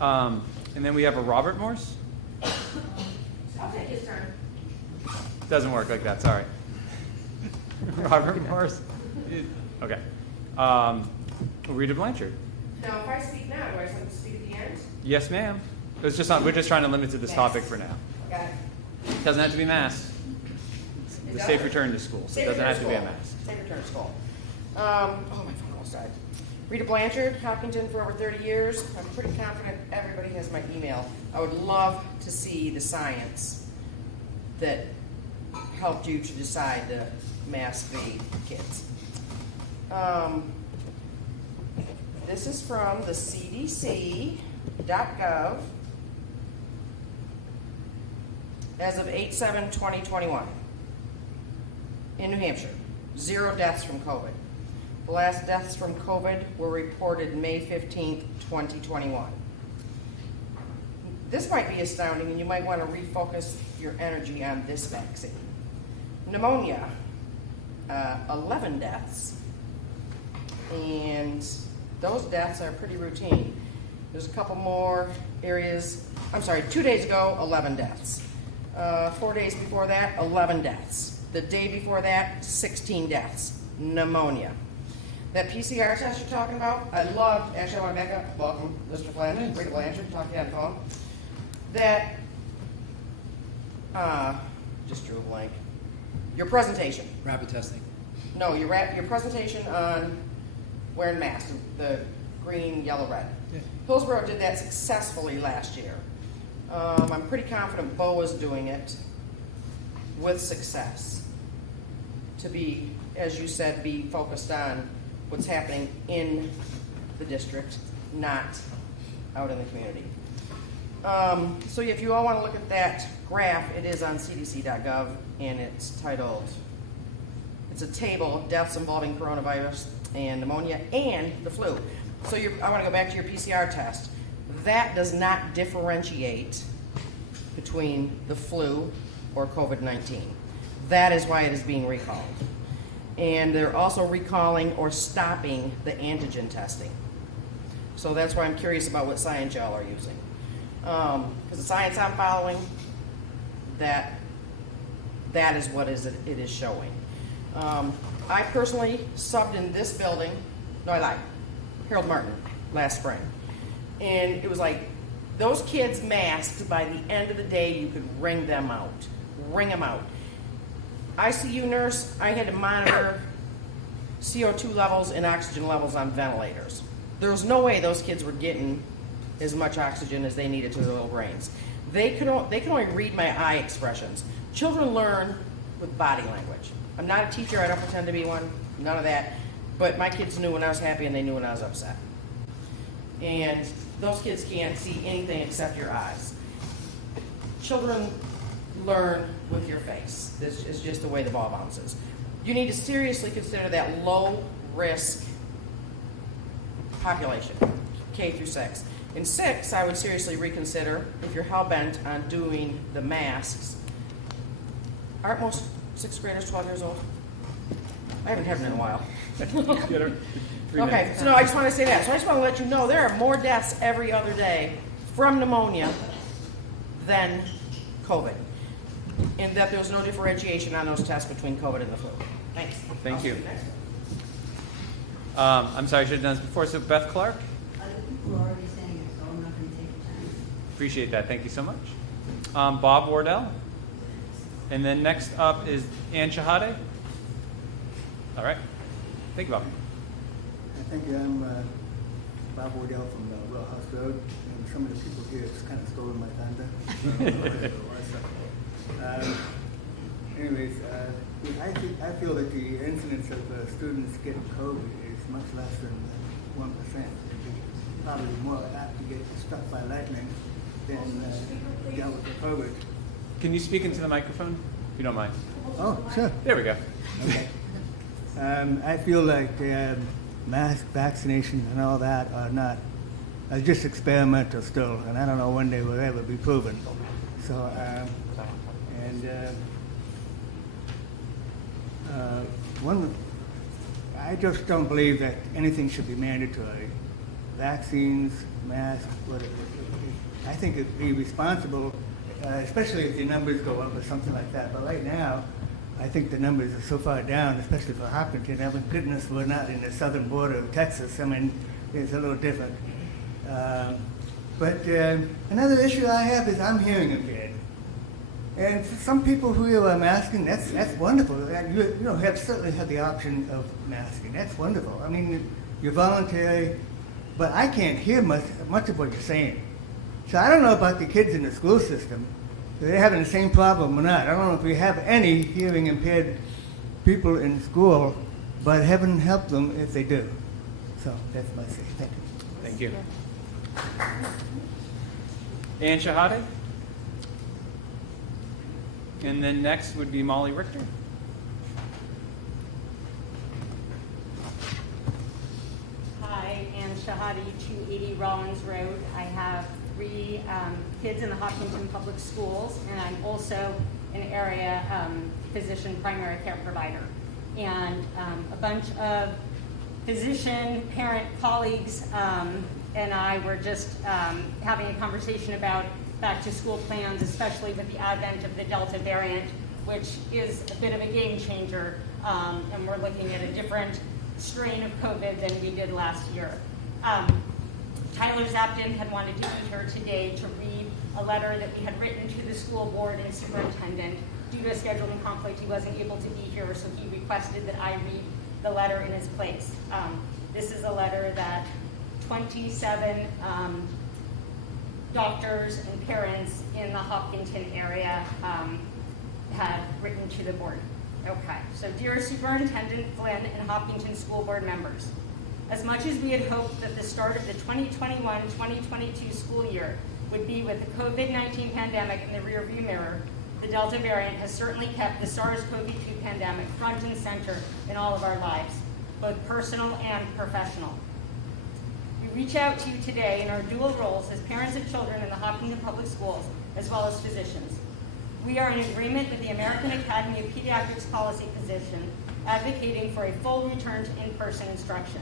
And then we have a Robert Morse. I'll take his turn. Doesn't work like that, sorry. Robert Morse. Okay. Rita Blanchard. Now, if I speak now, do I have to speak at the end? Yes, ma'am. We're just trying to limit to this topic for now. Got it. Doesn't have to be mass. It's a safe return to school, so it doesn't have to be a mass. Safe return to school. My phone almost died. Rita Blanchard, Hopkinton for over 30 years. I'm pretty confident everybody has my email. I would love to see the science that helped you to decide to mask the kids. This is from the CDC.gov as of 8/7/2021 in New Hampshire. 0 deaths from COVID. The last deaths from COVID were reported May 15th, 2021. This might be astounding, and you might want to refocus your energy on this vaccine. Pneumonia, 11 deaths, and those deaths are pretty routine. There's a couple more areas. I'm sorry, 2 days ago, 11 deaths. 4 days before that, 11 deaths. The day before that, 16 deaths. Pneumonia. That PCR test you're talking about, I loved, actually I want to back up, welcome, Mr. Blanchard, Rita Blanchard, talking on the phone. That, just drew a blank. Your presentation. Rapid testing. No, your presentation on wearing masks, the green, yellow, red. Yeah. Hillsborough did that successfully last year. I'm pretty confident Bo is doing it with success. To be, as you said, be focused on what's happening in the district, not out in the community. So if you all want to look at that graph, it is on cdc.gov, and it's titled, it's a table of deaths involving coronavirus and pneumonia and the flu. So I want to go back to your PCR test. That does not differentiate between the flu or COVID-19. That is why it is being recalled. And they're also recalling or stopping the antigen testing. So that's why I'm curious about what science y'all are using. Because the science I'm following, that is what it is showing. I personally subbed in this building, no, I lied, Harold Martin, last spring. And it was like, those kids masked, by the end of the day, you could wring them out. Wring them out. ICU nurse, I had to monitor CO2 levels and oxygen levels on ventilators. There was no way those kids were getting as much oxygen as they needed to their little brains. They can only read my eye expressions. Children learn with body language. I'm not a teacher, I don't pretend to be one, none of that. But my kids knew when I was happy and they knew when I was upset. And those kids can't see anything except your eyes. Children learn with your face. This is just the way the ball bounces. You need to seriously consider that low risk population, K through 6. In 6, I would seriously reconsider if you're hell-bent on doing the masks. Aren't most 6th graders 12 years old? I haven't had them in a while. Okay, so no, I just want to say that. So I just want to let you know there are more deaths every other day from pneumonia than COVID. And that there's no differentiation on those tests between COVID and the flu. Thanks. Thank you. I'm sorry, I should have done this before. So Beth Clark? Other people are already saying it, so I'm not going to take your time. Appreciate that. Thank you so much. Bob Wardell. And then next up is Ann Shahade. All right. Thank you, Bob. Thank you. I'm Bob Wardell from Well House Road, and some of the people here have kind of stolen my thunder. Anyways, I feel that the incidence of students getting COVID is much less than 1%. It's probably more apt to get struck by lightning than dealt with the COVID. Can you speak into the microphone, if you don't mind? Oh, sure. There we go. Okay. I feel like mass vaccinations and all that are just experimental still, and I don't know when they will ever be proven. So, I just don't believe that anything should be mandatory. Vaccines, masks, I think it'd be responsible, especially if the numbers go up or something like that. But right now, I think the numbers are so far down, especially for Hopkinton. Thank goodness we're not in the southern border of Texas. I mean, it's a little different. But another issue I have is I'm hearing impaired. And for some people who are masking, that's wonderful. You certainly have the option of masking. That's wonderful. I mean, you're voluntary, but I can't hear much of what you're saying. So I don't know about the kids in the school system, they're having the same problem or not. I don't know if we have any hearing impaired people in school, but heaven help them if they do. So that's my say. Thank you. Thank you. Ann Shahade? And then next would be Molly Richter. Hi, Ann Shahade, 280 Rollins Road. I have 3 kids in the Hopkinton Public Schools, and I'm also an area physician primary care provider. And a bunch of physician, parent colleagues and I were just having a conversation about back to school plans, especially with the advent of the Delta variant, which is a bit of a game changer. And we're looking at a different strain of COVID than we did last year. Tyler Zapton had wanted to be here today to read a letter that we had written to the school board and superintendent. Due to a scheduling conflict, he wasn't able to be here, so he requested that I read the letter in his place. This is a letter that 27 doctors and parents in the Hopkinton area had written to the board. Okay, so dear Superintendent Flynn and Hopkinton School Board members, as much as we had hoped that the start of the 2021-2022 school year would be with the COVID-19 pandemic in the rearview mirror, the Delta variant has certainly kept the SARS-CoV-2 pandemic front and center in all of our lives, both personal and professional. We reach out to you today in our dual roles as parents of children in the Hopkinton Public Schools, as well as physicians. We are in agreement with the American Academy of Pediatrics policy position, advocating for a full return to in-person instruction.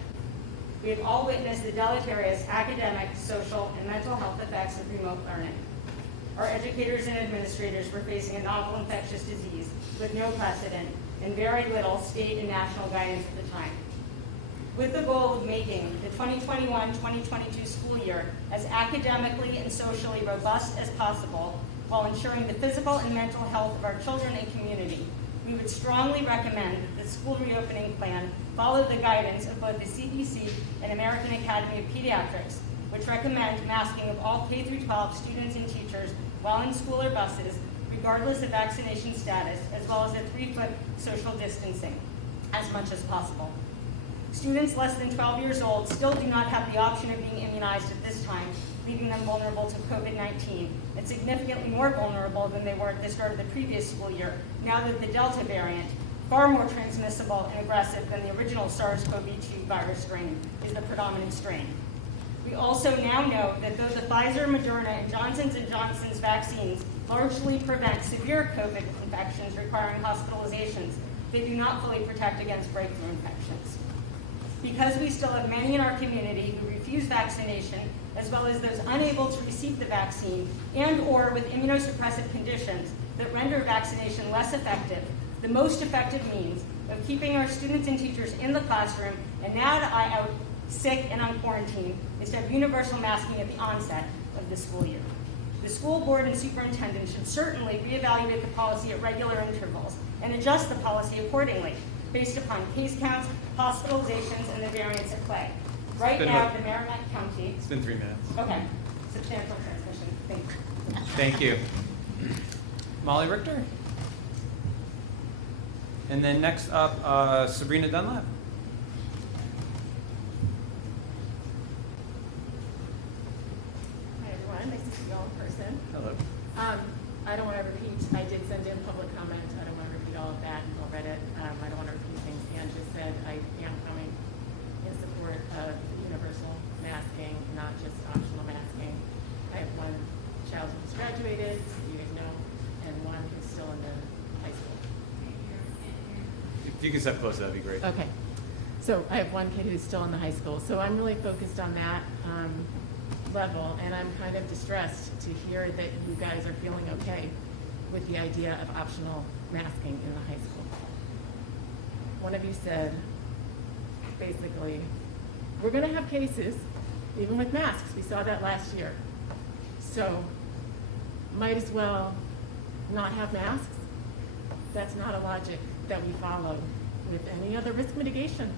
We have all witnessed the deleterious academic, social, and mental health effects of remote learning. Our educators and administrators were facing a novel infectious disease with no precedent and very little state and national guidance at the time. With the goal of making the 2021-2022 school year as academically and socially robust as possible, while ensuring the physical and mental health of our children and community, we would strongly recommend that the school reopening plan follow the guidance of both the CDC and American Academy of Pediatrics, which recommend masking of all K-12 students and teachers while in school or buses, regardless of vaccination status, as well as a 3-foot social distancing, as much as possible. Students less than 12 years old still do not have the option of being immunized at this time, leaving them vulnerable to COVID-19, and significantly more vulnerable than they were at the start of the previous school year, now that the Delta variant, far more transmissible and aggressive than the original SARS-CoV-2 virus strain, is the predominant strain. We also now know that though the Pfizer, Moderna, and Johnson & Johnson's vaccines largely prevent severe COVID infections requiring hospitalizations, they do not fully protect against breakthrough infections. Because we still have many in our community who refuse vaccination, as well as those unable to receive the vaccine and or with immunosuppressive conditions that render vaccination less effective, the most effective means of keeping our students and teachers in the classroom and now out sick and on quarantine is to have universal masking at the onset of the school year. The school board and superintendent should certainly reevaluate the policy at regular intervals and adjust the policy accordingly based upon case counts, hospitalizations, and the variants at play. Right now, the Merrimack County... It's been 3 minutes. Okay. Substantial transmission. Thank you. Thank you. Molly Richter? And then next up, Sabrina Dunlap. Hi, everyone. Nice to see you all in person. Hello. I don't want to repeat. I did send in public comment. I don't want to repeat all of that. You all read it. I don't want to repeat things Ann just said. I am coming in support of universal masking, not just optional masking. I have one child who's graduated, you guys know, and one who's still in the high school. If you can step closer, that'd be great. Okay. So I have one kid who's still in the high school. So I'm really focused on that level, and I'm kind of distressed to hear that you guys are feeling okay with the idea of optional masking in the high school. One of you said, basically, we're going to have cases, even with masks. We saw that last year. So might as well not have masks. That's not a logic that we follow with any other risk mitigation.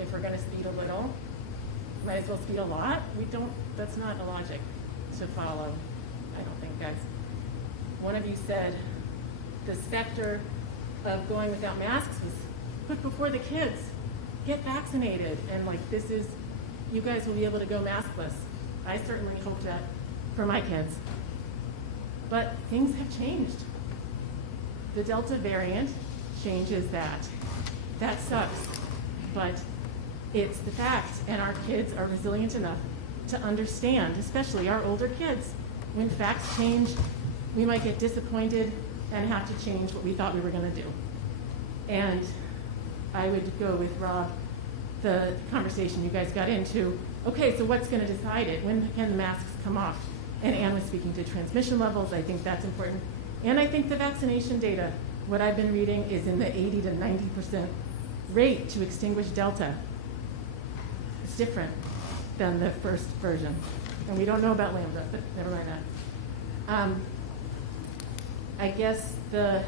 If we're going to speed a little, might as well speed a lot. That's not a logic to follow, I don't think, guys. one of you said the specter of going without masks was put before the kids. Get vaccinated, and like this is, you guys will be able to go maskless. I certainly hope that for my kids. But things have changed. The Delta variant changes that. That sucks, but it's the fact, and our kids are resilient enough to understand, especially our older kids. When facts change, we might get disappointed and have to change what we thought we were going to do. And I would go with Rob, the conversation you guys got into, okay, so what's going to decide it? When can the masks come off? And Ann was speaking to transmission levels. I think that's important. And I think the vaccination data, what I've been reading, is in the 80 to 90% rate to extinguish Delta. It's different than the first version. And we don't know about Lambda, but never mind that. I guess I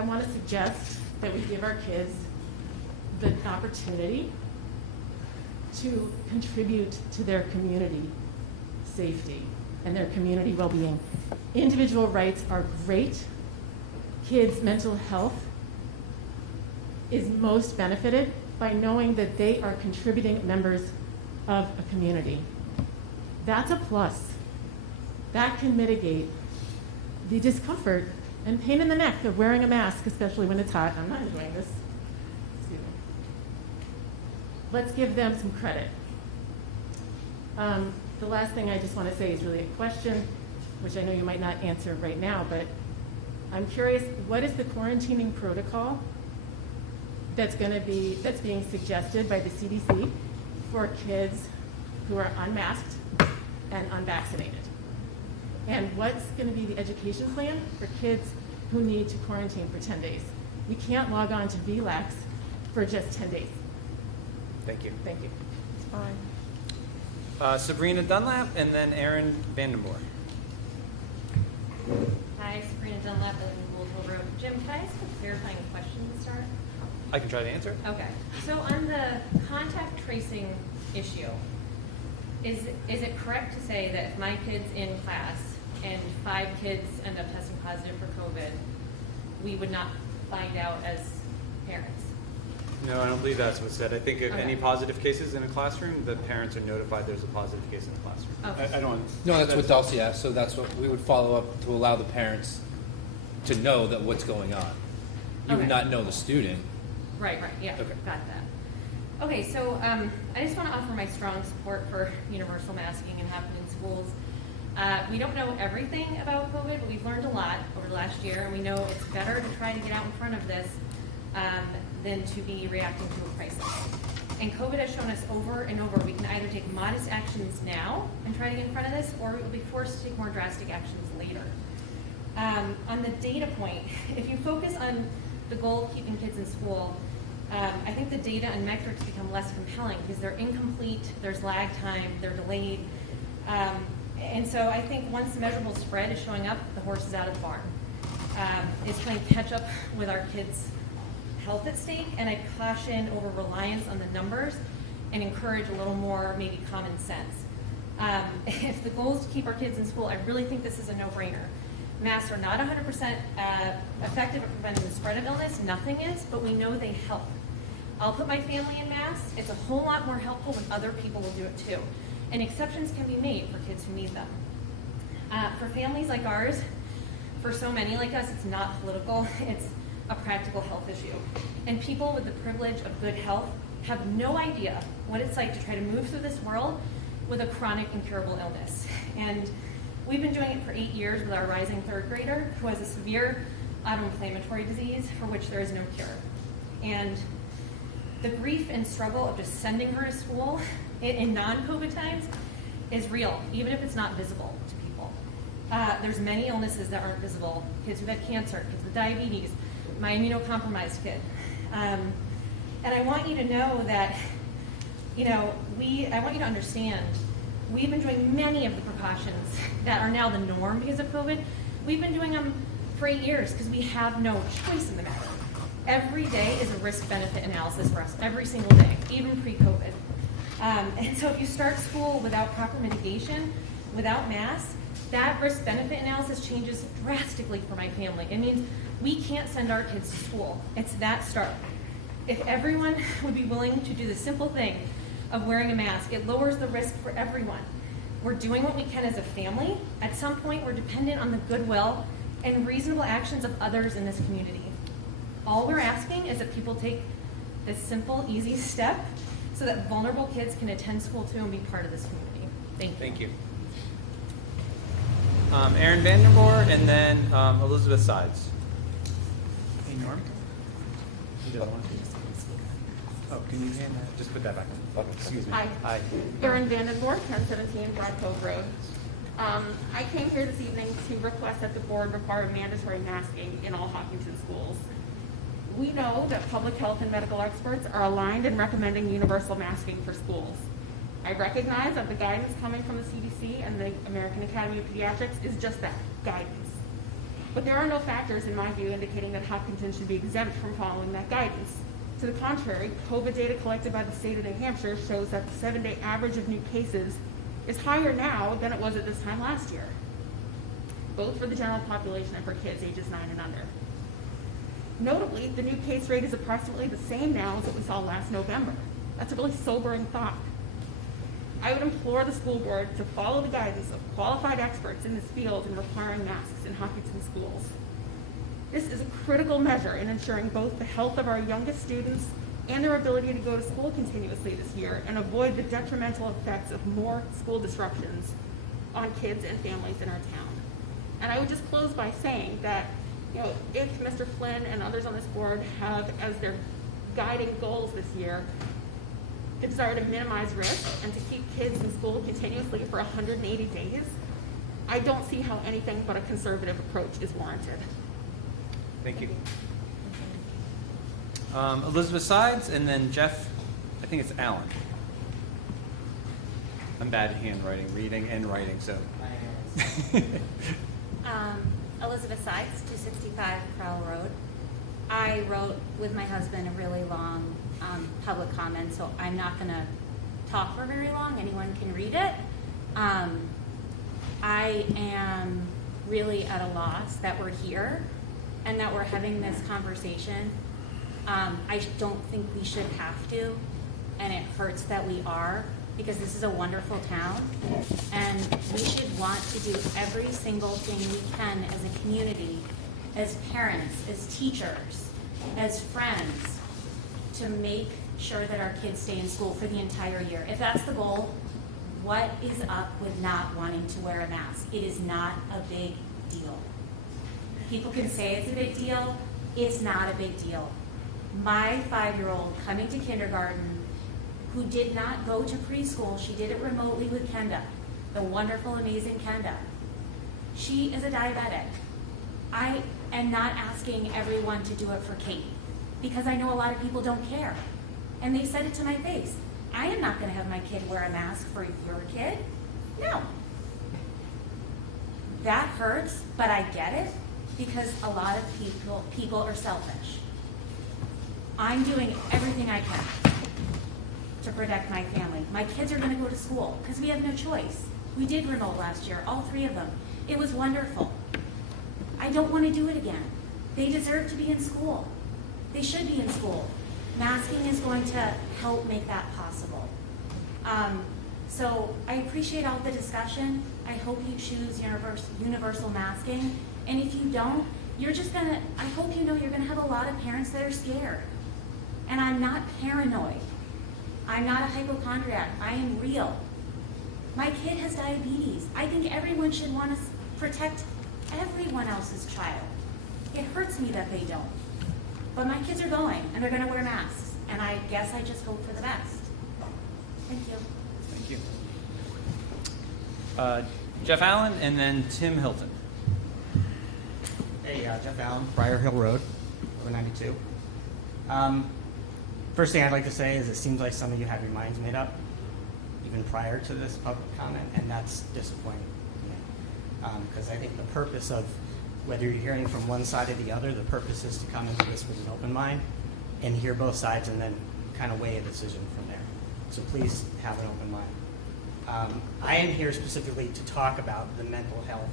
want to suggest that we give our kids the opportunity to contribute to their community safety and their community well-being. Individual rights are great. Kids' mental health is most benefited by knowing that they are contributing members of a community. That's a plus. That can mitigate the discomfort and pain in the neck of wearing a mask, especially when it's hot. I'm not enjoying this. Excuse me. Let's give them some credit. The last thing I just want to say is really a question, which I know you might not answer right now, but I'm curious, what is the quarantining protocol that's being suggested by the CDC for kids who are unmasked and unvaccinated? And what's going to be the education plan for kids who need to quarantine for 10 days? We can't log on to VLAX for just 10 days. Thank you. Thank you. It's fine. Sabrina Dunlap and then Aaron Vandenborg. Hi, Sabrina Dunlap, Gould Hill Road. Jim, can I ask a clarifying question to start? I can try to answer. Okay. So on the contact tracing issue, is it correct to say that if my kid's in class and 5 kids end up testing positive for COVID, we would not find out as parents? No, I don't believe that's what's said. I think if Okay. any positive cases in a classroom, the parents are notified there's a positive case in the classroom. Okay. I don't. No, that's what Dulcie asked, so that's what we would follow up to allow the parents to know that what's going on. You would Okay. not know the student. Right, yeah, Okay. got that. Okay, so I just want to offer my strong support for universal masking and happening in schools. We don't know everything about COVID, but we've learned a lot over the last year, and we know it's better to try to get out in front of this than to be reacting to a crisis. And COVID has shown us over and over we can either take modest actions now and try to get in front of this, or we will be forced to take more drastic actions later. On the data point, if you focus on the goal of keeping kids in school, I think the data and metrics become less compelling because they're incomplete, there's lag time, they're delayed. And so I think once the measurable spread is showing up, the horse is out of the barn. It's playing catch up with our kids' health at stake, and I caution over reliance on the numbers and encourage a little more maybe common sense. If the goal is to keep our kids in school, I really think this is a no-brainer. Masks are not 100% effective at preventing the spread of illness. Nothing is, but we know they help. I'll put my family in masks. It's a whole lot more helpful when other people will do it too. And exceptions can be made for kids who need them. For families like ours, for so many like us, it's not political. It's a practical health issue. And people with the privilege of good health have no idea what it's like to try to move through this world with a chronic incurable illness. And we've been doing it for 8 years with our rising 3rd grader who has a severe autoinflammatory disease for which there is no cure. And the grief and struggle of just sending her to school in non-COVID times is real, even if it's not visible to people. There's many illnesses that aren't visible. Kids who've had cancer, kids with diabetes, my immunocompromised kid. And I want you to know that, I want you to understand, we've been doing many of the precautions that are now the norm because of COVID. We've been doing them for 8 years because we have no choice in the matter. Every day is a risk-benefit analysis for us, every single day, even pre-COVID. And so if you start school without proper mitigation, without masks, that risk-benefit analysis changes drastically for my family. It means we can't send our kids to school. It's that stark. If everyone would be willing to do the simple thing of wearing a mask, it lowers the risk for everyone. We're doing what we can as a family. At some point, we're dependent on the goodwill and reasonable actions of others in this community. All we're asking is that people take this simple, easy step so that vulnerable kids can attend school too and be part of this community. Thank you. Thank you. Aaron Vanderboer, and then Elizabeth Sides. Hey, Norm? He doesn't want to. Oh, can you hand that? Just put that back. Okay. Excuse me. Hi. Hi. Erin Vandenborg, 1017 Broad Cove Road. I came here this evening to request that the board require mandatory masking in all Hopkinton schools. We know that public health and medical experts are aligned in recommending universal masking for schools. I recognize that the guidance coming from the CDC and the American Academy of Pediatrics is just that, guidance. But there are no factors, in my view, indicating that Hopkinton should be exempt from following that guidance. To the contrary, COVID data collected by the state of New Hampshire shows that the 7-day average of new cases is higher now than it was at this time last year, both for the general population and for kids ages 9 and under. Notably, the new case rate is approximately the same now as what we saw last November. That's a really sobering thought. I would implore the school board to follow the guidance of qualified experts in this field in requiring masks in Hopkinton schools. This is a critical measure in ensuring both the health of our youngest students and their ability to go to school continuously this year and avoid the detrimental effects of more school disruptions on kids and families in our town. And I would just close by saying that, if Mr. Flynn and others on this board have as their guiding goals this year the desire to minimize risk and to keep kids in school continuously for 180 days, I don't see how anything but a conservative approach is warranted. Thank you. Elizabeth Sides, and then Jeff, I think it's Allen. I'm bad at handwriting, reading and writing, so. Elizabeth Sides, 265 Crowell Road. I wrote with my husband a really long public comment, so I'm not going to talk for very long. Anyone can read it. I am really at a loss that we're here and that we're having this conversation. I don't think we should have to, and it hurts that we are, because this is a wonderful town, and we should want to do every single thing we can as a community, as parents, as teachers, as friends, to make sure that our kids stay in school for the entire year. If that's the goal, what is up with not wanting to wear a mask? It is not a big deal. People can say it's a big deal. It's not a big deal. My 5-year-old coming to kindergarten, who did not go to preschool, she did it remotely with Kenda, the wonderful, amazing Kenda. She is a diabetic. I am not asking everyone to do it for Kate, because I know a lot of people don't care. And they said it to my face. I am not going to have my kid wear a mask for your kid. No. That hurts, but I get it, because a lot of people are selfish. I'm doing everything I can to protect my family. My kids are going to go to school because we have no choice. We did remote last year, all 3 of them. It was wonderful. I don't want to do it again. They deserve to be in school. They should be in school. Masking is going to help make that possible. So I appreciate all the discussion. I hope you choose universal masking. And if you don't, I hope you know you're going to have a lot of parents that are scared. And I'm not paranoid. I'm not a hypochondriac. I am real. My kid has diabetes. I think everyone should want to protect everyone else's child. It hurts me that they don't. But my kids are going, and they're going to wear masks. And I guess I just hope for the best. Thank you. Thank you. Jeff Allen, and then Tim Hilton. Hey, Jeff Allen, Briar Hill Road, 92. First thing I'd like to say is it seems like some of you have your minds made up, even prior to this public comment, and that's disappointing to me. Because I think the purpose of, whether you're hearing from one side or the other, the purpose is to come into this with an open mind and hear both sides and then kind of weigh a decision from there. So please have an open mind. I am here specifically to talk about the mental health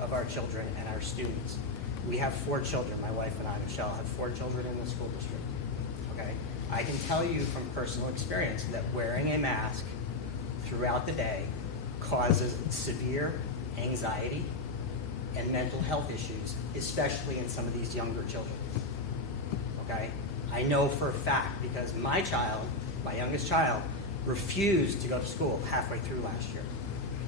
of our children and our students. We have 4 children. My wife and I, Michelle, have 4 children in the school district. Okay? I can tell you from personal experience that wearing a mask throughout the day causes severe anxiety and mental health issues, especially in some of these younger children. Okay? I know for a fact because my child, my youngest child, refused to go to school halfway through last year.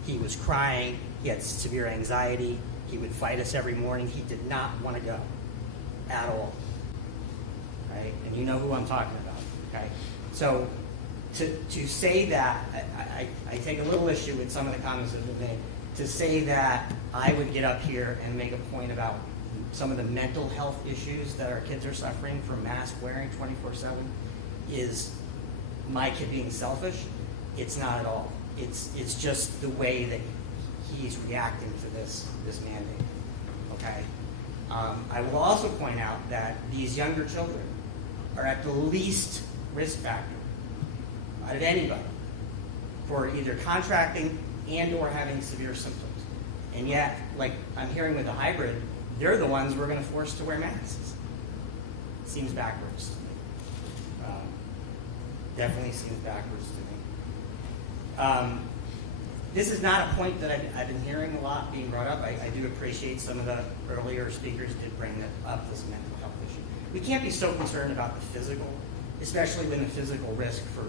He was crying, he had severe anxiety, he would fight us every morning, he did not want to go at all. Right? And you know who I'm talking about. Okay? So to say that, I take a little issue with some of the comments that have been made, to say that I would get up here and make a point about some of the mental health issues that our kids are suffering from mask wearing 24/7 is my kid being selfish. It's not at all. It's just the way that he's reacting to this mandate. Okay. I will also point out that these younger children are at the least risk factor out of anybody for either contracting and or having severe symptoms. And yet, like I'm hearing with the hybrid, they're the ones we're going to force to wear masks. Seems backwards to me. Definitely seems backwards to me. This is not a point that I've been hearing a lot being brought up. I do appreciate some of the earlier speakers did bring up this mental health issue. We can't be so concerned about the physical, especially when the physical risk for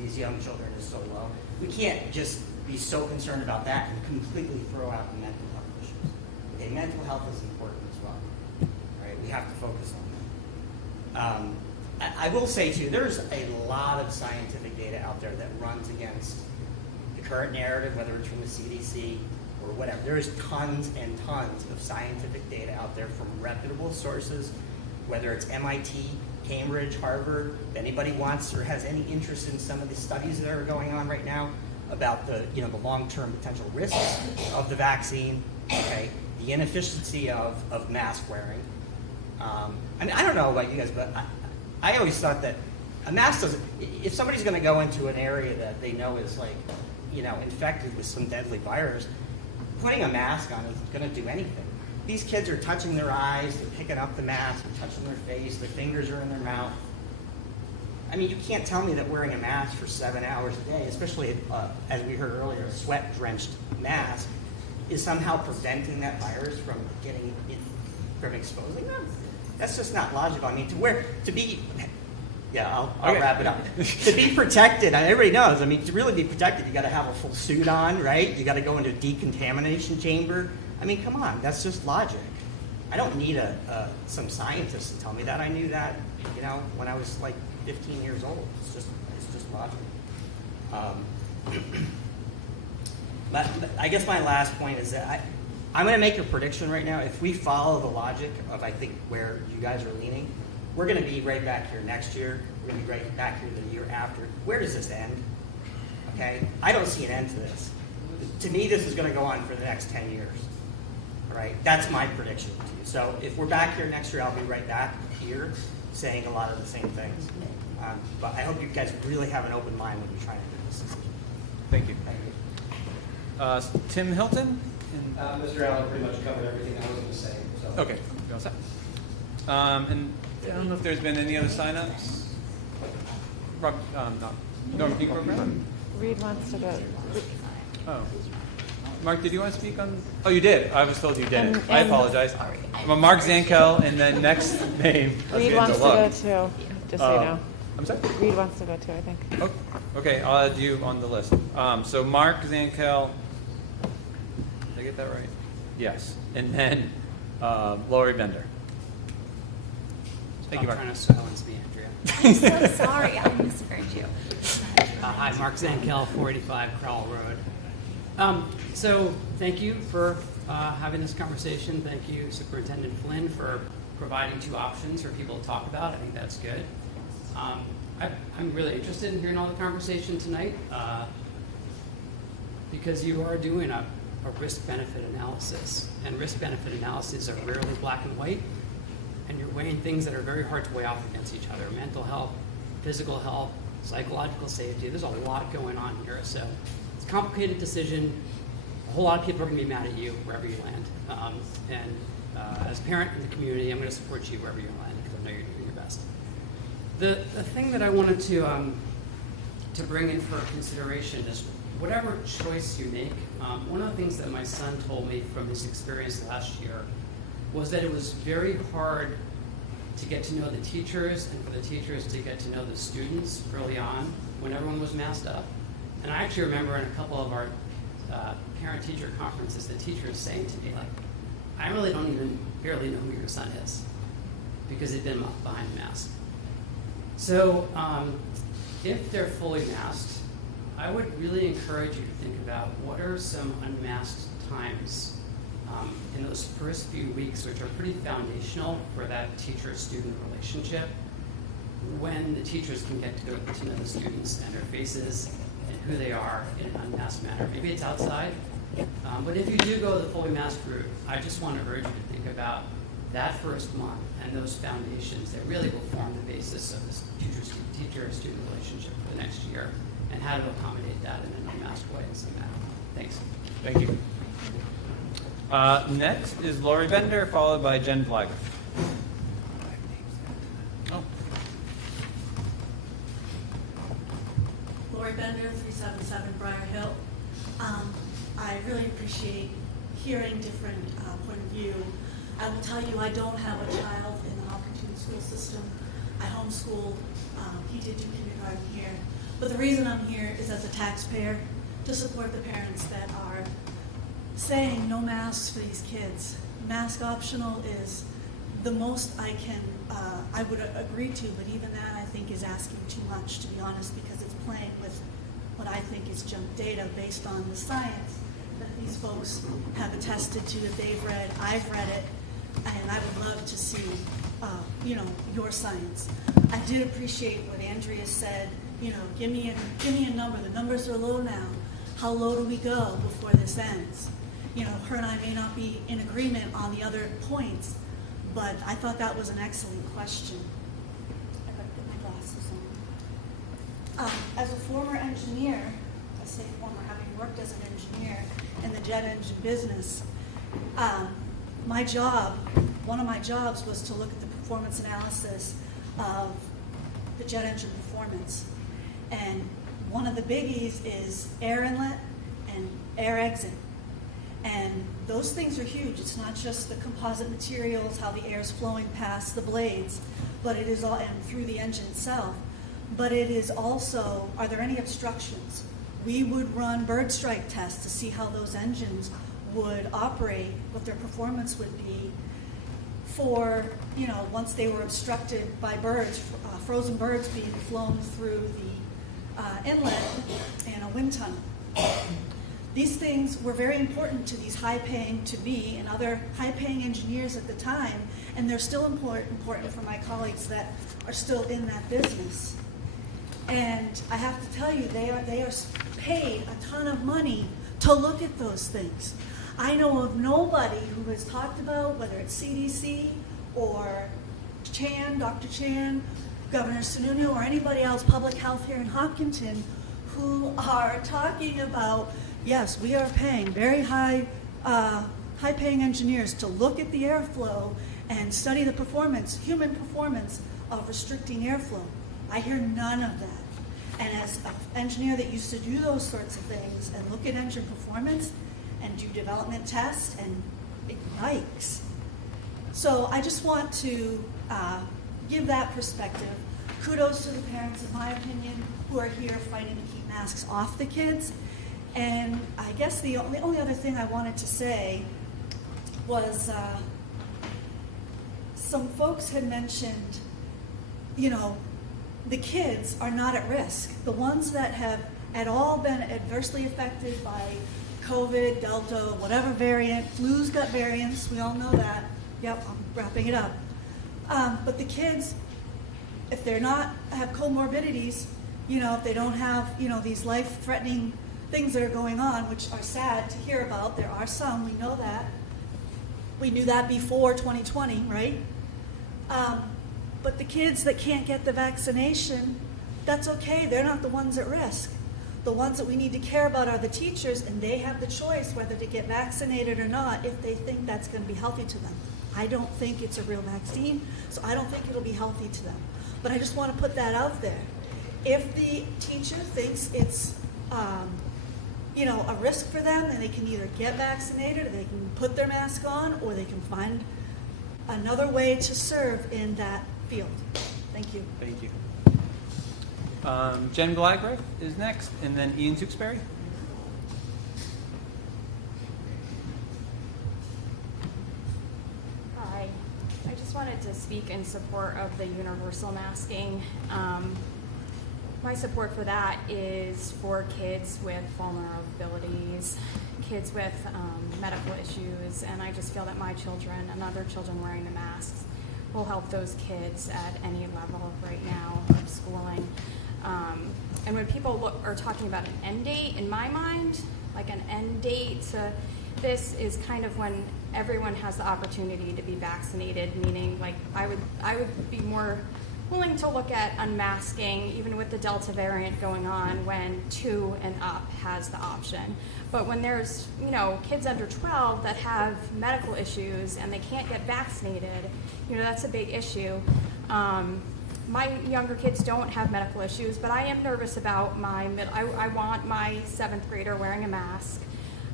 these young children is so low. We can't just be so concerned about that and completely throw out the mental health issues. Okay, mental health is important as well. Right? We have to focus on that. I will say too, there's a lot of scientific data out there that runs against the current narrative, whether it's from the CDC or whatever. There's tons and tons of scientific data out there from reputable sources, whether it's MIT, Cambridge, Harvard. If anybody wants or has any interest in some of the studies that are going on right now about the long-term potential risks of the vaccine, okay, the inefficiency of mask wearing. I mean, I don't know about you guys, but I always thought that a mask doesn't, if somebody's going to go into an area that they know is infected with some deadly virus, putting a mask on isn't going to do anything. These kids are touching their eyes, they're picking up the mask, they're touching their face, their fingers are in their mouth. I mean, you can't tell me that wearing a mask for 7 hours a day, especially as we heard earlier, a sweat-drenched mask, is somehow preventing that virus from from exposing them. That's just not logical. I mean, I'll wrap it up. To be protected, everybody knows, I mean, to really be protected, you got to have a full suit on, right? You got to go into a decontamination chamber. I mean, come on, that's just logic. I don't need some scientist to tell me that. I knew that, when I was like 15 years old. It's just logic. But I guess my last point is that I'm going to make a prediction right now. If we follow the logic of, I think, where you guys are leaning, we're going to be right back here next year. We're going to be right back here the year after. Where does this end? Okay? I don't see an end to this. To me, this is going to go on for the next 10 years. All right? That's my prediction to you. So if we're back here next year, I'll be right back here saying a lot of the same things. But I hope you guys really have an open mind when you're trying to do this decision. Thank you. Tim Hilton? Mr. Allen pretty much covered everything I was going to say. So. Okay. You all set? And I don't know if there's been any other signups. Norm Peak program? Reed wants to go. Oh. Mark, did you want to speak on? Oh, you did. I was told you didn't. I apologize. Mark Zankel, and then next name. Reed wants to go too, just so you know. I'm sorry? Reed wants to go too, I think. Okay, I'll add you on the list. So Mark Zankel. Did I get that right? Yes. And then Lori Bender. Thank you, Mark. I'm trying to silence me, Andrea. I'm so sorry. I misheard you. Hi, Mark Zankel, 485 Crowell Road. So thank you for having this conversation. Thank you, Superintendent Flynn, for providing 2 options for people to talk about. I think that's good. I'm really interested in hearing all the conversation tonight because you are doing a risk-benefit analysis. And risk-benefit analyses are rarely black and white. And you're weighing things that are very hard to weigh off against each other. Mental health, physical health, psychological safety. There's a lot going on here. So it's complicated decision. A whole lot of people are going to be mad at you wherever you land. As a parent in the community, I'm going to support you wherever you land because I know you're doing your best. The thing that I wanted to bring in for consideration is whatever choice you make. One of the things that my son told me from his experience last year was that it was very hard to get to know the teachers and for the teachers to get to know the students early on when everyone was masked up. And I actually remember in a couple of our parent-teacher conferences, the teachers saying to me, like, I really don't even barely know who your son is because they've been behind a mask. So if they're fully masked, I would really encourage you to think about what are some unmasked times in those first few weeks, which are pretty foundational for that teacher-student relationship, when the teachers can get to know the students and their faces and who they are in an unmasked manner. Maybe it's outside, but if you do go the fully masked route, I just want to urge you to think about that first month and those foundations that really will form the basis of this teacher-student relationship for the next year, and how to accommodate that in an unmasked way in some manner. Thanks. Thank you. Next is Lori Bender, followed by Jen Flagler. Lori Bender, 377 Briar Hill. I really appreciate hearing different point of view. I will tell you, I don't have a child in the Hopkinton school system. I homeschooled. He did do kindergarten here. But the reason I'm here is as a taxpayer to support the parents that are saying no masks for these kids. Mask optional is the most I would agree to, but even that I think is asking too much, to be honest, because it's playing with what I think is junk data based on the science that these folks have attested to, that they've read. I've read it, and I would love to see, your science. I did appreciate what Andrea said. Give me a number. The numbers are low now. How low do we go before this ends? Her and I may not be in agreement on the other points, but I thought that was an excellent question. I better put my glasses on. As a former engineer, I say former, having worked as an engineer in the jet engine business, one of my jobs was to look at the performance analysis of the jet engine performance. And one of the biggies is air inlet and air exit. And those things are huge. It's not just the composite materials, how the air is flowing past the blades, but it is all, and through the engine itself. But it is also, are there any obstructions? We would run bird strike tests to see how those engines would operate, what their performance would be for, once they were obstructed by birds, frozen birds being flown through the inlet in a wind tunnel. These things were very important to these high-paying, to me and other high-paying engineers at the time, and they're still important for my colleagues that are still in that business. And I have to tell you, they are paid a ton of money to look at those things. I know of nobody who has talked about, whether it's CDC or Chan, Dr. Chan, Governor Sununu, or anybody else, public health here in Hopkinton, who are talking about, yes, we are paying very high-paying engineers to look at the airflow and study the performance, human performance of restricting airflow. I hear none of that. And as an engineer that used to do those sorts of things and look at engine performance and do development tests, and yikes. So I just want to give that perspective. Kudos to the parents, in my opinion, who are here fighting to keep masks off the kids. And I guess the only other thing I wanted to say was some folks had mentioned, the kids are not at risk. The ones that have at all been adversely affected by COVID, Delta, whatever variant, flu's got variants, we all know that. Yep, I'm wrapping it up. But the kids, if they're not, have comorbidities, if they don't have, these life-threatening things that are going on, which are sad to hear about, there are some, we know that. We knew that before 2020, right? But the kids that can't get the vaccination, that's okay, they're not the ones at risk. The ones that we need to care about are the teachers, and they have the choice whether to get vaccinated or not if they think that's going to be healthy to them. I don't think it's a real vaccine, so I don't think it'll be healthy to them. But I just want to put that out there. If the teacher thinks it's a risk for them, and they can either get vaccinated, or they can put their mask on, or they can find another way to serve in that field. Thank you. Thank you. Jen Glagray is next, and then Ian Tewksbury. Hi. I just wanted to speak in support of the universal masking. My support for that is for kids with vulnerabilities, kids with medical issues, and I just feel that my children and other children wearing the masks will help those kids at any level right now of schooling. And when people are talking about an end date, in my mind, like an end date to this is kind of when everyone has the opportunity to be vaccinated, meaning like I would be more willing to look at unmasking, even with the Delta variant going on, when 2 and up has the option. But when there's, kids under 12 that have medical issues and they can't get vaccinated, that's a big issue. My younger kids don't have medical issues, but I am nervous about I want my 7th grader wearing a mask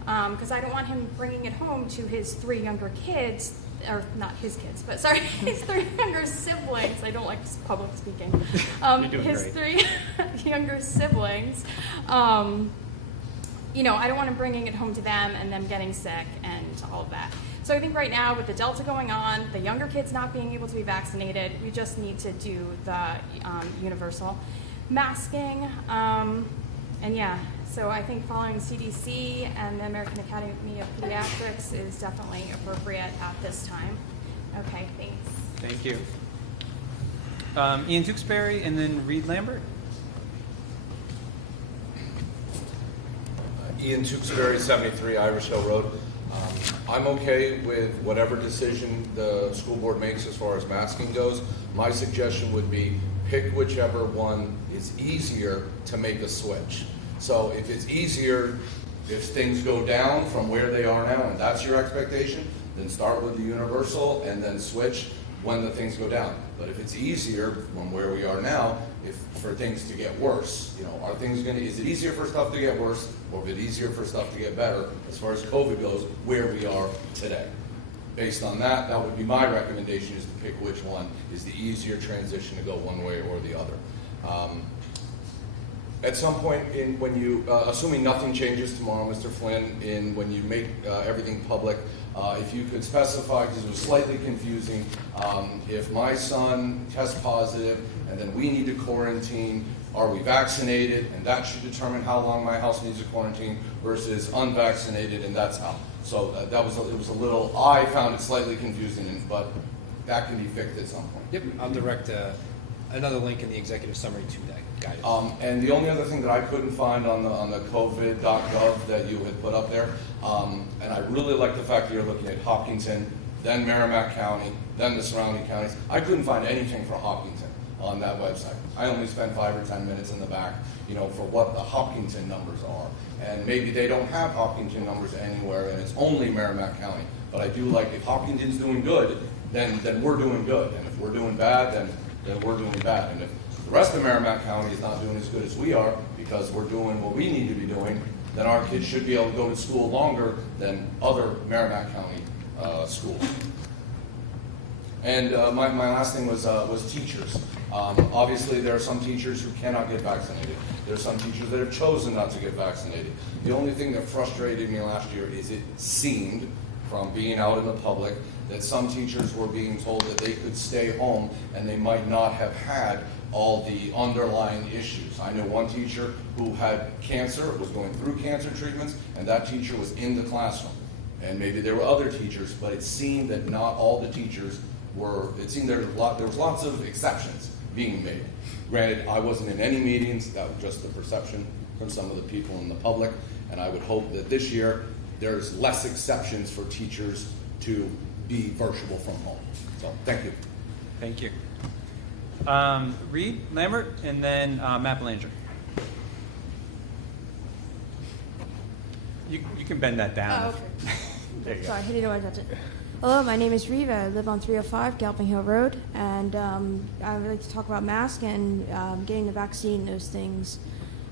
because I don't want him bringing it home to his 3 younger kids, or not his kids, but sorry, his 3 younger siblings. I don't like public speaking. His great. 3 younger siblings. I don't want him bringing it home to them and them getting sick and all of that. So I think right now with the Delta going on, the younger kids not being able to be vaccinated, we just need to do the universal masking. So I think following CDC and the American Academy of Pediatrics is definitely appropriate at this time. Okay, thanks. Thank you. Ian Tewksbury, and then Reed Lambert. Ian Tewksbury, 73 Irish Hill Road. I'm okay with whatever decision the school board makes as far as masking goes. My suggestion would be pick whichever one is easier to make a switch. So if it's easier, if things go down from where they are now, and that's your expectation, then start with the universal and then switch when the things go down. But if it's easier from where we are now, for things to get worse, is it easier for stuff to get worse, or is it easier for stuff to get better as far as COVID goes, where we are today? Based on that, that would be my recommendation, is to pick which one is the easier transition to go one way or the other. At some point, when you, assuming nothing changes tomorrow, Mr. Flynn, when you make everything public, if you could specify, because it was slightly confusing, if my son tests positive and then we need to quarantine, are we vaccinated, and that should determine how long my house needs to quarantine, versus unvaccinated, and that's how. So it was a little, I found it slightly confusing, but that can be fixed at some point. Yep, I'll direct another link in the executive summary to that guidance. And the only other thing that I couldn't find on the COVID.gov that you had put up there, and I really like the fact that you're looking at Hopkinton, then Merrimack County, then the surrounding counties. I couldn't find anything for Hopkinton on that website. I only spent 5 or 10 minutes in the back, for what the Hopkinton numbers are. And maybe they don't have Hopkinton numbers anywhere, and it's only Merrimack County. But I do like, if Hopkinton's doing good, then we're doing good. And if we're doing bad, then we're doing bad. And if the rest of Merrimack County is not doing as good as we are, because we're doing what we need to be doing, then our kids should be able to go to school longer than other Merrimack County schools. And my last thing was teachers. Obviously, there are some teachers who cannot get vaccinated. There are some teachers that have chosen not to get vaccinated. The only thing that frustrated me last year is it seemed, from being out in the public, that some teachers were being told that they could stay home and they might not have had all the underlying issues. I know one teacher who had cancer, was going through cancer treatments, and that teacher was in the classroom. And maybe there were other teachers, but it seemed that not all the teachers were, it seemed there was lots of exceptions being made. Granted, I wasn't in any meetings, that was just the perception from some of the people in the public, and I would hope that this year there's less exceptions for teachers to be virtual from home. So, thank you. Thank you. Reed Lambert, and then Matt Belanger. You can bend that down. Oh, okay. There you go. Sorry, I didn't know I touched it. Hello, my name is Reva. I live on 305 Galloping Hill Road, and I would like to talk about masks and getting the vaccine, those things.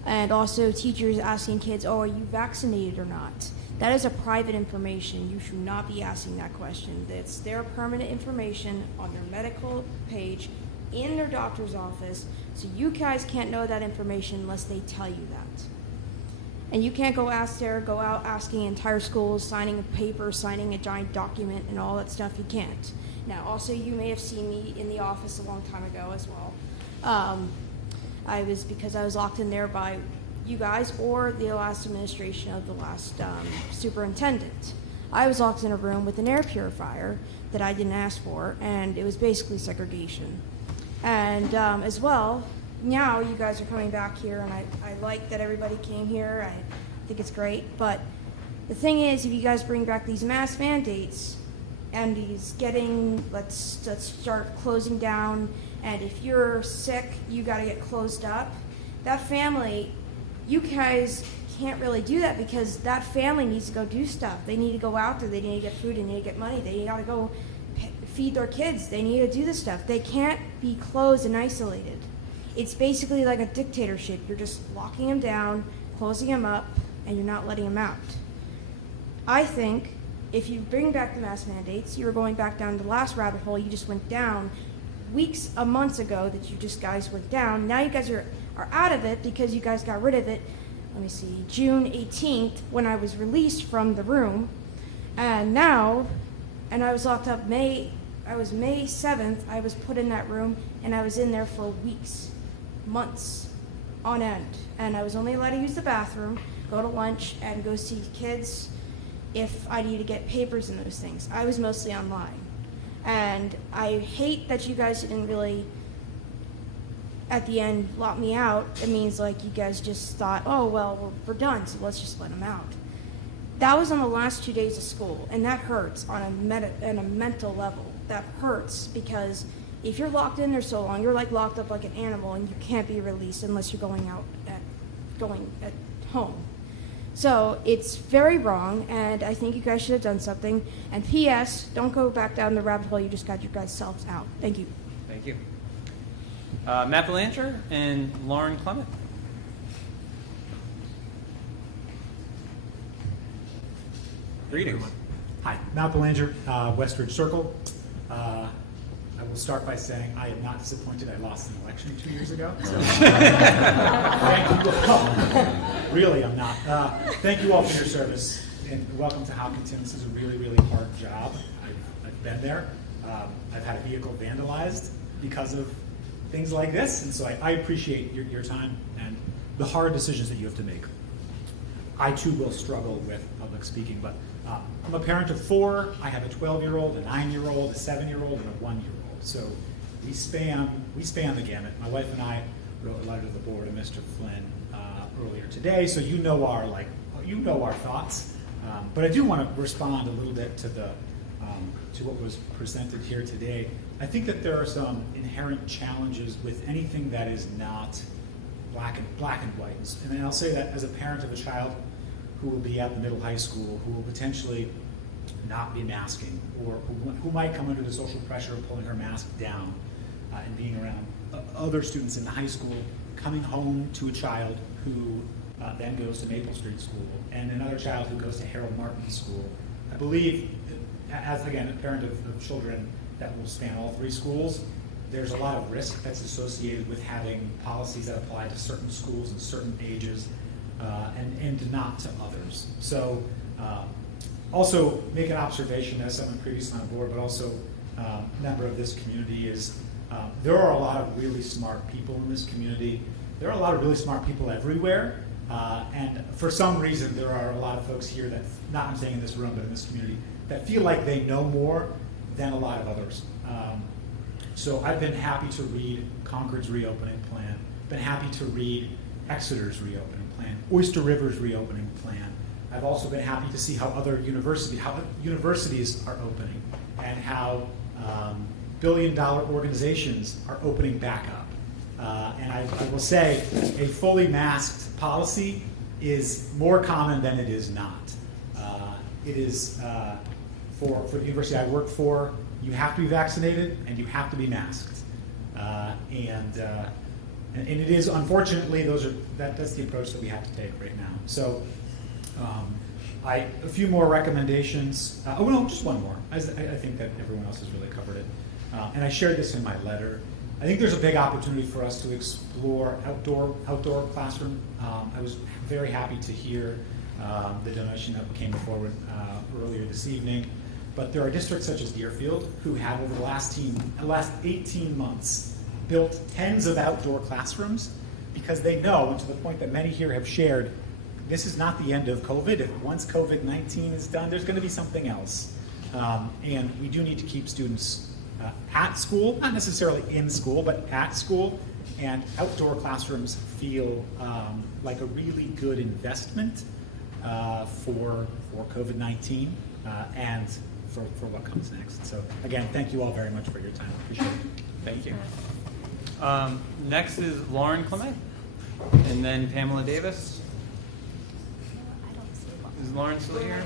And also teachers asking kids, oh, are you vaccinated or not? That is a private information. You should not be asking that question. It's their permanent information on their medical page in their doctor's office, so you guys can't know that information unless they tell you that. And you can't go out asking entire schools, signing a paper, signing a giant document, and all that stuff. You can't. Now, also, you may have seen me in the office a long time ago as well. Because I was locked in there by you guys or the last administration of the last superintendent. I was locked in a room with an air purifier that I didn't ask for, and it was basically segregation. And as well, now you guys are coming back here, and I like that everybody came here. I think it's great. But the thing is, if you guys bring back these mask mandates and let's start closing down, and if you're sick, you got to get closed up. That family, you guys can't really do that because that family needs to go do stuff. They need to go out there. They need to get food. They need to get money. They got to go feed their kids. They need to do this stuff. They can't be closed and isolated. It's basically like a dictatorship. You're just locking them down, closing them up, and you're not letting them out. I think if you bring back the mask mandates, you're going back down the last rabbit hole you just went down months ago that you just guys went down. Now you guys are out of it because you guys got rid of it, let me see, June 18th when I was released from the room. And I was locked up May 7th, I was put in that room, and I was in there for weeks, months on end. And I was only allowed to use the bathroom, go to lunch, and go see kids if I need to get papers and those things. I was mostly online. And I hate that you guys didn't really, at the end, lock me out. It means like you guys just thought, oh, well, we're done, so let's just let them out. That was on the last 2 days of school, and that hurts on a mental level. That hurts because if you're locked in there so long, you're like locked up like an animal, and you can't be released unless you're going at home. So it's very wrong, and I think you guys should have done something. And P.S., don't go back down the rabbit hole you just got your guys' selves out. Thank you. Thank you. Matt Belanger and Lauren Clement. Greetings. Hi, Matt Belanger, Westridge Circle. I will start by saying I am not disappointed I lost an election 2 years ago. So, thank you all. Really, I'm not. Thank you all for your service, and welcome to Hopkinton. This is a really, really hard job. I've been there. I've had a vehicle vandalized because of things like this, and so I appreciate your time and the hard decisions that you have to make. I too will struggle with public speaking, but I'm a parent of 4. I have a 12-year-old, a 9-year-old, a 7-year-old, and a 1-year-old. So we span the gamut. My wife and I wrote a letter to the board of Mr. Flynn earlier today, so you know our thoughts. But I do want to respond a little bit to what was presented here today. I think that there are some inherent challenges with anything that is not black and white. And I'll say that as a parent of a child who will be at the middle high school, who will potentially not be masking, or who might come under the social pressure of pulling her mask down and being around other students in the high school, coming home to a child who then goes to Maple Street School, and another child who goes to Harold Martin School. I believe, as again, a parent of children that will span all 3 schools, there's a lot of risk that's associated with having policies that apply to certain schools and certain ages and not to others. So also make an observation as someone previously on the board, but also a member of this community is there are a lot of really smart people in this community. There are a lot of really smart people everywhere. And for some reason, there are a lot of folks here that, not I'm saying in this room, but in this community, that feel like they know more than a lot of others. So I've been happy to read Concord's reopening plan, been happy to read Exeter's reopening plan, Oyster River's reopening plan. I've also been happy to see how other universities are opening and how billion-dollar organizations are opening back up. And I will say a fully masked policy is more common than it is not. It is, for the university I work for, you have to be vaccinated and you have to be masked. And it is, unfortunately, that's the approach that we have to take right now. So a few more recommendations. Oh, no, just one more. I think that everyone else has really covered it. And I shared this in my letter. I think there's a big opportunity for us to explore outdoor classroom. I was very happy to hear the donation that came forward earlier this evening. But there are districts such as Deerfield who have over the last 18 months built tens of outdoor classrooms because they know, and to the point that many here have shared, this is not the end of COVID. If once COVID-19 is done, there's going to be something else. And we do need to keep students at school, not necessarily in school, but at school. And outdoor classrooms feel like a really good investment for COVID-19 and for what comes next. So again, thank you all very much for your time. Appreciate it. Thank you. Next is Lauren Clement, and then Pamela Davis. Is Lauren still here?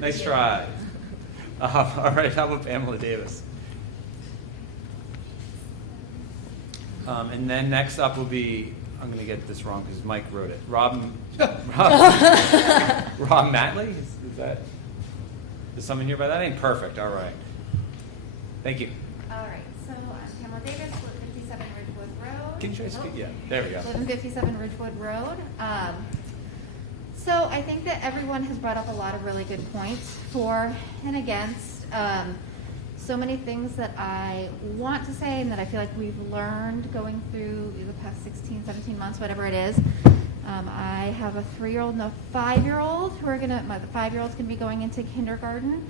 Nice try. All right, how about Pamela Davis? And then next up will be, I'm going to get this wrong because Mike wrote it. Rob Matley? Is that? Is someone here by that name? Perfect. All right. Thank you. All right. So I'm Pamela Davis, live 57 Ridgewood Road. Can you try to speak? Yeah. There we go. Live in 57 Ridgewood Road. So I think that everyone has brought up a lot of really good points for and against. So many things that I want to say and that I feel like we've learned going through the past 16, 17 months, whatever it is. I have a 3-year-old and a 5-year-old who are the 5-year-old's going to be going into kindergarten.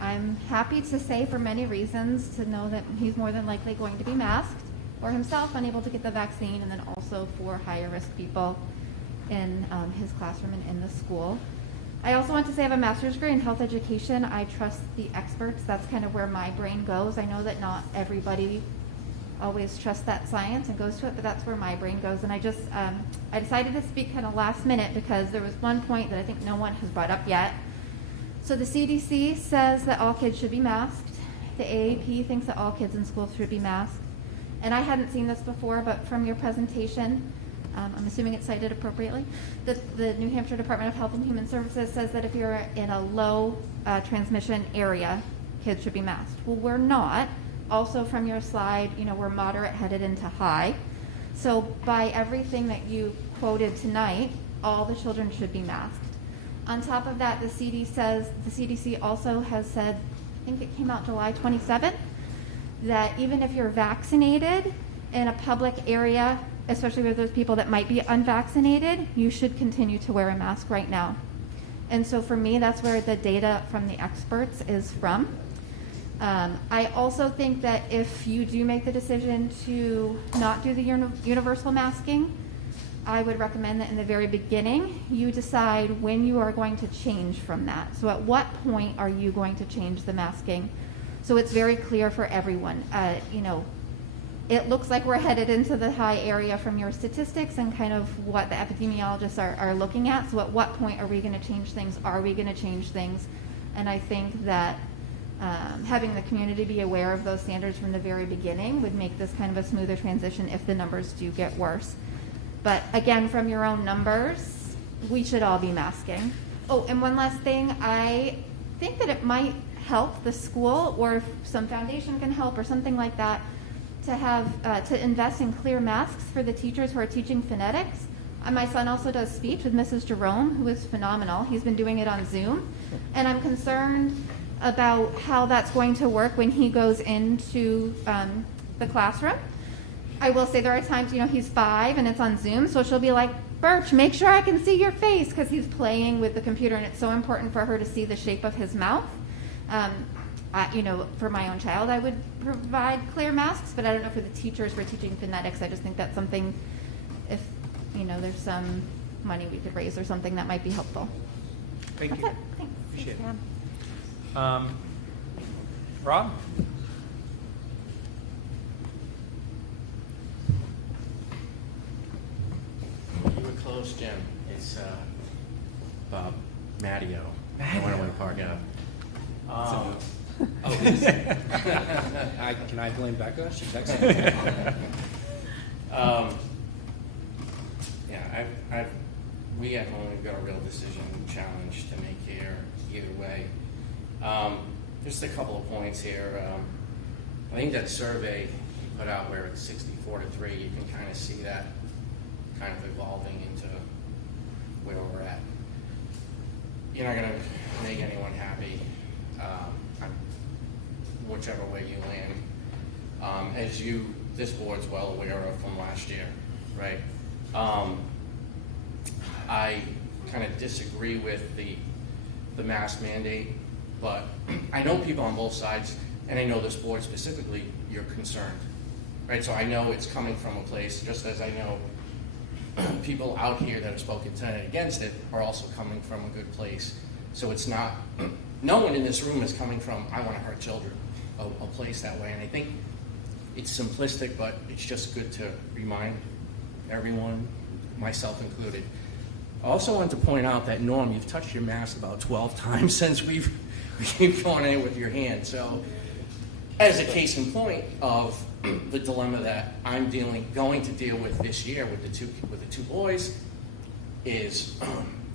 I'm happy to say for many reasons to know that he's more than likely going to be masked or himself unable to get the vaccine, and then also for higher risk people in his classroom and in the school. I also want to say I have a master's degree in health education. I trust the experts. That's kind of where my brain goes. I know that not everybody always trusts that science and goes to it, but that's where my brain goes. And I decided to speak kind of last minute because there was one point that I think no one has brought up yet. So the CDC says that all kids should be masked. The AAP thinks that all kids in schools should be masked. And I hadn't seen this before, but from your presentation, I'm assuming it's cited appropriately, the New Hampshire Department of Health and Human Services says that if you're in a low transmission area, kids should be masked. Well, we're not. Also from your slide, we're moderate headed into high. So by everything that you quoted tonight, all the children should be masked. On top of that, the CDC also has said, I think it came out July 27th, that even if you're vaccinated in a public area, especially with those people that might be unvaccinated, you should continue to wear a mask right now. And so for me, that's where the data from the experts is from. I also think that if you do make the decision to not do the universal masking, I would recommend that in the very beginning, you decide when you are going to change from that. So at what point are you going to change the masking? So it's very clear for everyone. It looks like we're headed into the high area from your statistics and kind of what the epidemiologists are looking at. So at what point are we going to change things? Are we going to change things? And I think that having the community be aware of those standards from the very beginning would make this kind of a smoother transition if the numbers do get worse. But again, from your own numbers, we should all be masking. Oh, and one last thing, I think that it might help the school, or if some foundation can help or something like that, to have to invest in clear masks for the teachers who are teaching phonetics. My son also does speech with Mrs. Jerome, who is phenomenal. He's been doing it on Zoom, and I'm concerned about how that's going to work when he goes into the classroom. I will say there are times, he's 5 and it's on Zoom, so she'll be like, Birch, make sure I can see your face, because he's playing with the computer, and it's so important for her to see the shape of his mouth. For my own child, I would provide clear masks, but I don't know for the teachers for teaching phonetics. I just think that's something, if, there's some money we could raise or something that might be helpful. Thank you. That's it. Thanks. Appreciate Thanks, it. Rob? close, Jim. It's Bob Matteo. Wentworth Park, yeah. Can I blame Becca? She texted me. Yeah, we have only got a real decision challenge to make here either way. Just a couple of points here. I think that survey you put out where it's 64-3, you can kind of see that kind of evolving into where we're at. You're not going to make anyone happy, whichever way you land. As this board's well aware of from last year, right? I kind of disagree with the mask mandate, but I know people on both sides, and I know this board specifically, you're concerned, right? So I know it's coming from a place, just as I know people out here that have spoken tonight against it are also coming from a good place. So it's not, no one in this room is coming from, I want to hurt children, a place that way. And I think it's simplistic, but it's just good to remind everyone, myself included. I also want to point out that, Norm, you've touched your mask about 12 times since we've gone in with your hand. So as a case in point of the dilemma that I'm going to deal with this year with the two boys is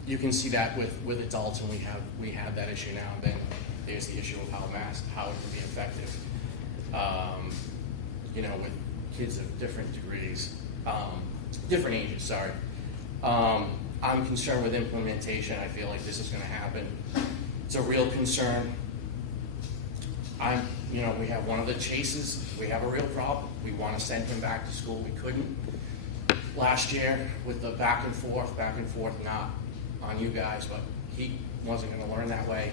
you can see that with adults, and we have that issue now. And then there's the issue of how it can be effective. With kids of different degrees, different ages. Sorry. I'm concerned with implementation. I feel like this is going to happen. It's a real concern. We have one of the chases. We have a real problem. We want to send him back to school. We couldn't last year with the back and forth, not on you guys, but he wasn't going to learn that way.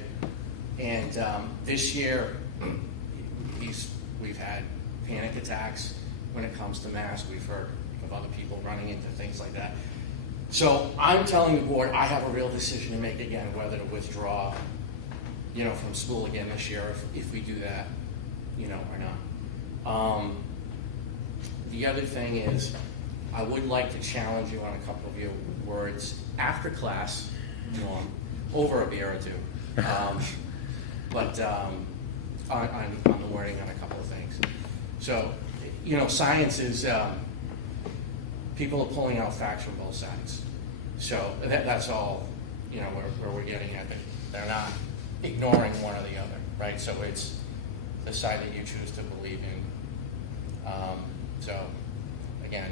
And this year, we've had panic attacks when it comes to masks. We've heard of other people running into things like that. So I'm telling the board I have a real decision to make again, whether to withdraw, from school again this year if we do that, or not. The other thing is, I would like to challenge you on a couple of your words after class, over a beer or two, but on the wording on a couple of things. So, science is, people are pulling out facts from both sides. So that's all, where we're getting at. They're not ignoring one or the other, right? So it's the side that you choose to believe in. So again,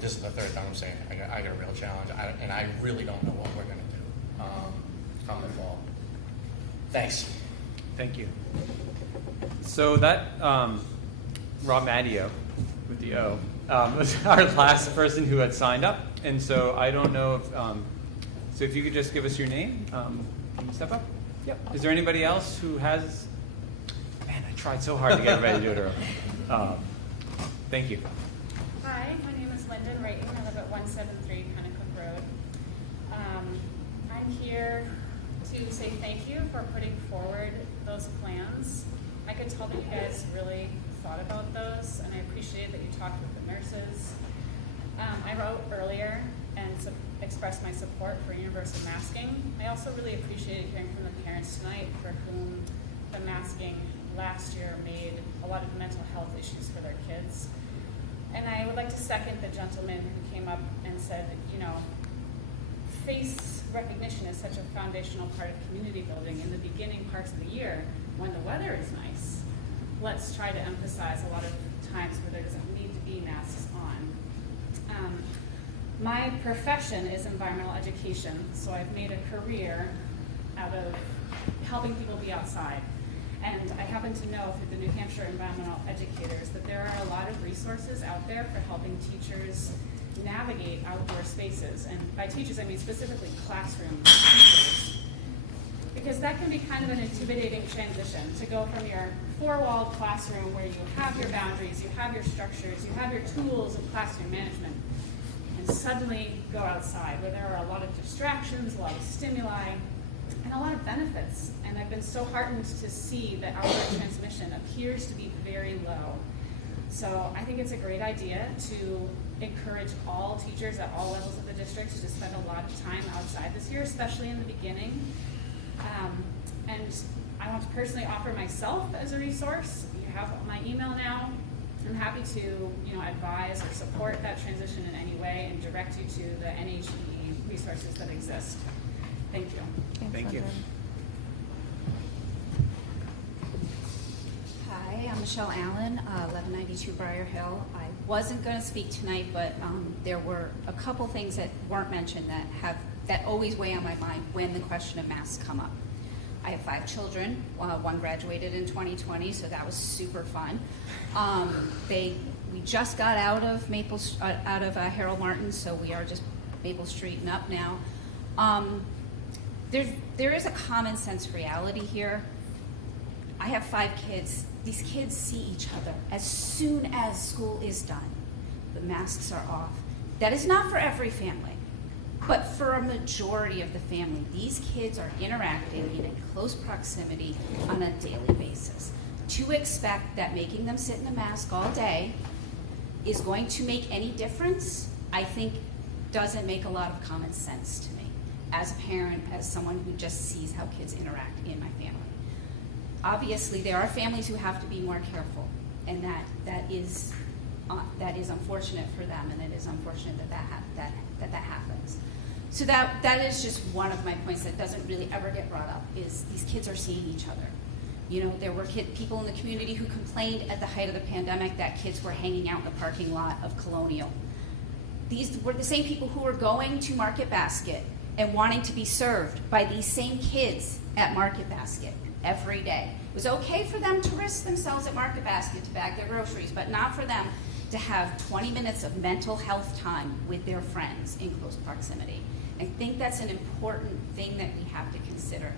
this is the third time I'm saying I got a real challenge, and I really don't know what we're going to do come the fall. Thanks. Thank you. So that Rob Matteo with the O was our last person who had signed up, and so I don't know if so if you could just give us your name. Can you step up? Yep. Is there anybody else who has? Man, I tried so hard to get everybody to do it early. Thank you. Hi, my name is Lyndon Wrighton. I live at 173 Pennacook Road. I'm here to say thank you for putting forward those plans. I could tell that you guys really thought about those, and I appreciate that you talked with the nurses. I wrote earlier and expressed my support for universal masking. I also really appreciated hearing from the parents tonight for whom the masking last year made a lot of mental health issues for their kids. And I would like to second the gentleman who came up and said, face recognition is such a foundational part of community building in the beginning parts of the year when the weather is nice. Let's try to emphasize a lot of times where there doesn't need to be masks on. My profession is environmental education, so I've made a career out of helping people be outside. And I happen to know through the New Hampshire environmental educators that there are a lot of resources out there for helping teachers navigate outdoor spaces. And by teachers, I mean specifically classroom teachers. Because that can be kind of an intimidating transition to go from your four-walled classroom where you have your boundaries, you have your structures, you have your tools of classroom management, and suddenly go outside where there are a lot of distractions, a lot of stimuli, and a lot of benefits. And I've been so heartened to see that outdoor transmission appears to be very low. So I think it's a great idea to encourage all teachers at all levels of the district to just spend a lot of time outside this year, especially in the beginning. And I want to personally offer myself as a resource. You have my email now. I'm happy to, advise or support that transition in any way and direct you to the NHE resources that exist. Thank you. Thank you. Hi, I'm Michelle Allen, 1192 Briar Hill. I wasn't going to speak tonight, but there were a couple things that weren't mentioned that always weigh on my mind when the question of masks come up. I have 5 children. One graduated in 2020, so that was super fun. We just got out of Harold Martin, so we are just Maple Street and up now. There is a common sense reality here. I have 5 kids. These kids see each other as soon as school is done. The masks are off. That is not for every family. But for a majority of the family, these kids are interacting in a close proximity on a daily basis. To expect that making them sit in a mask all day is going to make any difference, I think doesn't make a lot of common sense to me as a parent, as someone who just sees how kids interact in my family. Obviously, there are families who have to be more careful, and that is unfortunate for them, and it is unfortunate that happens. So that is just one of my points that doesn't really ever get brought up, is these kids are seeing each other. There were people in the community who complained at the height of the pandemic that kids were hanging out in the parking lot of Colonial. These were the same people who were going to Market Basket and wanting to be served by these same kids at Market Basket every day. It was okay for them to risk themselves at Market Basket to bag their groceries, but not for them to have 20 minutes of mental health time with their friends in close proximity. I think that's an important thing that we have to consider.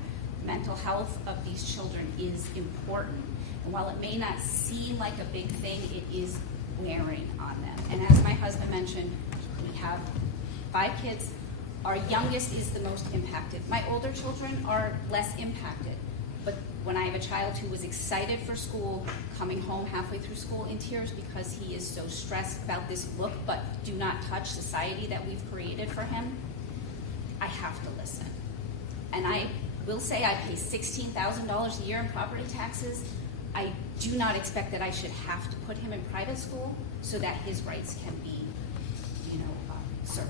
Mental health of these children is important. And while it may not seem like a big thing, it is wearing on them. And as my husband mentioned, we have 5 kids. Our youngest is the most impacted. My older children are less impacted. But when I have a child who was excited for school, coming home halfway through school in tears because he is so stressed about this look but do not touch society that we've created for him, I have to listen. And I will say I pay $16,000 a year in property taxes. I do not expect that I should have to put him in private school so that his rights can be, served.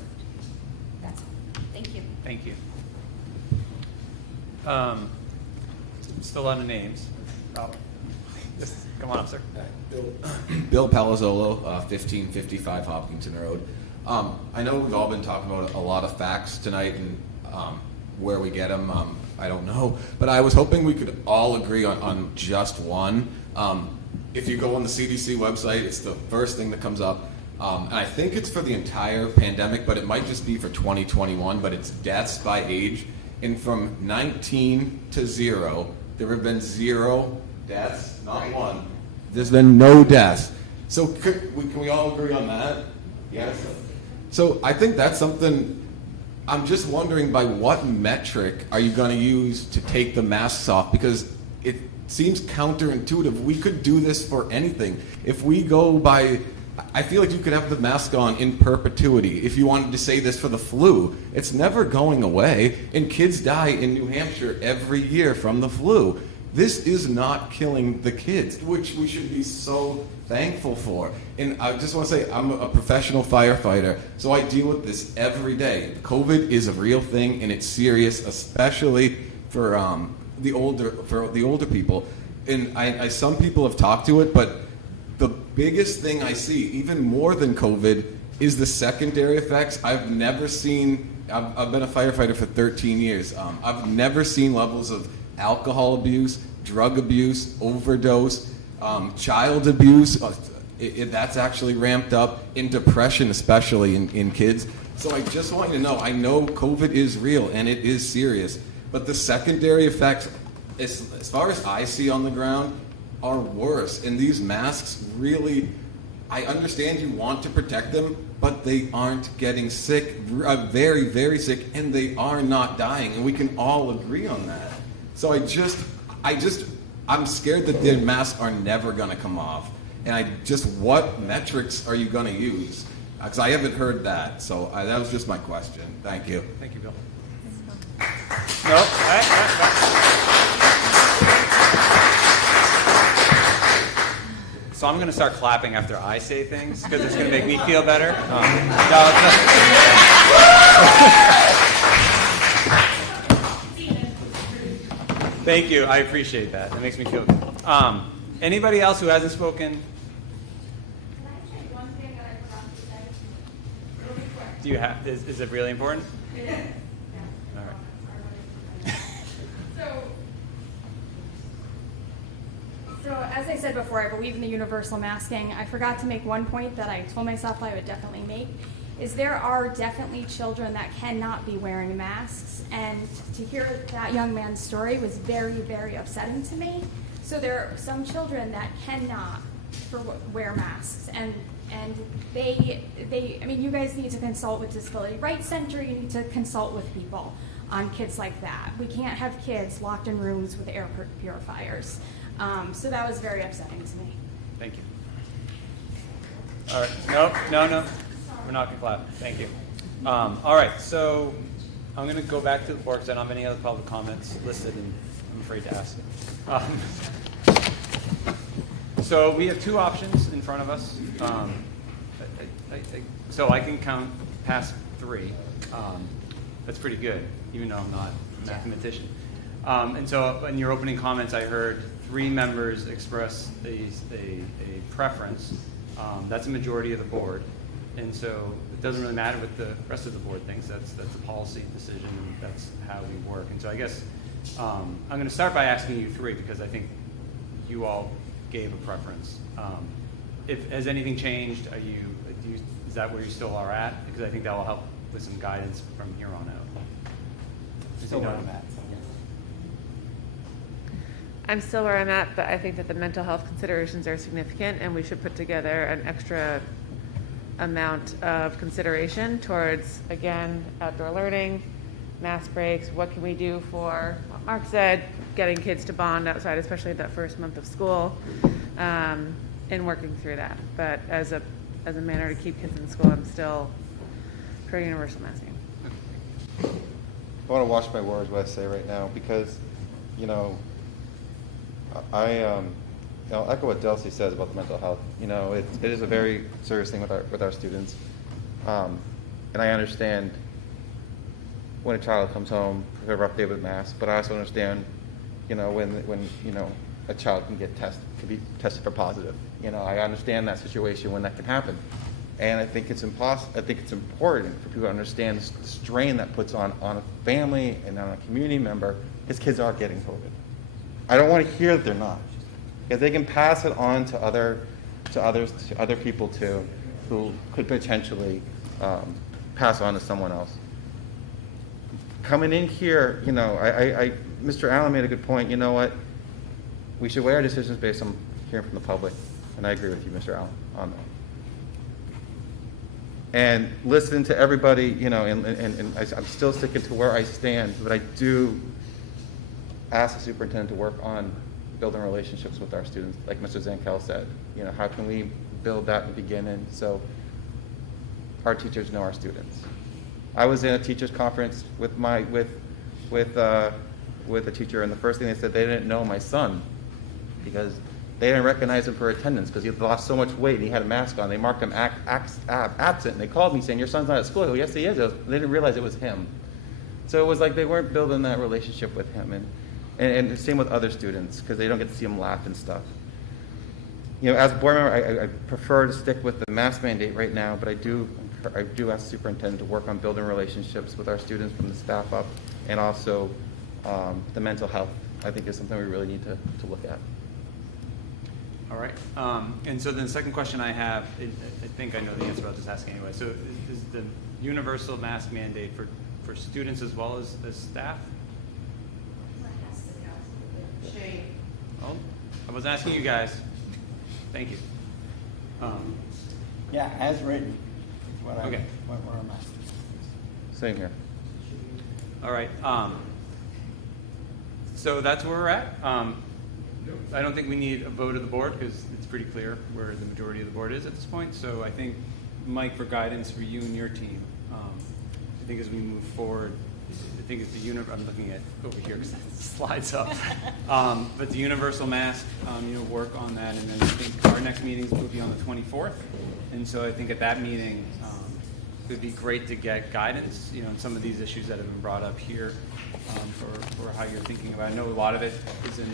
That's all. Thank you. Thank you. Still on the names. Robert. Come on up, sir. Bill Palazzolo, 1555 Hopkinton Road. I know we've all been talking about a lot of facts tonight and where we get them, I don't know. But I was hoping we could all agree on just one. If you go on the CDC website, it's the first thing that comes up. And I think it's for the entire pandemic, but it might just be for 2021, but it's deaths by age. And from 19 to 0, there have been 0 deaths, not one. There's been no deaths. So can we all agree on that? Yes. So I think that's something, I'm just wondering by what metric are you going to use to take the masks off? Because it seems counterintuitive. We could do this for anything. If we go by, I feel like you could have the mask on in perpetuity. If you wanted to say this for the flu, it's never going away. And kids die in New Hampshire every year from the flu. This is not killing the kids, which we should be so thankful for. And I just want to say, I'm a professional firefighter, so I deal with this every day. COVID is a real thing, and it's serious, especially for the older people. And some people have talked to it, but the biggest thing I see, even more than COVID, is the secondary effects. I've been a firefighter for 13 years. I've never seen levels of alcohol abuse, drug abuse, overdose, child abuse. That's actually ramped up, in depression, especially in kids. So I just want you to know, I know COVID is real and it is serious, but the secondary effects, as far as I see on the ground, are worse. And these masks really, I understand you want to protect them, but they aren't getting sick, very, very sick, and they are not dying, and we can all agree on that. So I'm scared that the masks are never gonna come off. And what metrics are you gonna use? Because I haven't heard that, so that was just my question. Thank you. Thank you, Bill. No. So I'm going to start clapping after I say things because it's going to make me feel better. Thank you. I appreciate that. That makes me feel good. Anybody else who hasn't spoken? Do you have? Is it really important? All right. So as I said before, I believe in the universal masking. I forgot to make one point that I told myself I would definitely make, is there are definitely children that cannot be wearing masks, and to hear that young man's story was very, very upsetting to me. So there are some children that cannot wear masks, and they, I mean, you guys need to consult with Disability Rights Center, you need to consult with people on kids like that. We can't have kids locked in rooms with air purifiers. So that was very upsetting to me. Thank you. All right. No. We're not going to clap. Thank you. All right. So I'm going to go back to the board because I don't have any other public comments listed, and I'm afraid to ask it. So we have two options in front of us. So I can count past three. That's pretty good, even though I'm not a mathematician. And so in your opening comments, I heard 3 members express a preference. That's a majority of the board. And so it doesn't really matter what the rest of the board thinks. That's a policy decision, and that's how we work. And so I guess I'm going to start by asking you 3 because I think you all gave a preference. Has anything changed? Is that where you still are at? Because I think that will help with some guidance from here on out. Still where I'm at. I'm still where I'm at, but I think that the mental health considerations are significant, and we should put together an extra amount of consideration towards, again, outdoor learning, mass breaks. What can we do for what Mark said, getting kids to bond outside, especially that first month of school, and working through that. But as a manner to keep kids in school, I'm still for universal masking. I want to watch my words what I say right now because, I'll echo what Delcy says about the mental health. It is a very serious thing with our students, and I understand when a child comes home with a rough day with masks, but I also understand, when a child can be tested for positive. I understand that situation when that can happen, and I think it's important for people to understand the strain that puts on a family and on a community member. His kids are getting COVID. I don't want to hear that they're not, because they can pass it on to other people too, who could potentially pass on to someone else. Coming in here, Mr. Allen made a good point. You know what? We should weigh our decisions based on hearing from the public, and I agree with you, Mr. Allen, on that. And listen to everybody, and I'm still sticking to where I stand, but I do ask the superintendent to work on building relationships with our students, like Mr. Zankel said. How can we build that in the beginning so our teachers know our students? I was in a teachers conference with a teacher, and the first thing they said, they didn't know my son because they didn't recognize him for attendance because he had lost so much weight and he had a mask on. They marked him absent, and they called me saying, "Your son's not at school." I go, "Yes, he is." They didn't realize it was him. So it was like they weren't building that relationship with him, and same with other students because they don't get to see him laugh and stuff. As a board member, I prefer to stick with the mask mandate right now, but I do ask the superintendent to work on building relationships with our students from the staff up, and also the mental health, I think, is something we really need to look at. All right. And so then the second question I have, I think I know the answer, but I'll just ask anyway. So is the universal mask mandate for students as well as staff? Oh, I was asking you guys. Thank you. Yeah, as written. Okay. Where am I? Same here. All right. So that's where we're at. I don't think we need a vote of the board because it's pretty clear where the majority of the board is at this point. So I think Mike, for guidance for you and your team. I think as we move forward, I think it's the I'm looking at over here because it slides up. But the universal mask, work on that, and then I think our next meetings will be on the 24th. And so I think at that meeting, it would be great to get guidance, on some of these issues that have been brought up here for how you're thinking about it. I know a lot of it is in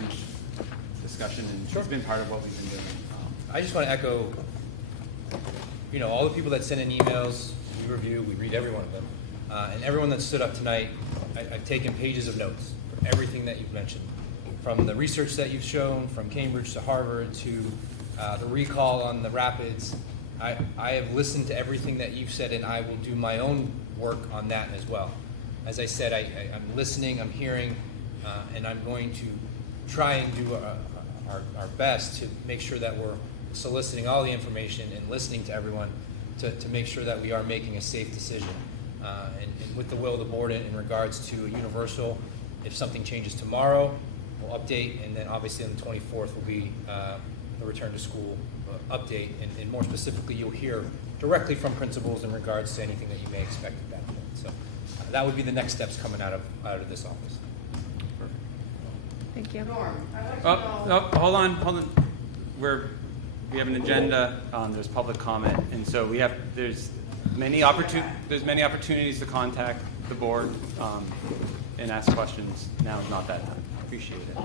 discussion, and it's been part of what we've been doing. I just want to echo, all the people that send in emails, we review, we read every one of them. And everyone that stood up tonight, I've taken pages of notes from everything that you've mentioned. From the research that you've shown, from Cambridge to Harvard to the recall on the Rapids. I have listened to everything that you've said, and I will do my own work on that as well. As I said, I'm listening, I'm hearing, and I'm going to try and do our best to make sure that we're soliciting all the information and listening to everyone to make sure that we are making a safe decision. And with the will of the board in regards to a universal, if something changes tomorrow, we'll update, and then obviously on the 24th will be the return to school update, and more specifically, you'll hear directly from principals in regards to anything that you may expect at that point. So that would be the next steps coming out of this office. Perfect. Thank you. Hold on. We have an agenda. There's public comment, and so there's many opportunities to contact the board and ask questions. Now is not that time. Appreciate it.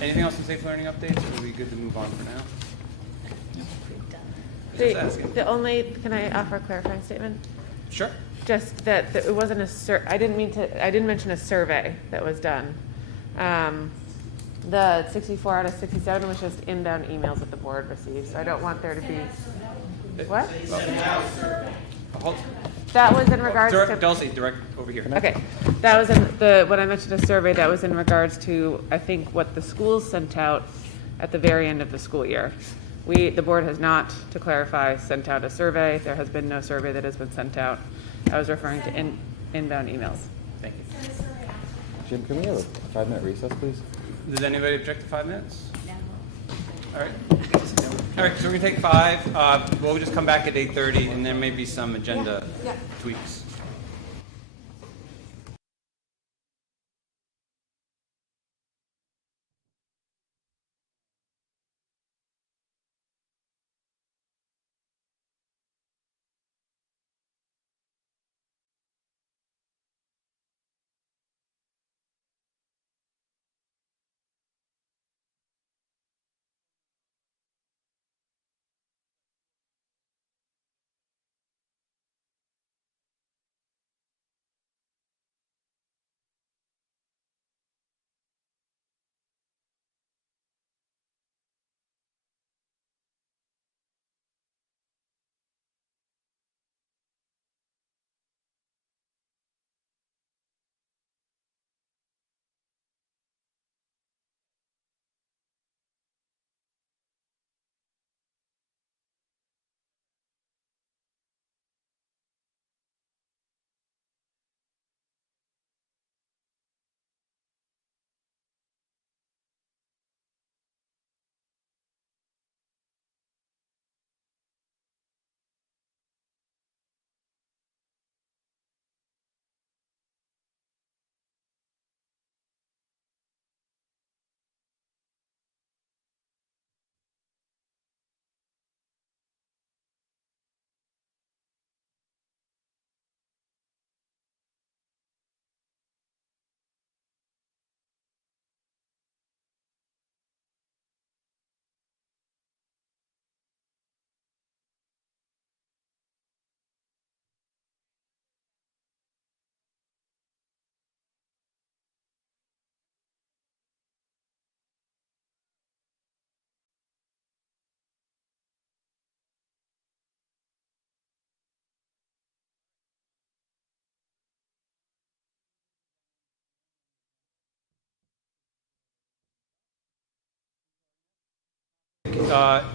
Anything else in safe learning updates, or are we good to move on for now? Just asking. Can I offer a clarifying statement? Sure. Just that it wasn't I didn't mention a survey that was done. The 64 out of 67 was just inbound emails that the board received, so I don't want there to be. What? That was in regards to. Dulcie, direct over here. Okay, that was when I mentioned a survey. That was in regards to, I think, what the schools sent out at the very end of the school year. The board has not, to clarify, sent out a survey. There has been no survey that has been sent out. I was referring to inbound emails. Thank you. Jim, can we have a 5-minute recess, please? Does anybody object to 5 minutes? No. All right. So we're going to take 5. We'll just come back at 8:30, and there may be some agenda tweaks.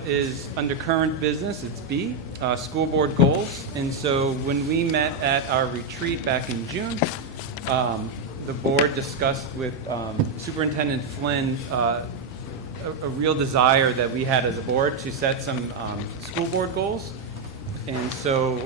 Is under current business. It's B, school board goals. And so when we met at our retreat back in June, the board discussed with Superintendent Flynn a real desire that we had as a board to set some school board goals. And so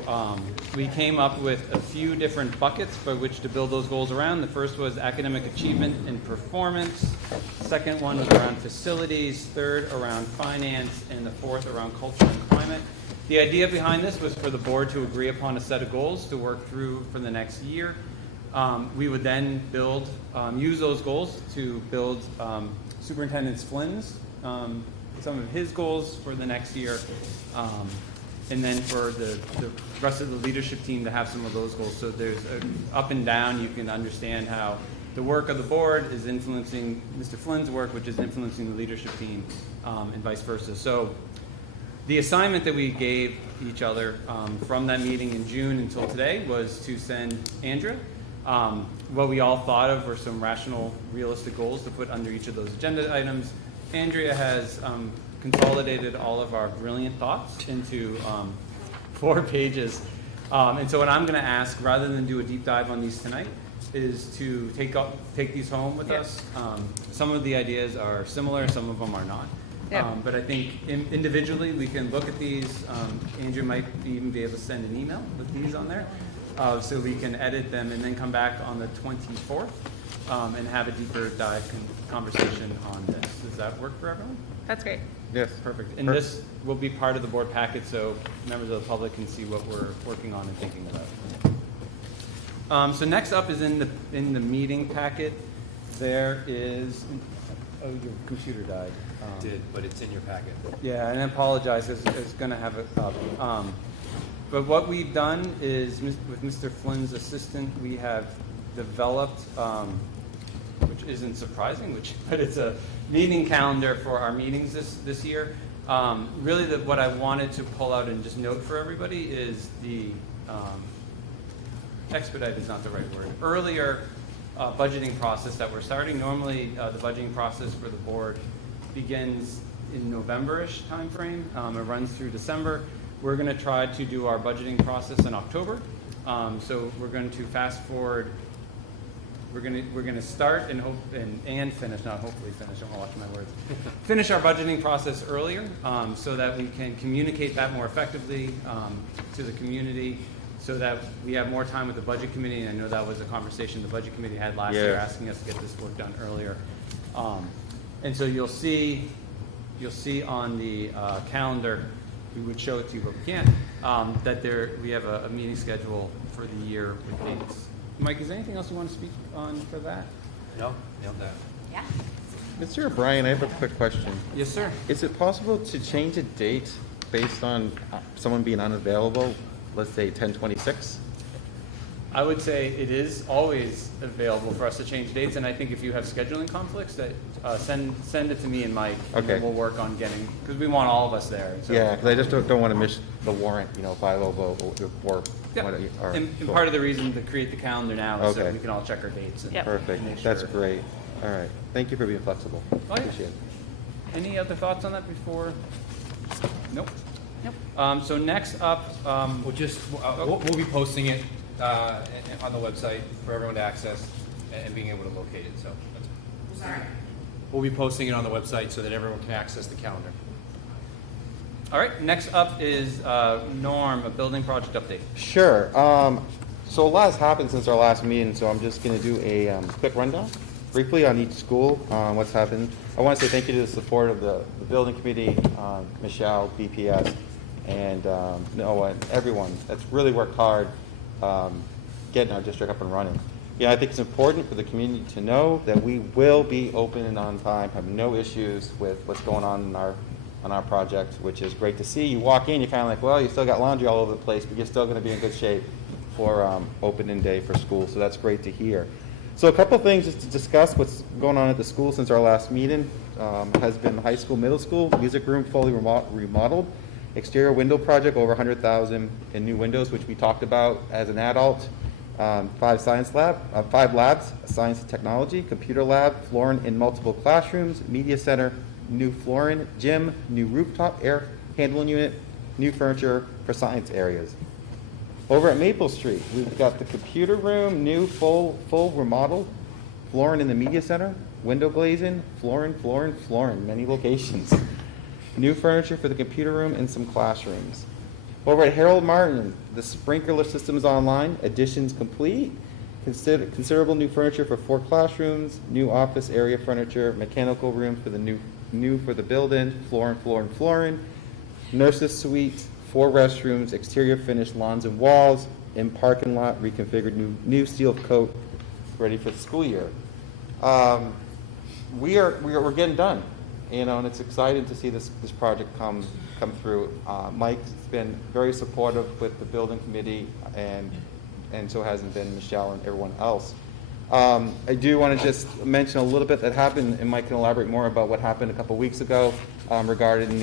we came up with a few different buckets by which to build those goals around. The first was academic achievement and performance. Second one was around facilities. Third, around finance. And the fourth, around culture and climate. The idea behind this was for the board to agree upon a set of goals to work through for the next year. We would then use those goals to build Superintendent Flynn's, some of his goals for the next year. And then for the rest of the leadership team to have some of those goals. So there's up and down, you can understand how the work of the board is influencing Mr. Flynn's work, which is influencing the leadership team, and vice versa. So the assignment that we gave each other from that meeting in June until today was to send Andrea what we all thought of were some rational, realistic goals to put under each of those agenda items. Andrea has consolidated all of our brilliant thoughts into 4 pages. And so what I'm going to ask, rather than do a deep dive on these tonight, is to take these home with us. Some of the ideas are similar, some of them are not. But I think individually we can look at these. Andrew might even be able to send an email with these on there, so we can edit them and then come back on the 24th and have a deeper dive conversation on this. Does that work for everyone? That's great. Yes. Perfect. And this will be part of the board packet, so members of the public can see what we're working on and thinking about. So next up is in the meeting packet. There is, oh, your computer died. Did, but it's in your packet. Yeah, and I apologize, it's going to have a copy. But what we've done is, with Mr. Flynn's assistant, we have developed, which isn't surprising, but it's a meeting calendar for our meetings this year. Really, what I wanted to pull out and just note for everybody is the expedite is not the right word. Earlier budgeting process that we're starting. Normally, the budgeting process for the board begins in November-ish timeframe. It runs through December. We're going to try to do our budgeting process in October. So we're going to fast forward. We're going to start and finish, not hopefully finish, I don't want to watch my words. Finish our budgeting process earlier so that we can communicate that more effectively to the community, so that we have more time with the budget committee. And I know that was a conversation the budget committee had last year, asking us to get this work done earlier. And so you'll see on the calendar, we would show it to you, but we can't, that we have a meeting schedule for the year with dates. Mike, is there anything else you want to speak on for that? No, that. Yeah. Mr. O'Brien, I have a quick question. Yes, sir. Is it possible to change a date based on someone being unavailable, let's say 10/26? I would say it is always available for us to change dates, and I think if you have scheduling conflicts, that send it to me and Mike, and then we'll work on getting, because we want all of us there. So. Yeah, because I just don't want to miss the warrant, 5:00 or And part of the reason to create the calendar now is so we can all check our dates. And Perfect. That's great. All right. Thank you for being flexible. Appreciate it. Any other thoughts on that before? Nope. So next up, we'll be posting it on the website for everyone to access and being able to locate it. So we'll be posting it on the website so that everyone can access the calendar. All right. Next up is Norm, a building project update. Sure. So a lot has happened since our last meeting, so I'm just going to do a quick rundown briefly on each school, what's happened. I want to say thank you to the support of the building committee, Michelle, BPS, and Noah, and everyone that's really worked hard getting our district up and running. Yeah, I think it's important for the community to know that we will be open and on time, have no issues with what's going on our project, which is great to see. You walk in, you're kind of like, well, you still got laundry all over the place, but you're still going to be in good shape for opening day for school, so that's great to hear. So a couple things just to discuss what's going on at the school since our last meeting has been the high school, middle school, music room fully remodeled, exterior window project over $100,000 in new windows, which we talked about as an adult, 5 labs, science and technology, computer lab, flooring in multiple classrooms, media center, new flooring, gym, new rooftop air handling unit, new furniture for science areas. Over at Maple Street, we've got the computer room, new full remodel, flooring in the media center, window glazing, flooring, many locations. New furniture for the computer room and some classrooms. Over at Harold Martin, the sprinkler system is online, additions complete. Considerable new furniture for 4 classrooms, new office area furniture, mechanical room for the new for the building, flooring. Nurses suite, 4 restrooms, exterior finished lawns and walls, in parking lot reconfigured, new steel coat, ready for the school year. We're getting done, and it's exciting to see this project come through. Mike's been very supportive with the building committee, and so hasn't been Michelle and everyone else. I do want to just mention a little bit that happened, and Mike can elaborate more about what happened a couple weeks ago regarding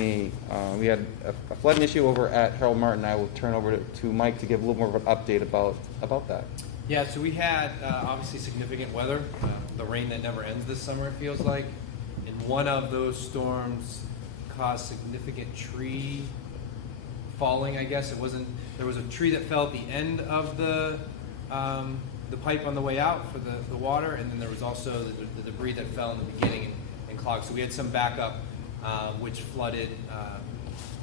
we had a flooding issue over at Harold Martin. I will turn over to Mike to give a little more of an update about that. Yeah, so we had obviously significant weather, the rain that never ends this summer, it feels like. And one of those storms caused significant tree falling, I guess. There was a tree that fell at the end of the pipe on the way out for the water, and then there was also the debris that fell in the beginning and clogged. So we had some backup, which flooded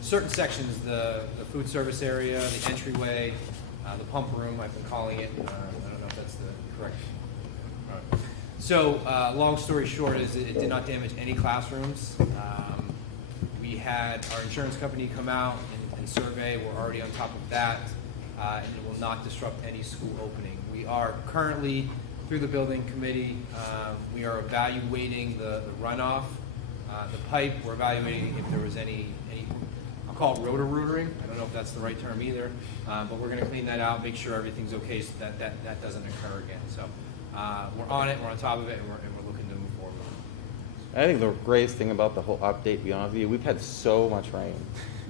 certain sections, the food service area, the entryway, the pump room, I've been calling it. I don't know if that's the correct. So long story short is it did not damage any classrooms. We had our insurance company come out and survey. We're already on top of that, and it will not disrupt any school opening. We are currently, through the building committee, we are evaluating the runoff, the pipe. We're evaluating if there was any I'll call it rotor-rootering. I don't know if that's the right term either, but we're going to clean that out, make sure everything's okay so that doesn't occur again. So we're on it, we're on top of it, and we're looking to move forward. I think the greatest thing about the whole update, to be honest with you, we've had so much rain,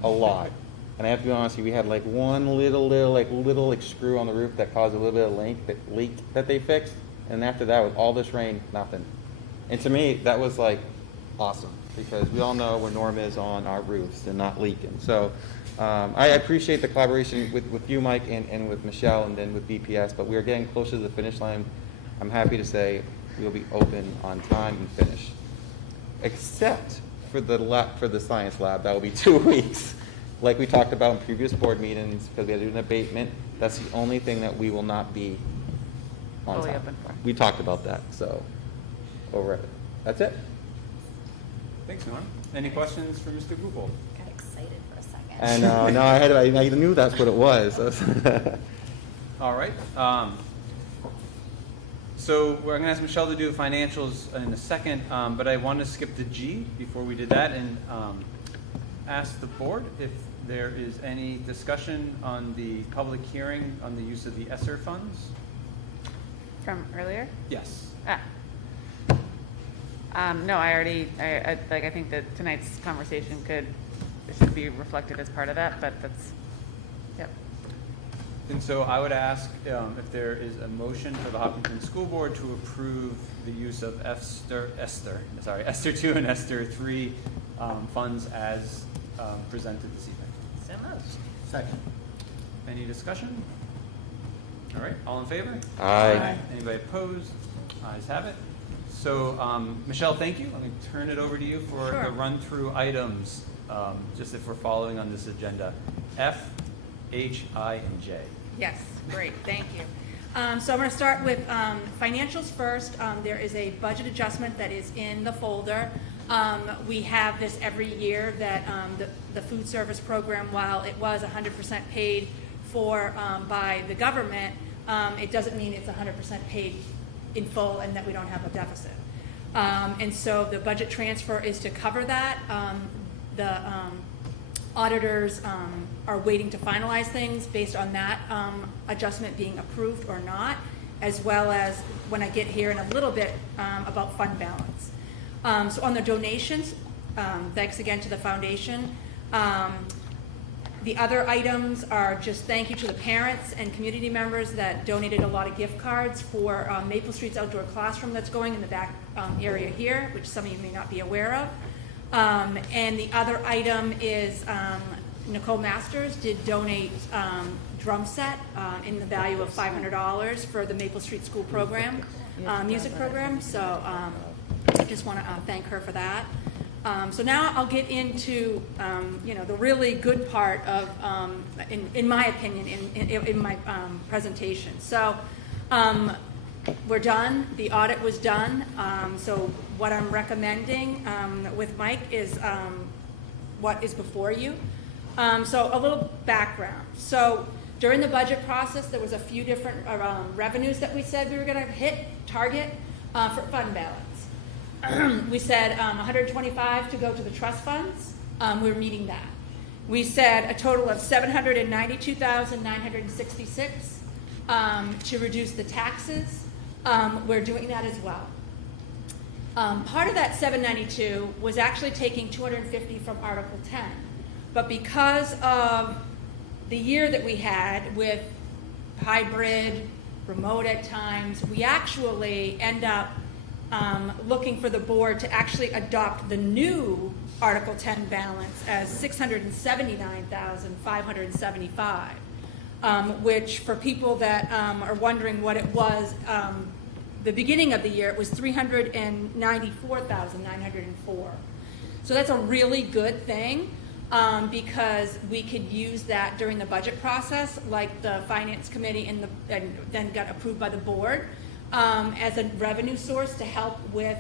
a lot. And I have to be honest with you, we had like one little screw on the roof that caused a little bit of leak that they fixed. And after that, with all this rain, nothing. And to me, that was like awesome, because we all know where Norm is on our roofs and not leaking. So I appreciate the collaboration with you, Mike, and with Michelle, and then with BPS. But we are getting closer to the finish line. I'm happy to say we'll be open on time and finished, except for the science lab. That will be 2 weeks. Like we talked about in previous board meetings, because we had to do an abatement. That's the only thing that we will not be on Fully time. open for. We talked about that, so over it. That's it. Thanks, Norm. Any questions for Mr. Goupel? Got excited for a second. And no, I knew that's what it was. All right. So we're going to ask Michelle to do the financials in a second, but I want to skip to G before we did that and ask the board if there is any discussion on the public hearing on the use of the ESSER funds. From earlier? Yes. No, I think that tonight's conversation should be reflected as part of that, but that's, yep. And so I would ask if there is a motion for the Hopkinton School Board to approve the use of ESSER 2 and ESSER 3 funds as presented this evening. So moved. Second. Any discussion? All right, all in favor? Aye. Anybody opposed? Ayes have it. So, Michelle, thank you. Let me turn it over to you for the run-through items, just if we're following on this agenda. F, H, I, and J. Yes, great, thank you. So I'm going to start with financials first. There is a budget adjustment that is in the folder. We have this every year that the food service program, while it was 100% paid for by the government, it doesn't mean it's 100% paid in full and that we don't have a deficit. And so the budget transfer is to cover that. The auditors are waiting to finalize things based on that adjustment being approved or not, as well as when I get here in a little bit about fund balance. So on the donations, thanks again to the foundation. The other items are just thank you to the parents and community members that donated a lot of gift cards for Maple Street's outdoor classroom that's going in the back area here, which some of you may not be aware of. And the other item is Nicole Masters did donate drum set in the value of $500 for the Maple Street School program, music program. So I just want to thank her for that. So now I'll get into, the really good part of, in my opinion, in my presentation. So we're done. The audit was done. So what I'm recommending with Mike is what is before you. So a little background. So during the budget process, there was a few different revenues that we said we were going to target for fund balance. We said 125 to go to the trust funds. We're meeting that. We said a total of 792,966 to reduce the taxes. We're doing that as well. Part of that 792 was actually taking 250 from Article 10. But because of the year that we had with hybrid, remote at times, we actually end up looking for the board to actually adopt the new Article 10 balance as 679,575, which for people that are wondering what it was, the beginning of the year, it was 394,904. So that's a really good thing because we could use that during the budget process, like the Finance Committee and then got approved by the board. As a revenue source to help with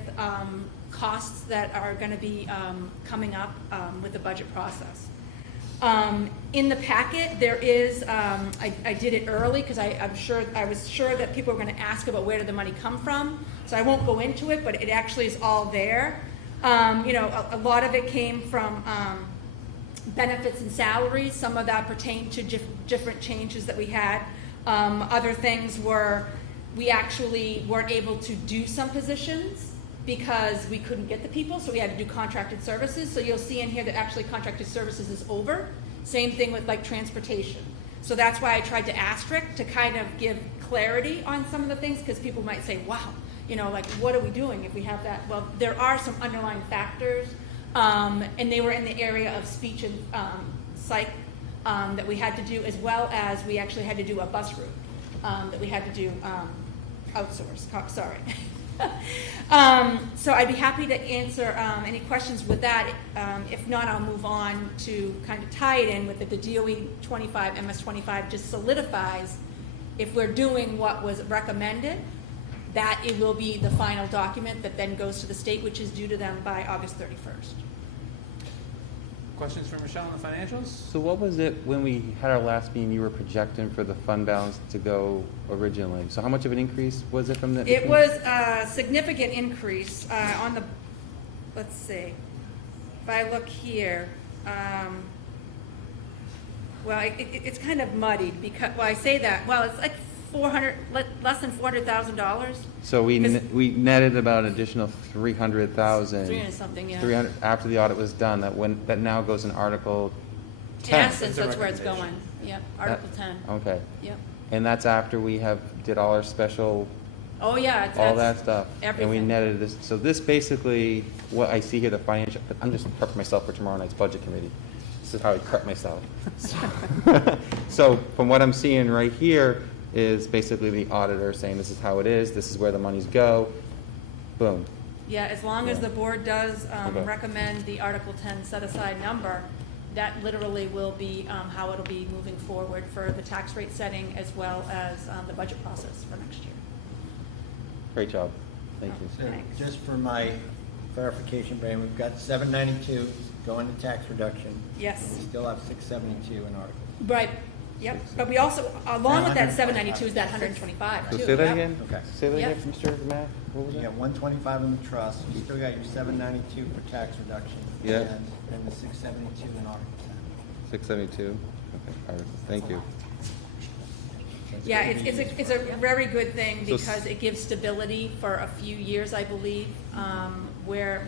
costs that are going to be coming up with the budget process. In the packet, there is, I did it early because I was sure that people were going to ask about where did the money come from, so I won't go into it, but it actually is all there. A lot of it came from benefits and salaries. Some of that pertained to different changes that we had. Other things were we actually weren't able to do some positions because we couldn't get the people, so we had to do contracted services. So you'll see in here that actually contracted services is over. Same thing with like transportation. So that's why I tried to asterisk to kind of give clarity on some of the things, because people might say, wow, like what are we doing if we have that? Well, there are some underlying factors, and they were in the area of speech and psych that we had to do, as well as we actually had to do a bus route. That we had to do outsource, sorry. So I'd be happy to answer any questions with that. If not, I'll move on to kind of tie it in with the DOE 25, MS 25 just solidifies if we're doing what was recommended, that it will be the final document that then goes to the state, which is due to them by August 31st. Questions for Michelle on the financials? So what was it when we had our last meeting you were projecting for the fund balance to go originally? So how much of an increase was it from the? It was a significant increase on the, let's see, if I look here, well, it's kind of muddied because, well, I say that, well, it's like less than $400,000. So we netted about an additional 300,000. 300 something, yeah. 300 after the audit was done. That now goes in Article 10. In essence, that's where it's going. Yep, Article 10. Okay. Yep. And that's after we did all our special. Oh yeah, all that stuff. Everything. And we netted this. So this basically, what I see here, the financial. I'm just prepping myself for tomorrow night's budget committee. This is how I prep myself. So from what I'm seeing right here, is basically the auditor saying this is how it is, this is where the monies go, boom. Yeah, as long as the board does Okay. recommend the Article 10 set-aside number, that literally will be how it'll be moving forward for the tax rate setting as well as the budget process for next year. Great job, thank you. So just for my clarification, Brian, we've got 792 going to tax reduction. Yes. And we still have 672 in article. Right, yep, but we also, along with that 792 is that 125 So too. say that Yep. again? Okay. Say that Yep. again, Mr. Matt? What was You it? got 125 in the trust, you still got your 792 for tax reduction. Yeah. And the 672 in article 672, okay, all right, thank you. Yeah, it's a very good thing So because it gives stability for a few years, I believe, where,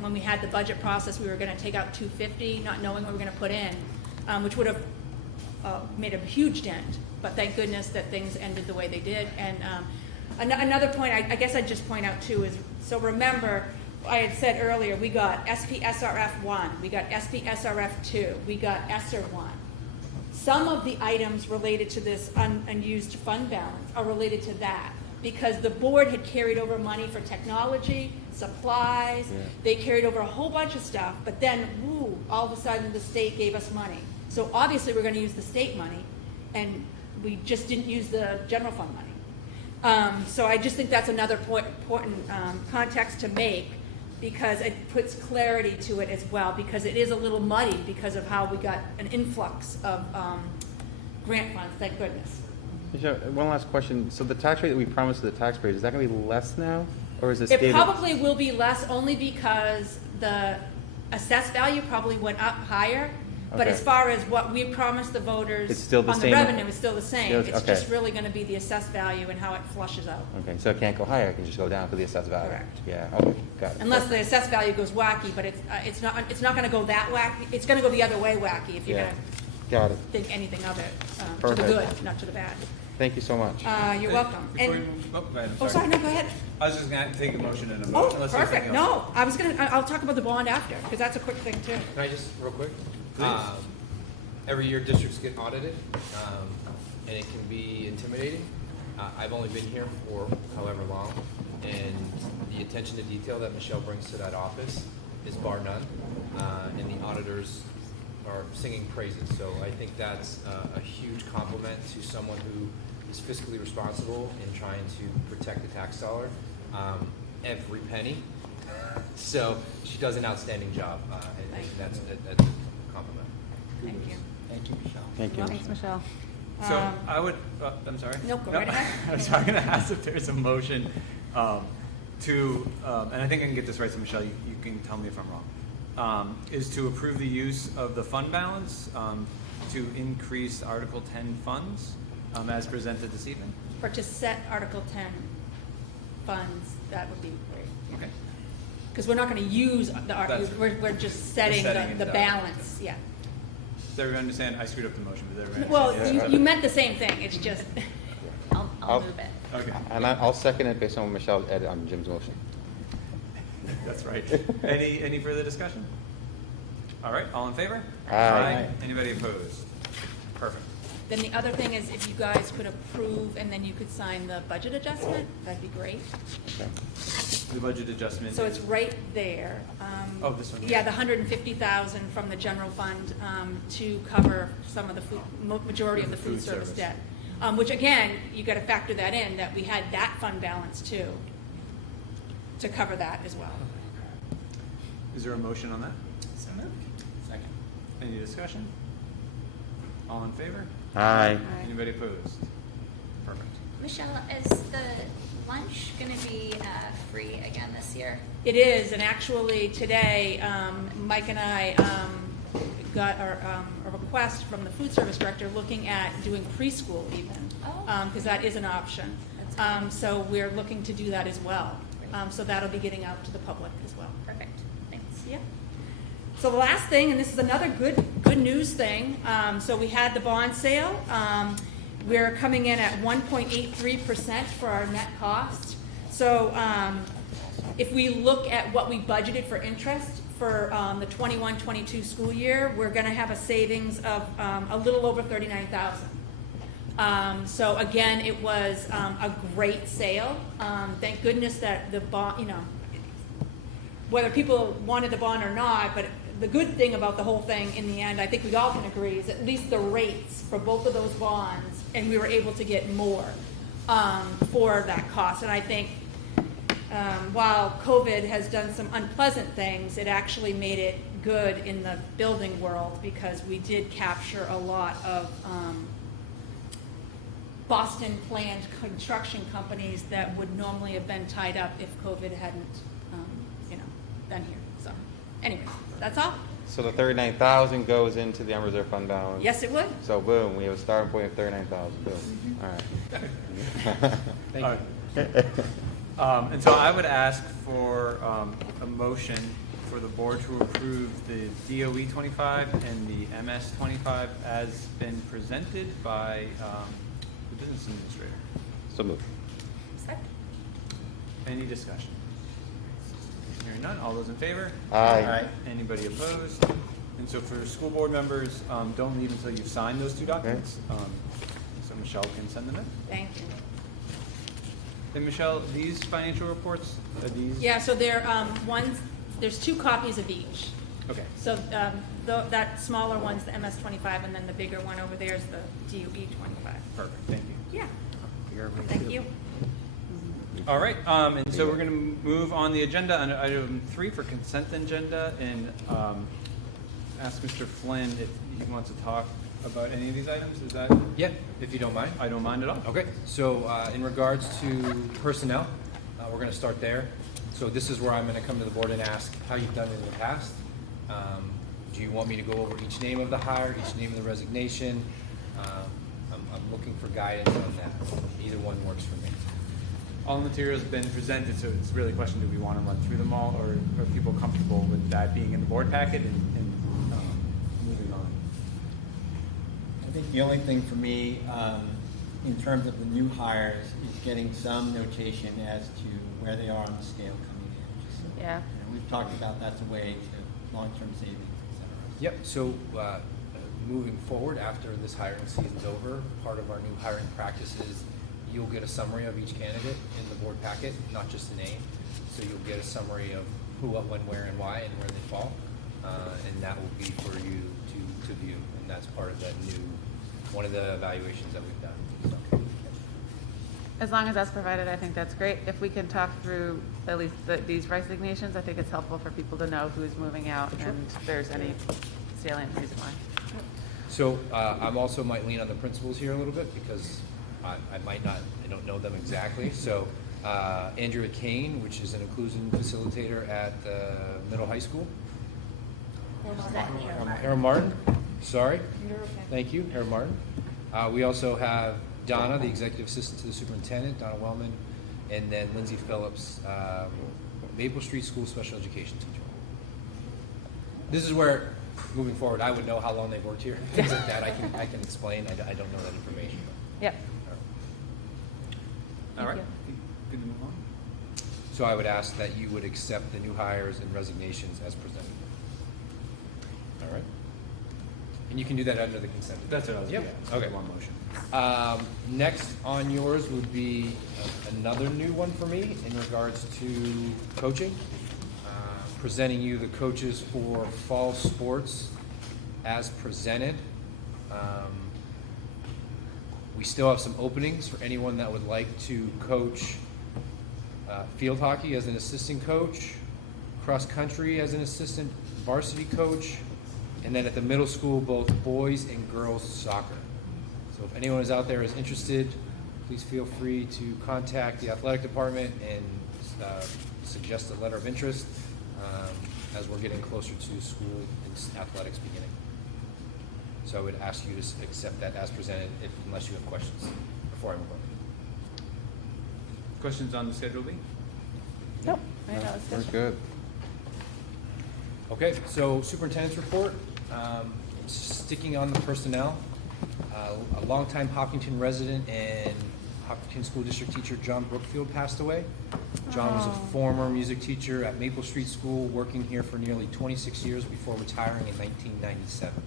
when we had the budget process, we were gonna take out 250, not knowing what we were gonna put in, which would have made a huge dent, but thank goodness that things ended the way they did. And another point I guess I'd just point out too is, so remember, I had said earlier, we got SPSRF 1, we got SPSRF 2, we got ESSER 1. Some of the items related to this unused fund balance are related to that. because the board had carried over money for technology, supplies, they carried over a whole bunch of stuff, but then, woo, all of a sudden the state gave us money. So obviously we're gonna use the state money, and we just didn't use the general fund money. So I just think that's another important context to make, because it puts clarity to it as well, because it is a little muddy because of how we got an influx of grant funds, thank goodness. Michelle, one last question. So the tax rate that we promised to the taxpayers, is that going to be less now? Or is it stated? It probably will be less, only because the assessed value probably went up higher. But Okay. as far as what we promised the voters It's still the on same? the revenue, it's still the same. Yes, It's okay. just really going to be the assessed value and how it flushes out. Okay, so it can't go higher, it can just go down for the assessed value? Correct. Yeah, okay, got it. Unless the assessed value goes wacky, but it's not going to go that wacky. It's going to go the other way wacky if you're Yeah. going Got it. to think anything of it, to the Perfect. good, not to the bad. Thank you so much. You're welcome. Before And- you move, go ahead, Oh, sorry, no, go ahead. I was just gonna take a motion and a Oh, motion. unless there's perfect. anything else. No, I'll talk about the bond after, because that's a quick thing too. Can I just, real quick? Please. Every year districts get audited, and it can be intimidating. I've only been here for however long, and the attention to detail that Michelle brings to that office is bar none, and the auditors are singing praises. So I think that's a huge compliment to someone who is fiscally responsible in trying to protect the tax dollar, every penny. So she does an outstanding job, and that's a compliment. Thank you. Thank you, Michelle. Thank you. Thanks, Michelle. So I would, I'm sorry? No, go right ahead. I was going to ask if there's a motion to, and I think I can get this right, so Michelle, you can tell me if I'm wrong, is to approve the use of the fund balance to increase Article 10 funds as presented this evening? Or to set Article 10 funds, that would be great. Okay. Because we're not going to use That's- we're just setting setting the it up. balance, yeah. Does everyone understand? I screwed up the motion. Does everyone Well, understand? you meant the same thing, it's just, I'll move it. Okay. And I'll second it based on what Michelle added on Jim's motion. That's right. Any further discussion? All right, all in favor? Aye. Anybody opposed? Perfect. then the other thing is if you guys could approve and then you could sign the budget adjustment, that'd be great. The budget adjustment. So it's right there. Oh, this one here. Yeah, the 150,000 from the general fund to cover some of the majority of the food service debt. Which again, you got to factor that in, that we had that fund balance too, to cover that as well. Is there a motion on that? So moved. Second. Any discussion? All in favor? Aye. Anybody opposed? Perfect. Michelle, is the lunch going to be free again this year? It is, and actually today, Mike and I got a request from the food service director looking at doing preschool even, because that is an option. So we're looking to do that as well. So that'll be getting out to the public as well. Perfect. Thanks. Yeah. So the last thing, and this is another good news thing. So we had the bond sale. We're coming in at 1.83% for our net cost. So if we look at what we budgeted for interest for the 21-22 school year, we're going to have a savings of a little over $39,000. So again, it was a great sale. Thank goodness that the bond, whether people wanted the bond or not, but the good thing about the whole thing in the end, I think we all can agree, is at least the rates for both of those bonds, and we were able to get more for that cost. And I think while COVID has done some unpleasant things, it actually made it good in the building world because we did capture a lot of Boston planned construction companies that would normally have been tied up if COVID hadn't, been here. So, anyway, that's all. So the 39,000 goes into the unreserved fund balance? Yes, it would. So boom, we have a starting point of 39,000, boom. All right. Thank you. And so I would ask for a motion for the board to approve the DOE 25 and the MS 25 as been presented by the business administrator. So moved. Second. Any discussion? Hearing none, all those in favor? Aye. Aye. Anybody opposed? And so for school board members, don't leave until you've signed those two documents. So Michelle can send them in. Thank you. And Michelle, these financial reports, are these? Yeah, so there's 2 copies of each. Okay. So that smaller one's the MS 25, and then the bigger one over there is the DOE 25. Perfect, thank you. Yeah. Thank you. All right, and so we're going to move on the agenda under item 3 for consent agenda, and ask Mr. Flynn if he wants to talk about any of these items. Is that? Yeah, if you don't mind. I don't mind at all. Okay, so in regards to personnel, we're going to start there. So this is where I'm going to come to the board and ask how you've done it in the past. Do you want me to go over each name of the hire, each name of the resignation? I'm looking for guidance on that. Either one works for me. All the materials have been presented, so it's really a question, do we want to run through them all, or are people comfortable with that being in the board packet and moving on? I think the only thing for me, in terms of the new hires, is getting some notation as to where they are on the scale coming in. Just so, Yeah. we've talked about that's a way to long-term savings, et cetera. Yep, so moving forward after this hiring season's over, part of our new hiring practices, you'll get a summary of each candidate in the board packet, not just the name. So you'll get a summary of who, what, when, where, and why, and where they fall. And that will be for you to view. And that's part of that new, one of the evaluations that we've done. So. As long as that's provided, I think that's great. If we can talk through at least these resignations, I think it's helpful for people to know who's moving out and if there's any salient reason why. So I'm also might lean on the principals here a little bit because I don't know them exactly. So Andrew Kane, which is an inclusion facilitator at middle high school. Harold Martin, sorry. Thank you, Harold Martin. We also have Donna, the executive assistant to the superintendent, Donna Wellman, and then Lindsay Phillips, Maple Street School special education teacher. This is where, moving forward, I would know how long they've worked here, things like that. I can explain. I don't know that information. Yep. All right. Good to move on. So I would ask that you would accept the new hires and resignations as presented. All right. And you can do that under the consent. That's what I was Yep. Yeah, okay. One motion. Next on yours would be another new one for me in regards to coaching. Presenting you the coaches for fall sports as presented. We still have some openings for anyone that would like to coach field hockey as an assistant coach, cross country as an assistant varsity coach, and then at the middle school, both boys and girls soccer. So if anyone is out there is interested, please feel free to contact the athletic department and suggest a letter of interest as we're getting closer to school and athletics beginning. So I would ask you to accept that as presented unless you have questions before I move on. Questions on the Schedule B? Nope. We're good. Okay, so superintendent's report. Sticking on the personnel, a longtime Hopkinton resident and Hopkinton School District teacher John Brookfield passed away. John was a former music teacher at Maple Street School, working here for nearly 26 years before retiring in 1997.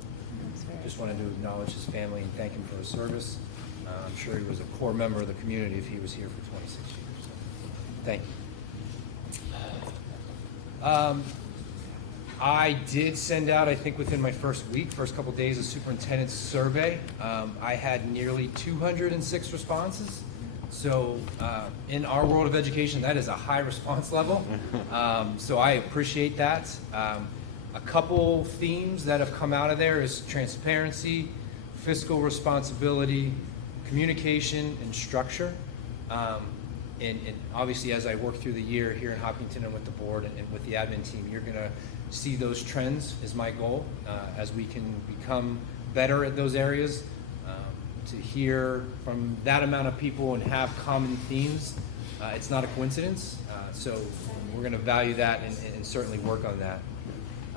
Just wanted to acknowledge his family and thank him for his service. I'm sure he was a core member of the community if he was here for 26 years. So, thank you. I did send out, I think within my first couple days, a superintendent's survey. I had nearly 206 responses. So in our world of education, that is a high response level. So I appreciate that. A couple themes that have come out of there is transparency, fiscal responsibility, communication, and structure. And obviously, as I work through the year here in Hopkinton and with the board and with the admin team, you're going to see those trends is my goal as we can become better at those areas. To hear from that amount of people and have common themes, it's not a coincidence. So we're going to value that and certainly work on that.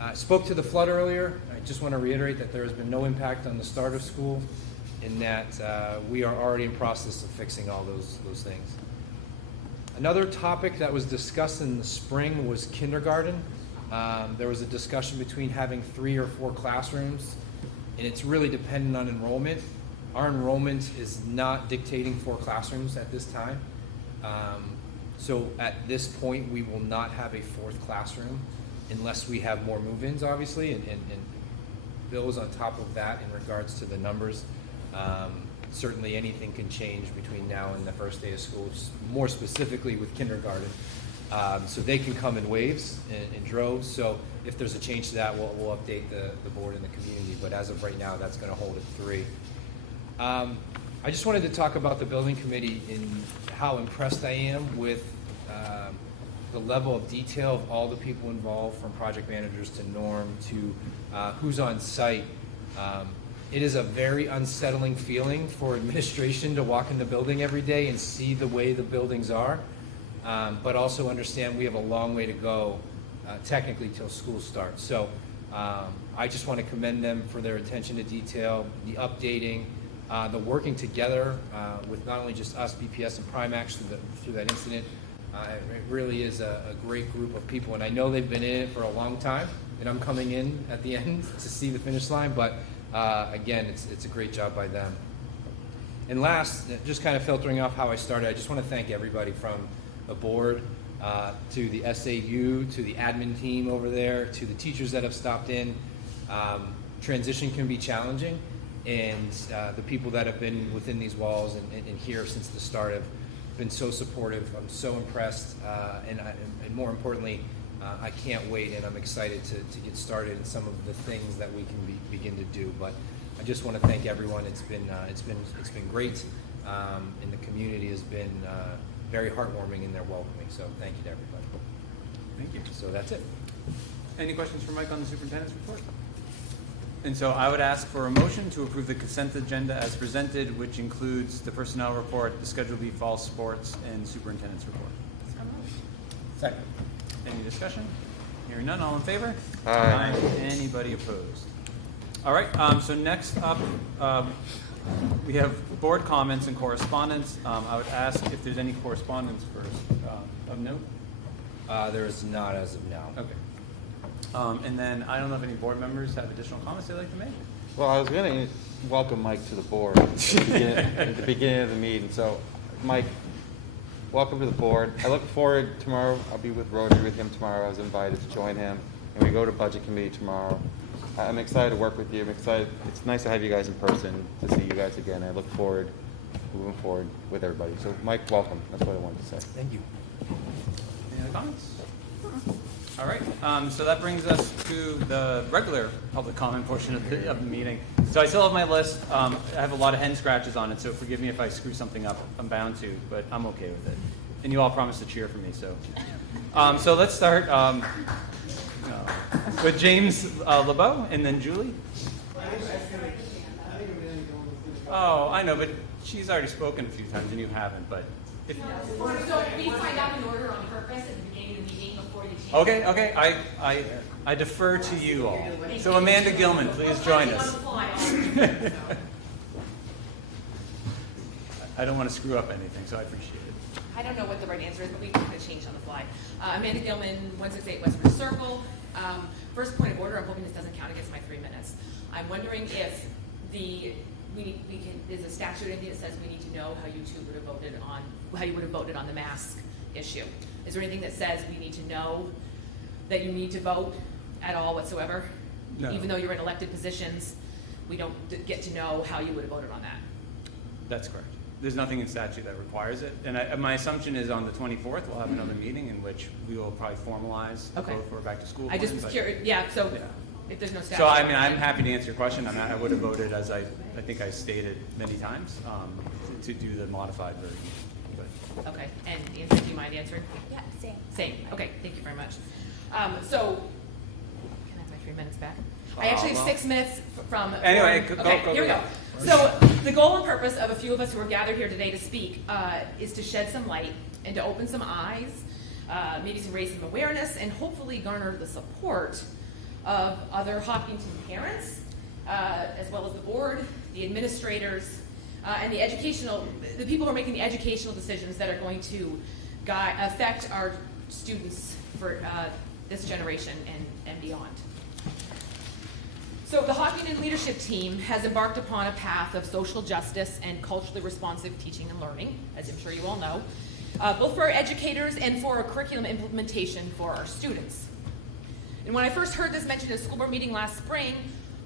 I spoke to the flood earlier. I just want to reiterate that there has been no impact on the start of school and that we are already in process of fixing all those things. Another topic that was discussed in the spring was kindergarten. There was a discussion between having 3 or 4 classrooms, and it's really dependent on enrollment. Our enrollment is not dictating 4 classrooms at this time. So at this point, we will not have a fourth classroom unless we have more move-ins, obviously, and Bill is on top of that in regards to the numbers. Certainly anything can change between now and the first day of school, more specifically with kindergarten. So they can come in waves, in droves. So if there's a change to that, we'll update the board and the community. But as of right now, that's going to hold at 3. I just wanted to talk about the building committee and how impressed I am with the level of detail of all the people involved, from project managers to Norm to who's on site. It is a very unsettling feeling for administration to walk in the building every day and see the way the buildings are, but also understand we have a long way to go technically till school starts. So I just want to commend them for their attention to detail, the updating, the working together with not only just us, BPS and Primax through that incident. It really is a great group of people, and I know they've been in it for a long time, and I'm coming in at the end to see the finish line, but again, it's a great job by them. And last, just kind of filtering off how I started, I just want to thank everybody from the board to the SAU, to the admin team over there, to the teachers that have stopped in. Transition can be challenging, and the people that have been within these walls and here since the start have been so supportive. I'm so impressed, and more importantly, I can't wait, and I'm excited to get started in some of the things that we can begin to do. But I just want to thank everyone. It's been great, and the community has been very heartwarming in their welcoming. So thank you to everybody. Thank you. So that's it. Any questions for Mike on the superintendent's report? And so I would ask for a motion to approve the consent agenda as presented, which includes the personnel report, the Schedule B fall sports, and superintendent's report. Second. Any discussion? Hearing none, all in favor? Aye. Anybody opposed? All right, so next up, we have board comments and correspondence. I would ask if there's any correspondence first of note. There is not as of now. Okay. And then I don't know if any board members have additional comments they'd like to make. Well, I was going to welcome Mike to the board at the beginning of the meeting. So, Mike, welcome to the board. I look forward tomorrow. I'll be with Rotary with him tomorrow. I was invited to join him, and we go to budget committee tomorrow. I'm excited to work with you. I'm excited. It's nice to have you guys in person, to see you guys again. I look forward moving forward with everybody. So, Mike, welcome. That's what I wanted to say. Thank you. Any other comments? All right, so that brings us to the regular public comment portion of the meeting. So I still have my list. I have a lot of head scratches on it, so forgive me if I screw something up. I'm bound to, but I'm okay with it. And you all promised to cheer for me, so. So let's start with James LeBeau and then Julie. Oh, I know, but she's already spoken a few times and you haven't, but. So we find out in order on purpose at the beginning of the meeting before you change. Okay, I defer to you all. So Amanda Gilman, please join us. I don't want to screw up anything, so I appreciate it. I don't know what the right answer is, but we can change on the fly. Amanda Gilman, 168 Westwood Circle. First point of order, I'm hoping this doesn't count against my 3 minutes. I'm wondering if there's a statute in here that says we need to know how you two would have voted on the mask issue. Is there anything that says we need to know that you need to vote at all whatsoever? No. Even though you're in elected positions, we don't get to know how you would have voted on that. That's correct. There's nothing in statute that requires it. And my assumption is on the 24th, we'll have another meeting in which we will probably formalize the vote for back to school. I just was curious, so if there's no statute. So I mean, I'm happy to answer your question. I would have voted as I think I stated many times to do the modified version. But. Okay, and Nancy, do you mind answering? Yeah, same. Same, okay, thank you very much. So, can I have my 3 minutes back? I actually have 6 minutes from. Anyway, here we go. So, the goal and purpose of a few of us who are gathered here today to speak is to shed some light and to open some eyes, maybe to raise some awareness, and hopefully garner the support of other Hopkinton parents, as well as the board, the administrators, and the people who are making the educational decisions that are going to affect our students for this generation and beyond. So the Hopkinton leadership team has embarked upon a path of social justice and culturally responsive teaching and learning, as I'm sure you all know. both for our educators and for our curriculum implementation for our students. And when I first heard this mentioned at a school board meeting last spring,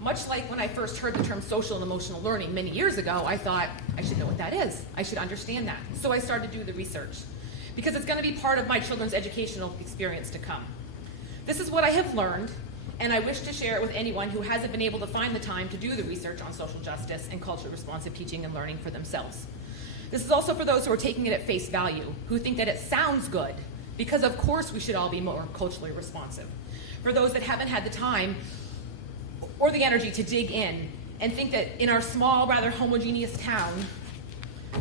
much like when I first heard the term social and emotional learning many years ago, I thought, I should know what that is. I should understand that. So I started to do the research, because it's going to be part of my children's educational experience to come. This is what I have learned, and I wish to share it with anyone who hasn't been able to find the time to do the research on social justice and culturally responsive teaching and learning for themselves. This is also for those who are taking it at face value, who think that it sounds good, because of course we should all be more culturally responsive. For those that haven't had the time or the energy to dig in and think that in our small, rather homogeneous town,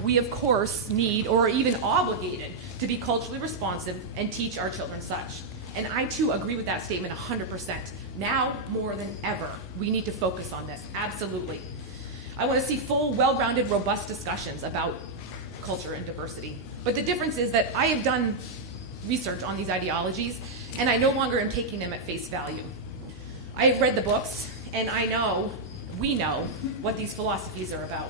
we of course need or are even obligated to be culturally responsive and teach our children such. And I too agree with that statement 100%. Now more than ever, we need to focus on this, absolutely. I want to see full, well-rounded, robust discussions about culture and diversity. But the difference is that I have done research on these ideologies, and I no longer am taking them at face value. I have read the books, and I know, we know, what these philosophies are about.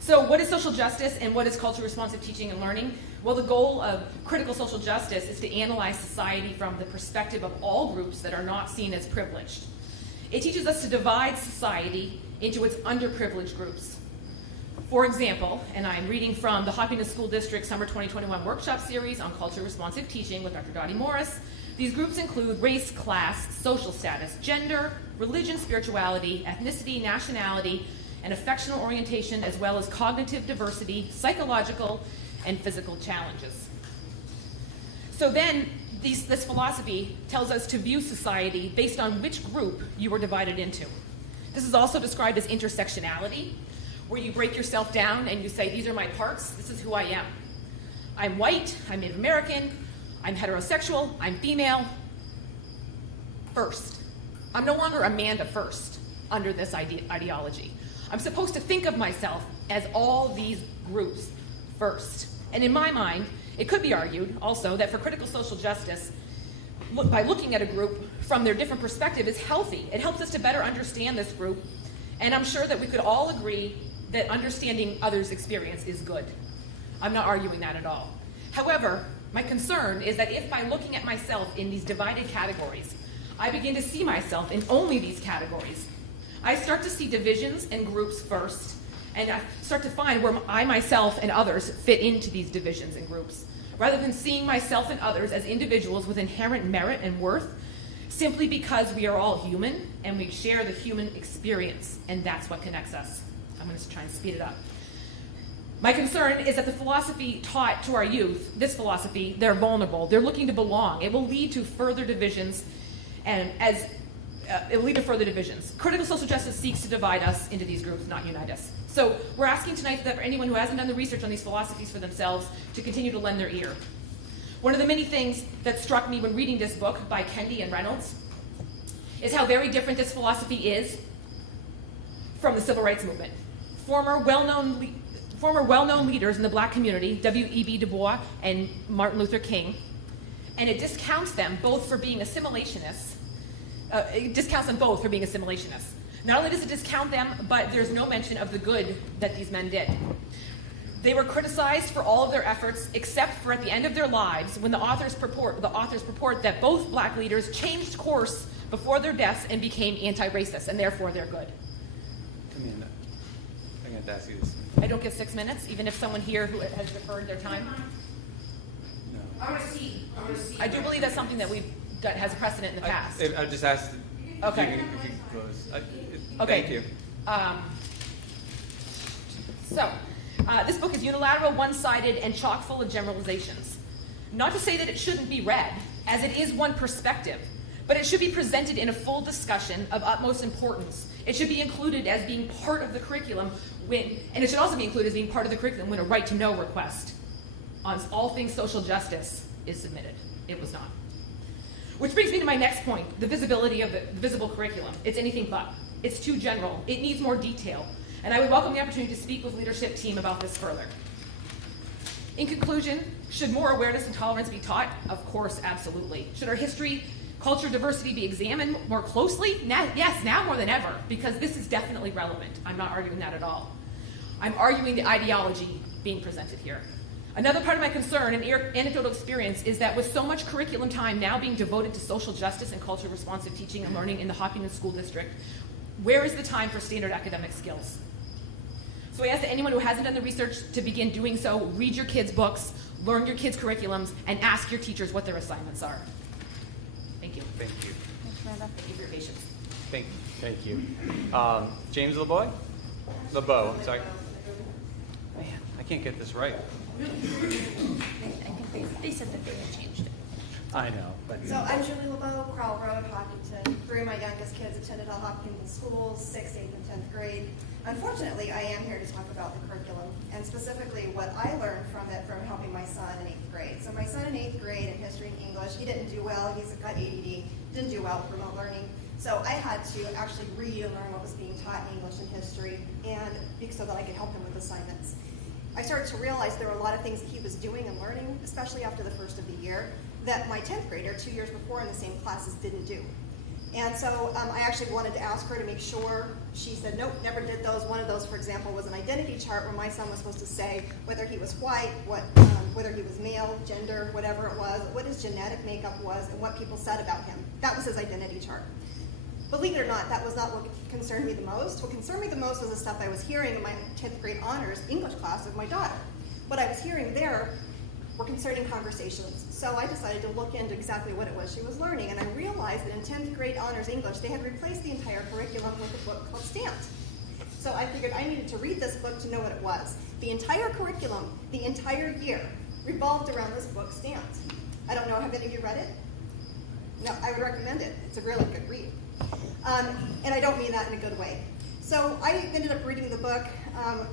So what is social justice and what is culturally responsive teaching and learning? Well, the goal of critical social justice is to analyze society from the perspective of all groups that are not seen as privileged. It teaches us to divide society into its underprivileged groups. For example, and I'm reading from the Hopkinton School District Summer 2021 Workshop Series on Culturally Responsive Teaching with Dr. Dottie Morris. These groups include race, class, social status, gender, religion, spirituality, ethnicity, nationality, and affectional orientation, as well as cognitive diversity, psychological, and physical challenges. So then, this philosophy tells us to view society based on which group you were divided into. This is also described as intersectionality, where you break yourself down and you say, these are my parts, this is who I am. I'm white, I'm Native American, I'm heterosexual, I'm female. First. I'm no longer Amanda First under this ideology. I'm supposed to think of myself as all these groups first. And in my mind, it could be argued also that for critical social justice, by looking at a group from their different perspective is healthy. It helps us to better understand this group, and I'm sure that we could all agree that understanding others' experience is good. I'm not arguing that at all. However, my concern is that if by looking at myself in these divided categories, I begin to see myself in only these categories, I start to see divisions and groups first, and I start to find where I myself and others fit into these divisions and groups, rather than seeing myself and others as individuals with inherent merit and worth, simply because we are all human and we share the human experience, and that's what connects us. I'm going to try and speed it up. My concern is that the philosophy taught to our youth, this philosophy, they're vulnerable, they're looking to belong. It will lead to further divisions, and it will lead to further divisions. Critical social justice seeks to divide us into these groups, not unite us. So we're asking tonight that for anyone who hasn't done the research on these philosophies for themselves to continue to lend their ear. One of the many things that struck me when reading this book by Kendi and Reynolds is how very different this philosophy is from the civil rights movement. Former well-known leaders in the black community, W.E.B. Du Bois and Martin Luther King, and it discounts them both for being assimilationists. Not only does it discount them, but there's no mention of the good that these men did. They were criticized for all of their efforts, except for at the end of their lives, when the authors purport that both black leaders changed course before their deaths and became anti-racist, and therefore they're good. Amanda, I'm going to ask you this. I don't get 6 minutes, even if someone here who has deferred their time. No. I want to see. I do believe that's something that has a precedent in the past. I just asked Okay. if you can close. Okay. Thank you. This book is unilateral, one-sided, and chock full of generalizations. Not to say that it shouldn't be read, as it is one perspective, but it should be presented in a full discussion of utmost importance. It should be included as being part of the curriculum and it should also be included as being part of the curriculum when a right-to-know request on all things social justice is submitted. It was not. Which brings me to my next point, the visibility of the visible curriculum. It's anything but. It's too general. It needs more detail. And I would welcome the opportunity to speak with leadership team about this further. In conclusion, should more awareness and tolerance be taught? Of course, absolutely. Should our history, culture, diversity be examined more closely? Yes, now more than ever, because this is definitely relevant. I'm not arguing that at all. I'm arguing the ideology being presented here. Another part of my concern and anecdotal experience is that with so much curriculum time now being devoted to social justice and culturally responsive teaching and learning in the Hopkinton School District, where is the time for standard academic skills? So I ask that anyone who hasn't done the research to begin doing so, read your kids' books, learn your kids' curriculums, and ask your teachers what their assignments are. Thank you. Thank you. Thank you for your patience. Thank you. James LeBeau, sorry. Man, I can't get this right. I think they said that they had changed it. I know, but. So I'm Julie LeBeau, Crowell Road, Hopkinton. 3 of my youngest kids attended all Hopkinton schools, 6th, 8th, and 10th grade. Unfortunately, I am here to talk about the curriculum, and specifically what I learned from it from helping my son in 8th grade. So my son in 8th grade in history and English, he didn't do well. He's got ADD, didn't do well with remote learning. So I had to actually read and learn what was being taught in English and history, and so that I could help him with assignments. I started to realize there were a lot of things that he was doing and learning, especially after the first of the year, that my 10th grader 2 years before in the same classes didn't do. And so I actually wanted to ask her to make sure. She said, nope, never did those. One of those, for example, was an identity chart where my son was supposed to say whether he was white, whether he was male, gender, whatever it was, what his genetic makeup was, and what people said about him. That was his identity chart. Believe it or not, that was not what concerned me the most. What concerned me the most was the stuff I was hearing in my 10th grade honors English class with my daughter. What I was hearing there were concerning conversations. So I decided to look into exactly what it was she was learning, and I realized that in 10th grade honors English, they had replaced the entire curriculum with a book called Stamped. So I figured I needed to read this book to know what it was. The entire curriculum, the entire year, revolved around this book, Stamped. I don't know, have any of you read it? No, I would recommend it. It's a really good read. And I don't mean that in a good way. So I ended up reading the book.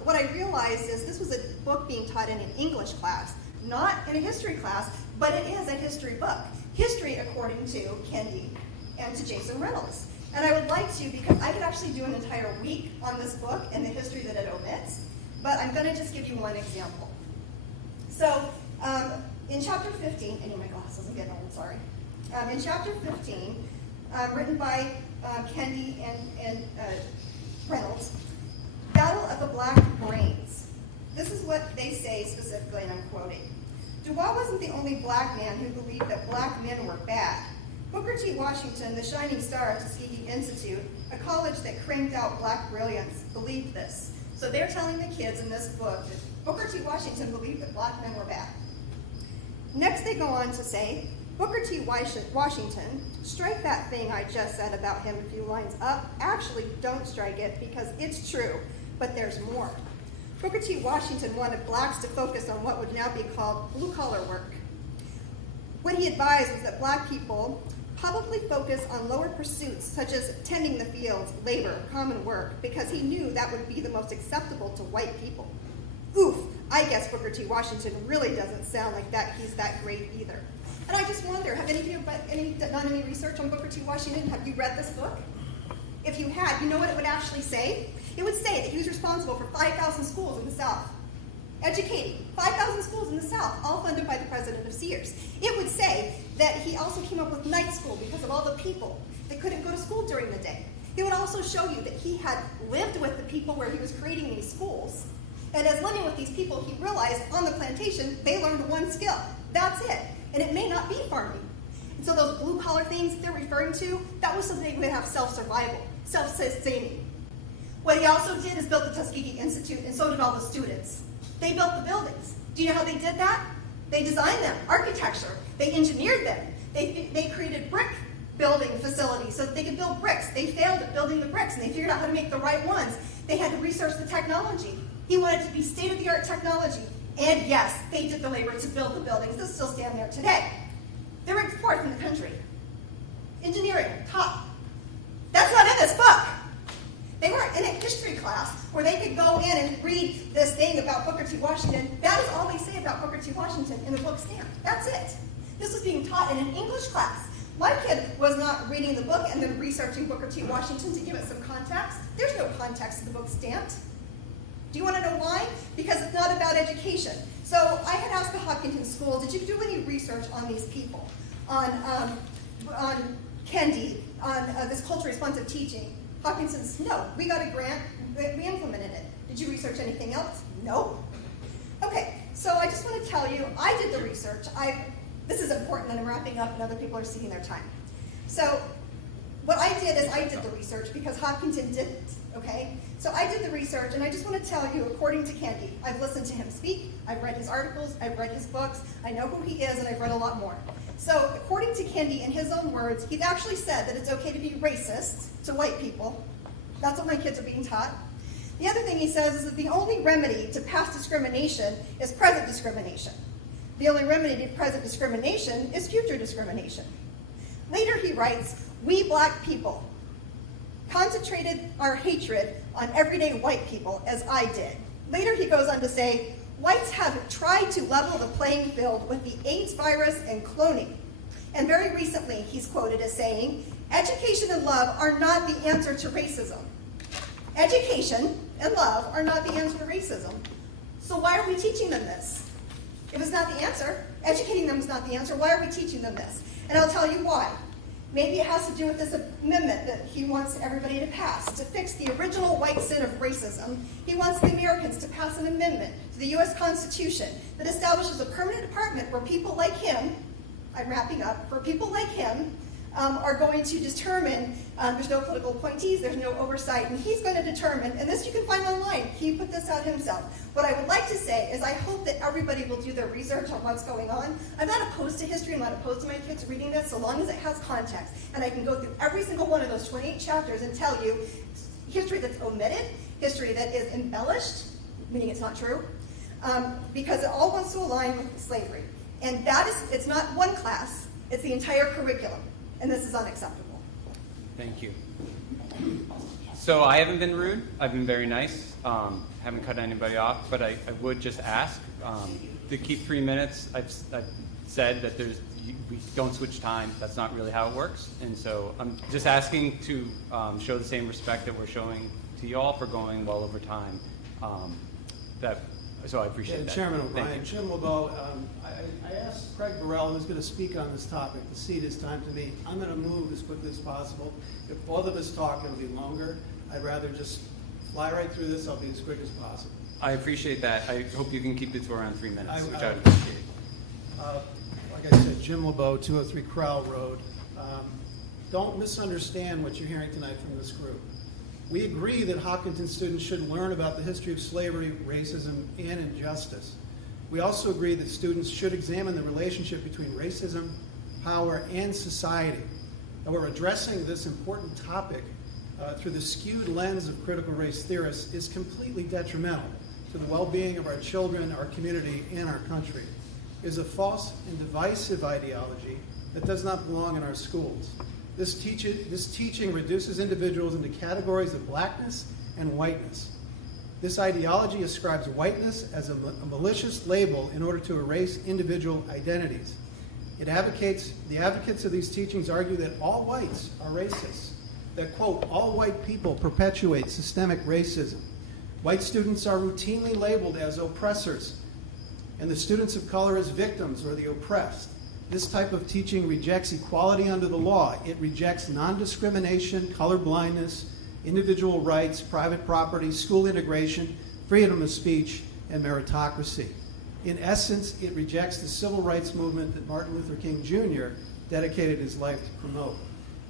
What I realized is this was a book being taught in an English class, not in a history class, but it is a history book. History according to Kendi and to Jason Reynolds. And I would like to, because I could actually do an entire week on this book and the history that it omits, but I'm going to just give you one example. So in chapter 15, I need my glasses, I'm getting old, sorry. In chapter 15, written by Kendi and Reynolds, Battle of the Black Brains. This is what they say specifically, and I'm quoting. Dubois wasn't the only black man who believed that black men were bad. Booker T. Washington, the shining star at Tuskegee Institute, a college that cranked out black brilliance, believed this. So they're telling the kids in this book that Booker T. Washington believed that black men were bad. Next they go on to say, Booker T. Washington, strike that thing I just said about him a few lines up. Actually, don't strike it because it's true, but there's more. Booker T. Washington wanted blacks to focus on what would now be called blue-collar work. What he advised was that black people publicly focus on lower pursuits such as tending the fields, labor, common work, because he knew that would be the most acceptable to white people. Oof, I guess Booker T. Washington really doesn't sound like that he's that great either. And I just wonder, have any of you done any research on Booker T. Washington? Have you read this book? If you had, you know what it would actually say? It would say that he was responsible for 5,000 schools in the South. Educating 5,000 schools in the South, all funded by the president of Sears. It would say that he also came up with night school because of all the people that couldn't go to school during the day. It would also show you that he had lived with the people where he was creating these schools. And as living with these people, he realized on the plantation, they learned one skill. That's it. And it may not be farming. And so those blue-collar things they're referring to, that was so they would have self-survival, self-sustaining. What he also did is built the Tuskegee Institute, and so did all the students. They built the buildings. Do you know how they did that? They designed them, architecture. They engineered them. They created brick building facilities so that they could build bricks. They failed at building the bricks, and they figured out how to make the right ones. They had to research the technology. He wanted to be state-of-the-art technology. And yes, they did the labor to build the buildings that still stand there today. They ranked 4th in the country. Engineering, top. That's not in this book. They weren't in a history class where they could go in and read this thing about Booker T. Washington. That is all they say about Booker T. Washington in the book Stamped. That's it. This was being taught in an English class. My kid was not reading the book and then researching Booker T. Washington to give it some context. There's no context to the book Stamped. Do you want to know why? Because it's not about education. So I had asked the Hopkinton School, did you do any research on these people? On Kendi, on this culturally responsive teaching? Hopkins says, no, we got a grant, we implemented it. Did you research anything else? Nope. Okay, so I just want to tell you, I did the research. This is important, and I'm wrapping up, and other people are seeing their time. So what I did is I did the research because Hopkinton didn't, okay? So I did the research, and I just want to tell you, according to Kendi, I've listened to him speak, I've read his articles, I've read his books, I know who he is, and I've read a lot more. So according to Kendi, in his own words, he's actually said that it's okay to be racist to white people. That's what my kids are being taught. The other thing he says is that the only remedy to past discrimination is present discrimination. The only remedy to present discrimination is future discrimination. Later he writes, we black people concentrated our hatred on everyday white people, as I did. Later he goes on to say, whites have tried to level the playing field with the AIDS virus and cloning. And very recently he's quoted as saying, education and love are not the answer to racism. Education and love are not the answer to racism. So why are we teaching them this? If it's not the answer, educating them is not the answer, why are we teaching them this? And I'll tell you why. Maybe it has to do with this amendment that he wants everybody to pass to fix the original white sin of racism. He wants the Americans to pass an amendment to the U.S. Constitution that establishes a permanent department where people like him, I'm wrapping up, where people like him are going to determine, there's no political appointees, there's no oversight, and he's going to determine, and this you can find online, he put this out himself. What I would like to say is I hope that everybody will do their research on what's going on. I'm not opposed to history, I'm not opposed to my kids reading this, so long as it has context. And I can go through every single one of those 28 chapters and tell you history that's omitted, history that is embellished, meaning it's not true, because it all wants to align with slavery. And that is, it's not one class, it's the entire curriculum. And this is unacceptable. Thank you. So I haven't been rude. I've been very nice. Haven't cut anybody off, but I would just ask to keep 3 minutes. I've said that we don't switch time. That's not really how it works. And so I'm just asking to show the same respect that we're showing to you all for going well over time. So I appreciate that. Chairman O'Brien, Jim LeBeau, I asked Craig Burrell, who's going to speak on this topic, to cede his time to me. I'm going to move as quickly as possible. If both of us talk, it'll be longer. I'd rather just fly right through this. I'll be as quick as possible. I appreciate that. I hope you can keep it to around 3 minutes, which I would appreciate. Like I said, Jim LeBeau, 203 Crowell Road. Don't misunderstand what you're hearing tonight from this group. We agree that Hopkinton students should learn about the history of slavery, racism, and injustice. We also agree that students should examine the relationship between racism, power, and society. And we're addressing this important topic through the skewed lens of critical race theorists is completely detrimental to the well-being of our children, our community, and our country. It is a false and divisive ideology that does not belong in our schools. This teaching reduces individuals into categories of blackness and whiteness. This ideology ascribes whiteness as a malicious label in order to erase individual identities. The advocates of these teachings argue that all whites are racists, that, quote, all white people perpetuate systemic racism. White students are routinely labeled as oppressors, and the students of color as victims or the oppressed. This type of teaching rejects equality under the law. It rejects non-discrimination, colorblindness, individual rights, private property, school integration, freedom of speech, and meritocracy. In essence, it rejects the civil rights movement that Martin Luther King Jr. dedicated his life to promote.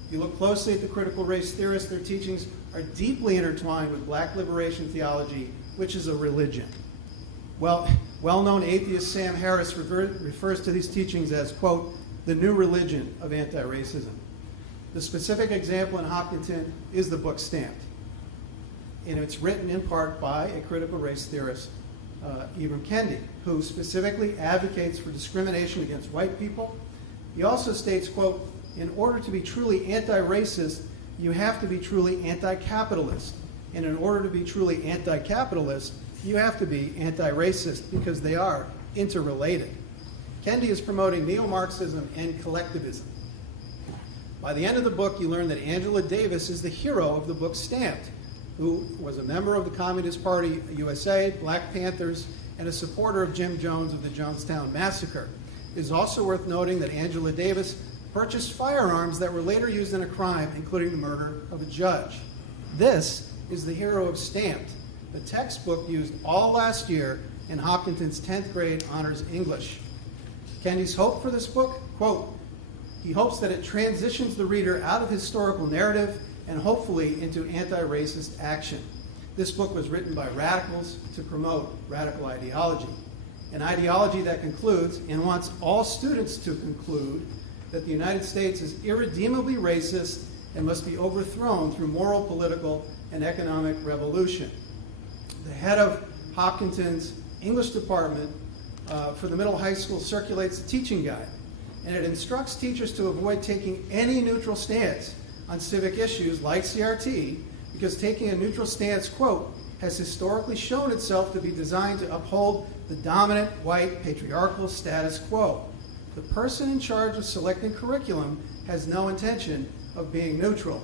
If you look closely at the critical race theorists, their teachings are deeply intertwined with black liberation theology, which is a religion. Well-known atheist Sam Harris refers to these teachings as, quote, the new religion of anti-racism. The specific example in Hopkinton is the book Stamped. And it's written in part by a critical race theorist, Ibram Kendi, who specifically advocates for discrimination against white people. He also states, quote, in order to be truly anti-racist, you have to be truly anti-capitalist. And in order to be truly anti-capitalist, you have to be anti-racist because they are interrelated. Kendi is promoting neo-Marxism and collectivism. By the end of the book, you learn that Angela Davis is the hero of the book Stamped, who was a member of the Communist Party USA, Black Panthers, and a supporter of Jim Jones of the Jonestown Massacre. It is also worth noting that Angela Davis purchased firearms that were later used in a crime, including the murder of a judge. This is the hero of Stamped, the textbook used all last year in Hopkinton's 10th grade honors English. Kendy's hope for this book, quote, he hopes that it transitions the reader out of historical narrative and hopefully into anti-racist action. This book was written by radicals to promote radical ideology, an ideology that concludes and wants all students to conclude that the United States is irredeemably racist and must be overthrown through moral, political, and economic revolution. The head of Hopkinton's English department for the middle high school circulates a teaching guide, and it instructs teachers to avoid taking any neutral stance on civic issues like CRT, because taking a neutral stance, quote, has historically shown itself to be designed to uphold the dominant white patriarchal status quo. The person in charge of selecting curriculum has no intention of being neutral.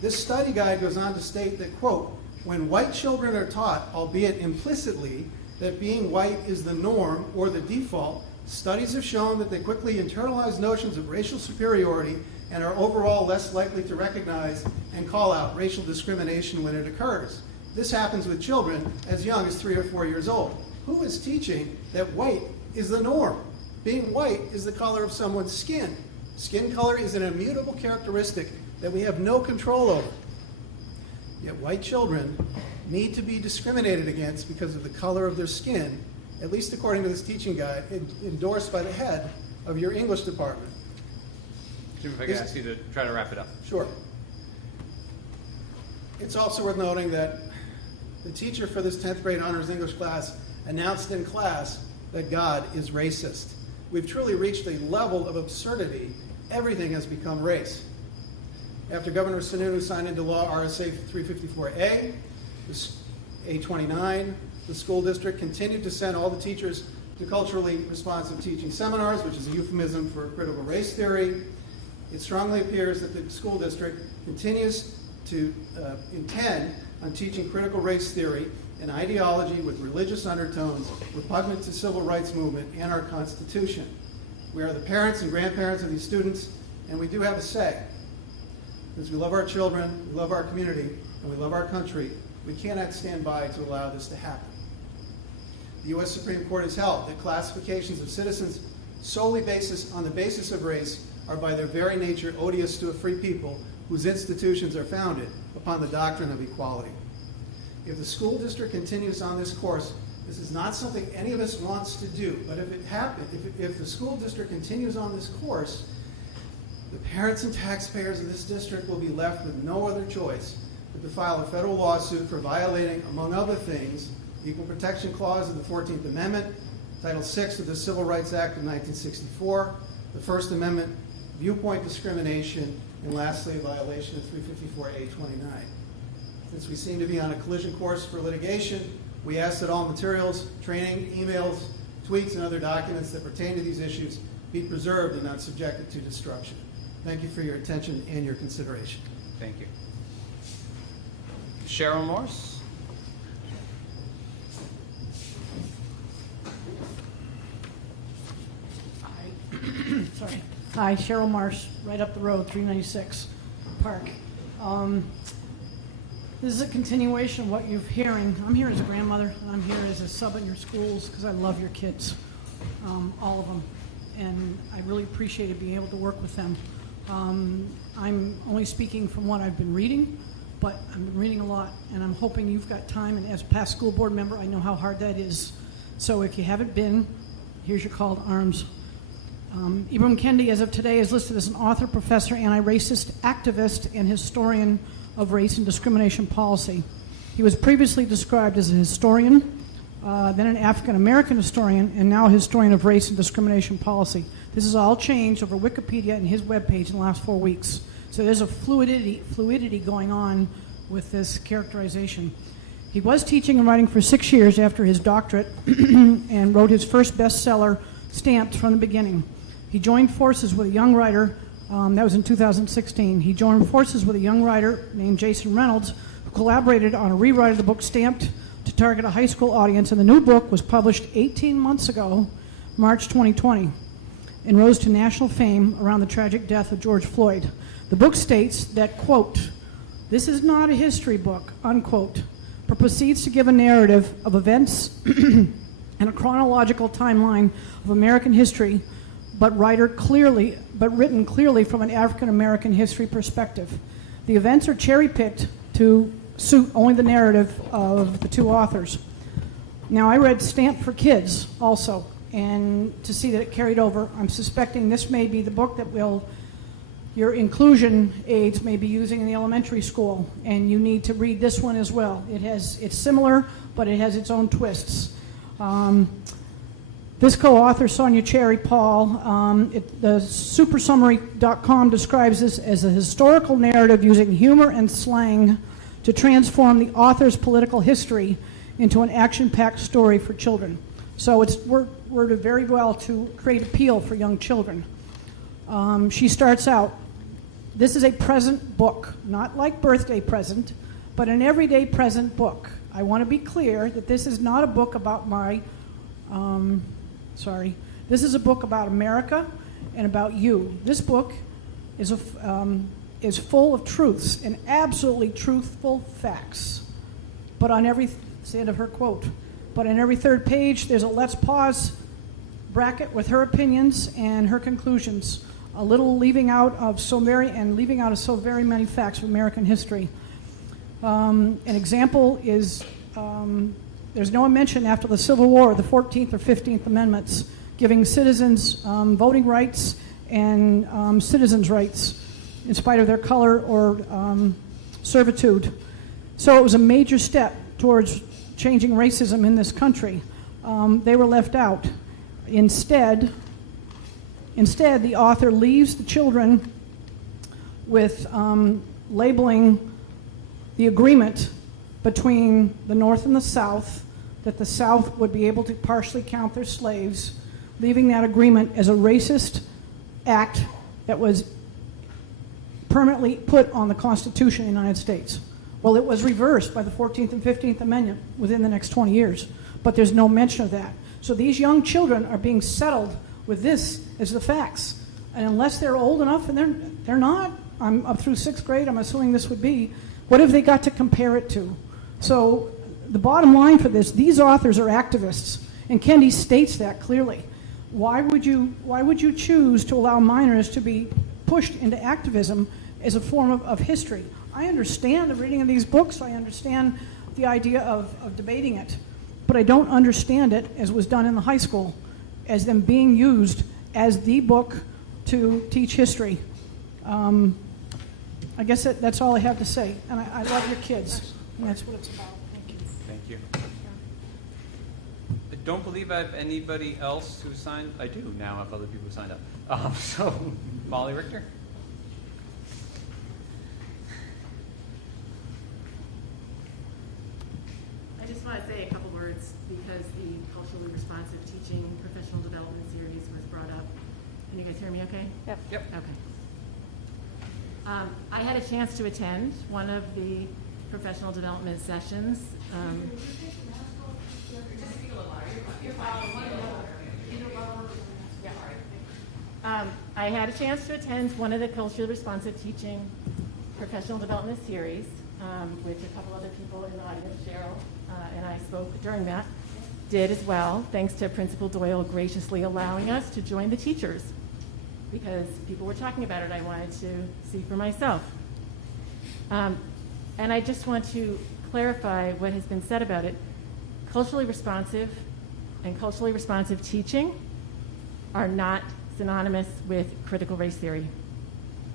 This study guide goes on to state that, quote, when white children are taught, albeit implicitly, that being white is the norm or the default, studies have shown that they quickly internalize notions of racial superiority and are overall less likely to recognize and call out racial discrimination when it occurs. This happens with children as young as 3 or 4 years old. Who is teaching that white is the norm? Being white is the color of someone's skin. Skin color is an immutable characteristic that we have no control over. Yet white children need to be discriminated against because of the color of their skin, at least according to this teaching guide endorsed by the head of your English department. Jim, if I could ask you to try to wrap it up. Sure. It's also worth noting that the teacher for this 10th grade honors English class announced in class that God is racist. We've truly reached a level of absurdity. Everything has become race. After Governor Sununu signed into law RSA 354A, A29, the school district continued to send all the teachers to culturally responsive teaching seminars, which is a euphemism for critical race theory. It strongly appears that the school district continues to intend on teaching critical race theory, an ideology with religious undertones repugnant to civil rights movement and our Constitution. We are the parents and grandparents of these students, and we do have a say. Because we love our children, we love our community, and we love our country, we cannot stand by to allow this to happen. The U.S. Supreme Court has held that classifications of citizens solely on the basis of race are by their very nature odious to a free people whose institutions are founded upon the doctrine of equality. If the school district continues on this course, this is not something any of us wants to do, but if it happens, if the school district continues on this course, the parents and taxpayers of this district will be left with no other choice but to file a federal lawsuit for violating, among other things, the Equal Protection Clause of the 14th Amendment, Title VI of the Civil Rights Act of 1964, the First Amendment, viewpoint discrimination, and lastly, a violation of 354A29. Since we seem to be on a collision course for litigation, we ask that all materials, training, emails, tweets, and other documents that pertain to these issues be preserved and not subjected to destruction. Thank you for your attention and your consideration. Thank you. Cheryl Morse. Sorry. Hi, Cheryl Marsh, right up the road, 396 Park. This is a continuation of what you're hearing. I'm here as a grandmother, and I'm here as a sub in your schools because I love your kids, all of them, and I really appreciated being able to work with them. I'm only speaking from what I've been reading, but I've been reading a lot, and I'm hoping you've got time, and as a past school board member, I know how hard that is. So if you haven't been, here's your call to arms. Ibram Kendi, as of today, is listed as an author, professor, anti-racist, activist, and historian of race and discrimination policy. He was previously described as a historian, then an African-American historian, and now a historian of race and discrimination policy. This has all changed over Wikipedia and his webpage in the last 4 weeks. So there's a fluidity going on with this characterization. He was teaching and writing for 6 years after his doctorate and wrote his first bestseller, Stamped, from the beginning. He joined forces with a young writer, that was in 2016. He joined forces with a young writer named Jason Reynolds, who collaborated on a rewrite of the book Stamped to target a high school audience, and the new book was published 18 months ago, March 2020, and rose to national fame around the tragic death of George Floyd. The book states that, quote, "This is not a history book," unquote, but proceeds to give a narrative of events and a chronological timeline of American history, but written clearly from an African American history perspective. The events are cherry-picked to suit only the narrative of the two authors. Now, I read Stamped for Kids also, and to see that it carried over, I'm suspecting this may be the book that your inclusion aides may be using in the elementary school, and you need to read this one as well. It's similar, but it has its own twists. This co-author, Sonia Cherry Paul, the supersummary.com describes this as a historical narrative using humor and slang to transform the author's political history into an action-packed story for children. So it's worded very well to create appeal for young children. She starts out, this is a present book, not like birthday present, but an everyday present book. I want to be clear that this is not a book about this is a book about America and about you. This book is full of truths and absolutely truthful facts. But on every, it's the end of her quote, but on every third page there's a let's pause bracket with her opinions and her conclusions, a little leaving out of so very many facts of American history. An example is there's no mention after the Civil War of the 14th or 15th Amendments giving citizens voting rights and citizens' rights in spite of their color or servitude. So it was a major step towards changing racism in this country. They were left out. Instead, the author leaves the children with labeling the agreement between the North and the South, that the South would be able to partially count their slaves, leaving that agreement as a racist act that was permanently put on the Constitution of the United States. Well, it was reversed by the 14th and 15th Amendment within the next 20 years, but there's no mention of that. So these young children are being settled with this as the facts. And unless they're old enough, and they're not, I'm up through 6th grade, I'm assuming this would be, what have they got to compare it to? So the bottom line for this, these authors are activists, and Kendi states that clearly. Why would you choose to allow minors to be pushed into activism as a form of history? I understand the reading of these books, I understand the idea of debating it, but I don't understand it as was done in the high school, as them being used as the book to teach history. I guess that's all I have to say, and I love your kids, and that's what it's about. Thank you. Thank you. I don't believe I have anybody else who signed. I do now have other people who signed up. So, Molly Richter. I just want to say a couple words because the culturally responsive teaching professional development series was brought up. Can you guys hear me okay? Yep. Yep. Okay. I had a chance to attend one of the professional development sessions. I had a chance to attend one of the culturally responsive teaching professional development series with a couple other people in the audience. Cheryl and I spoke during that. Did as well, thanks to Principal Doyle graciously allowing us to join the teachers, because people were talking about it. I wanted to see for myself. And I just want to clarify what has been said about it. Culturally responsive and culturally responsive teaching are not synonymous with critical race theory.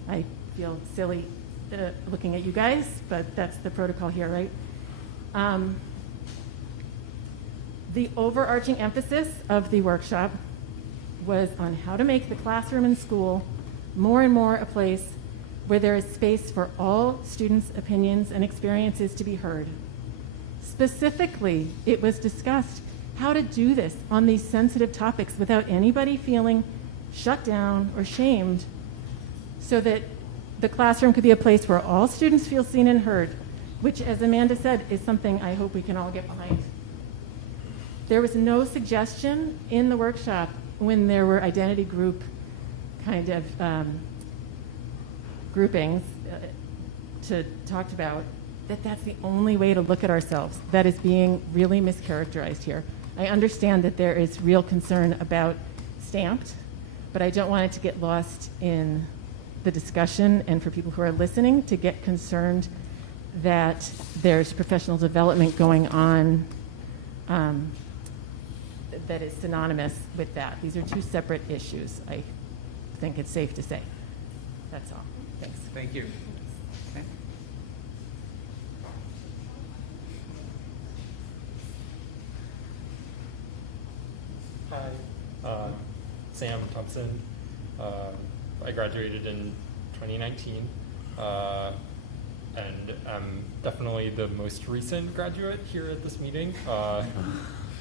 I feel silly looking at you guys, but that's the protocol here, right? The overarching emphasis of the workshop was on how to make the classroom and school more and more a place where there is space for all students' opinions and experiences to be heard. Specifically, it was discussed how to do this on these sensitive topics without anybody feeling shut down or shamed, so that the classroom could be a place where all students feel seen and heard, which, as Amanda said, is something I hope we can all get behind. There was no suggestion in the workshop when there were identity group kind of groupings talked about, that that's the only way to look at ourselves. That is being really mischaracterized here. I understand that there is real concern about stamped, but I don't want it to get lost in the discussion and for people who are listening to get concerned that there's professional development going on that is synonymous with that. These are two separate issues, I think it's safe to say. That's all. Thanks. Thank you. Okay. Hi, Sam Thompson. I graduated in 2019, and I'm definitely the most recent graduate here at this meeting.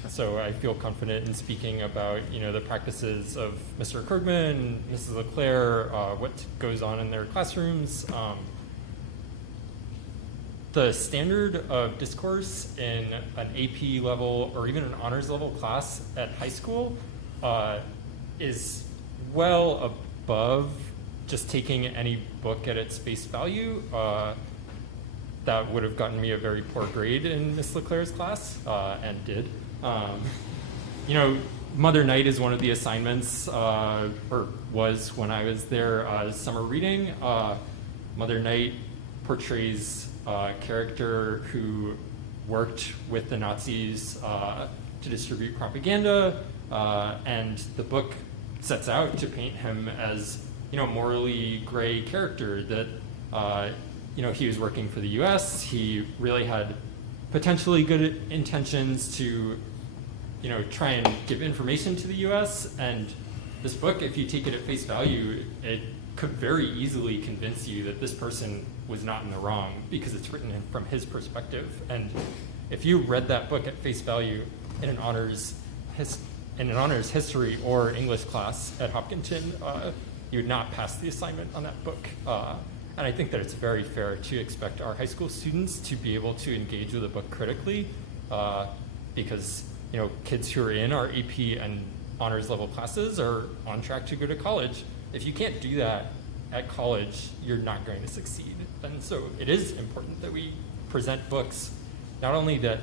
So I feel confident in speaking about, the practices of Mr. Krugman, Mrs. LeClaire, what goes on in their classrooms. The standard of discourse in an AP level or even an honors level class at high school is well above just taking any book at its face value. That would have gotten me a very poor grade in Miss LeClaire's class, and did. Mother Night is one of the assignments, or was when I was there, summer reading. Mother Night portrays a character who worked with the Nazis to distribute propaganda, and the book sets out to paint him as, morally gray character that, he was working for the U.S. He really had potentially good intentions to, try and give information to the U.S. And this book, if you take it at face value, it could very easily convince you that this person was not in the wrong because it's written from his perspective. And if you read that book at face value in an honors history or English class at Hopkinton, you would not pass the assignment on that book. And I think that it's very fair to expect our high school students to be able to engage with a book critically, because kids who are in our AP and honors level classes are on track to go to college. If you can't do that at college, you're not going to succeed. And so it is important that we present books not only that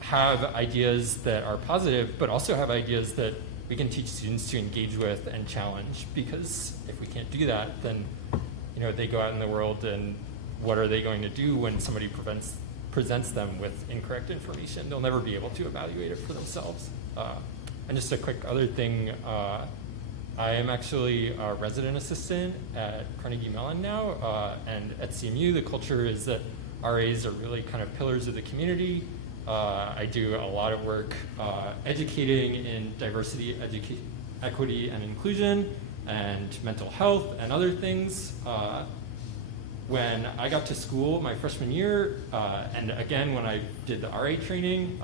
have ideas that are positive, but also have ideas that we can teach students to engage with and challenge, because if we can't do that, then they go out in the world, and what are they going to do when somebody presents them with incorrect information? They'll never be able to evaluate it for themselves. And just a quick other thing, I am actually a resident assistant at Carnegie Mellon now, and at CMU the culture is that RAs are really kind of pillars of the community. I do a lot of work educating in diversity, equity, and inclusion, and mental health and other things. When I got to school my freshman year, and again when I did the RA training,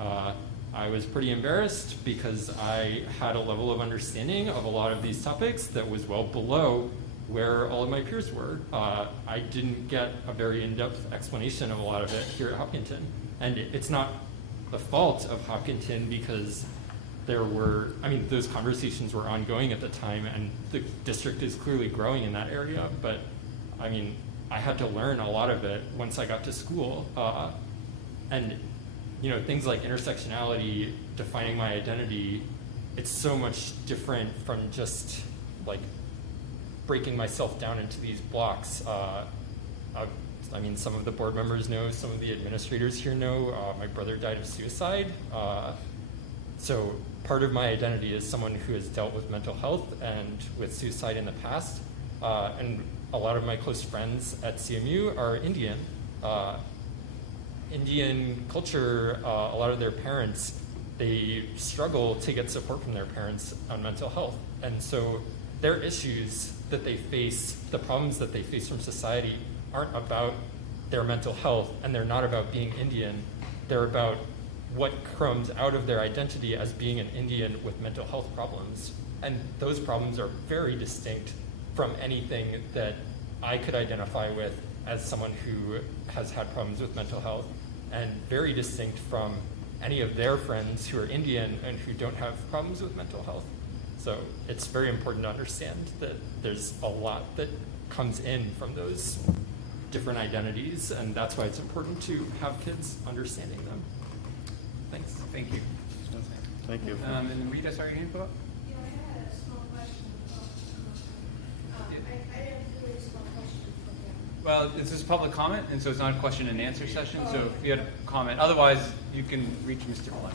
I was pretty embarrassed because I had a level of understanding of a lot of these topics that was well below where all of my peers were. I didn't get a very in-depth explanation of a lot of it here at Hopkinton. And it's not the fault of Hopkinton, because those conversations were ongoing at the time, and the district is clearly growing in that area. But I had to learn a lot of it once I got to school. And things like intersectionality, defining my identity, it's so much different from just like breaking myself down into these blocks. Some of the board members know, some of the administrators here know, my brother died of suicide. So part of my identity is someone who has dealt with mental health and with suicide in the past. And a lot of my close friends at CMU are Indian. Indian culture, a lot of their parents, they struggle to get support from their parents on mental health. And so their issues that they face, the problems that they face from society, aren't about their mental health, and they're not about being Indian. They're about what comes out of their identity as being an Indian with mental health problems. And those problems are very distinct from anything that I could identify with as someone who has had problems with mental health, and very distinct from any of their friends who are Indian and who don't have problems with mental health. So it's very important to understand that there's a lot that comes in from those different identities, and that's why it's important to have kids understanding them. Thanks. Thank you. Thank you. And Rita, sorry, your hand put up? Yeah, I had a small question. I didn't really small question from him. Well, this is public comment, and so it's not a question and answer session, so if you had a comment, otherwise you can reach Mr. Glenn.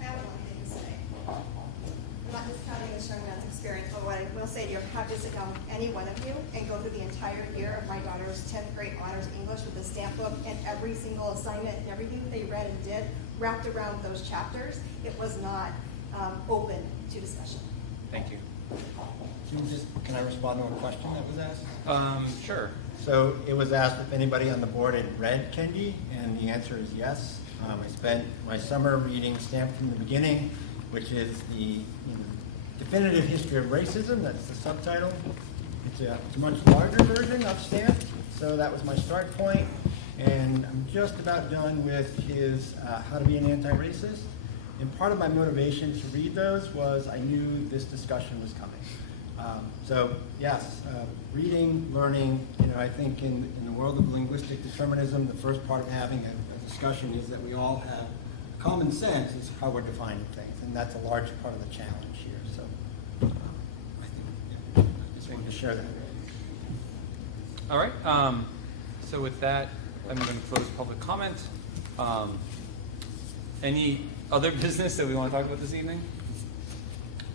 I have one thing to say. I'm not discounting this young man's experience, but what I will say to you, I'm happy to sit down with any one of you and go through the entire year of my daughter's 10th grade honors English with the stamp book and every single assignment and everything that they read and did wrapped around those chapters. It was not open to discussion. Thank you. Can I respond to a question that was asked? Sure. So it was asked if anybody on the board had read Kendi, and the answer is yes. I spent my summer reading Stamped from the Beginning, which is the definitive history of racism. That's the subtitle. It's a much larger version of Stamped, so that was my start point. And I'm just about done with his How to Be an Anti-Racist. And part of my motivation to read those was I knew this discussion was coming. So yes, reading, learning, I think in the world of linguistic determinism, the first part of having a discussion is that we all have common sense is how we're defining things, and that's a large part of the challenge here. So I think I just wanted to share that. All right. So with that, I'm going to close public comment. Any other business that we want to talk about this evening?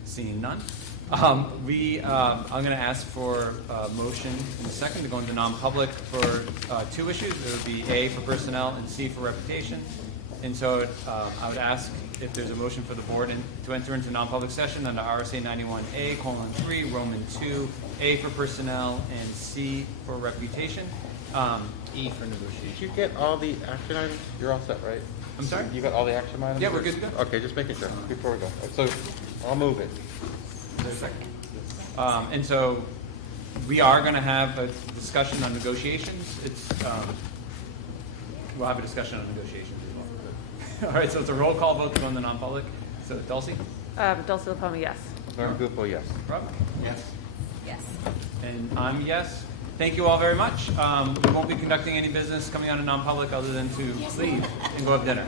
Seeing none. I'm going to ask for a motion in a second to go into non-public for two issues. It would be A for personnel and C for reputation. And so I would ask if there's a motion for the board to enter into non-public session under RSA 91A:3, Roman 2, A for personnel and C for reputation, E for negotiation. Did you get all the action items? You're all set, right? I'm sorry? You got all the action items? Yeah, we're good to go. Okay, just making sure before we go. So I'll move it. And so we are going to have a discussion on negotiations. We'll have a discussion on negotiations as well. All right, so it's a roll call vote to go into non-public. So Dulcie? Dulcie LaPoma, yes. Lauren Guppo, yes. Rob? Yes. Yes. And I'm yes. Thank you all very much. We won't be conducting any business coming out of non-public other than to leave and go have dinner.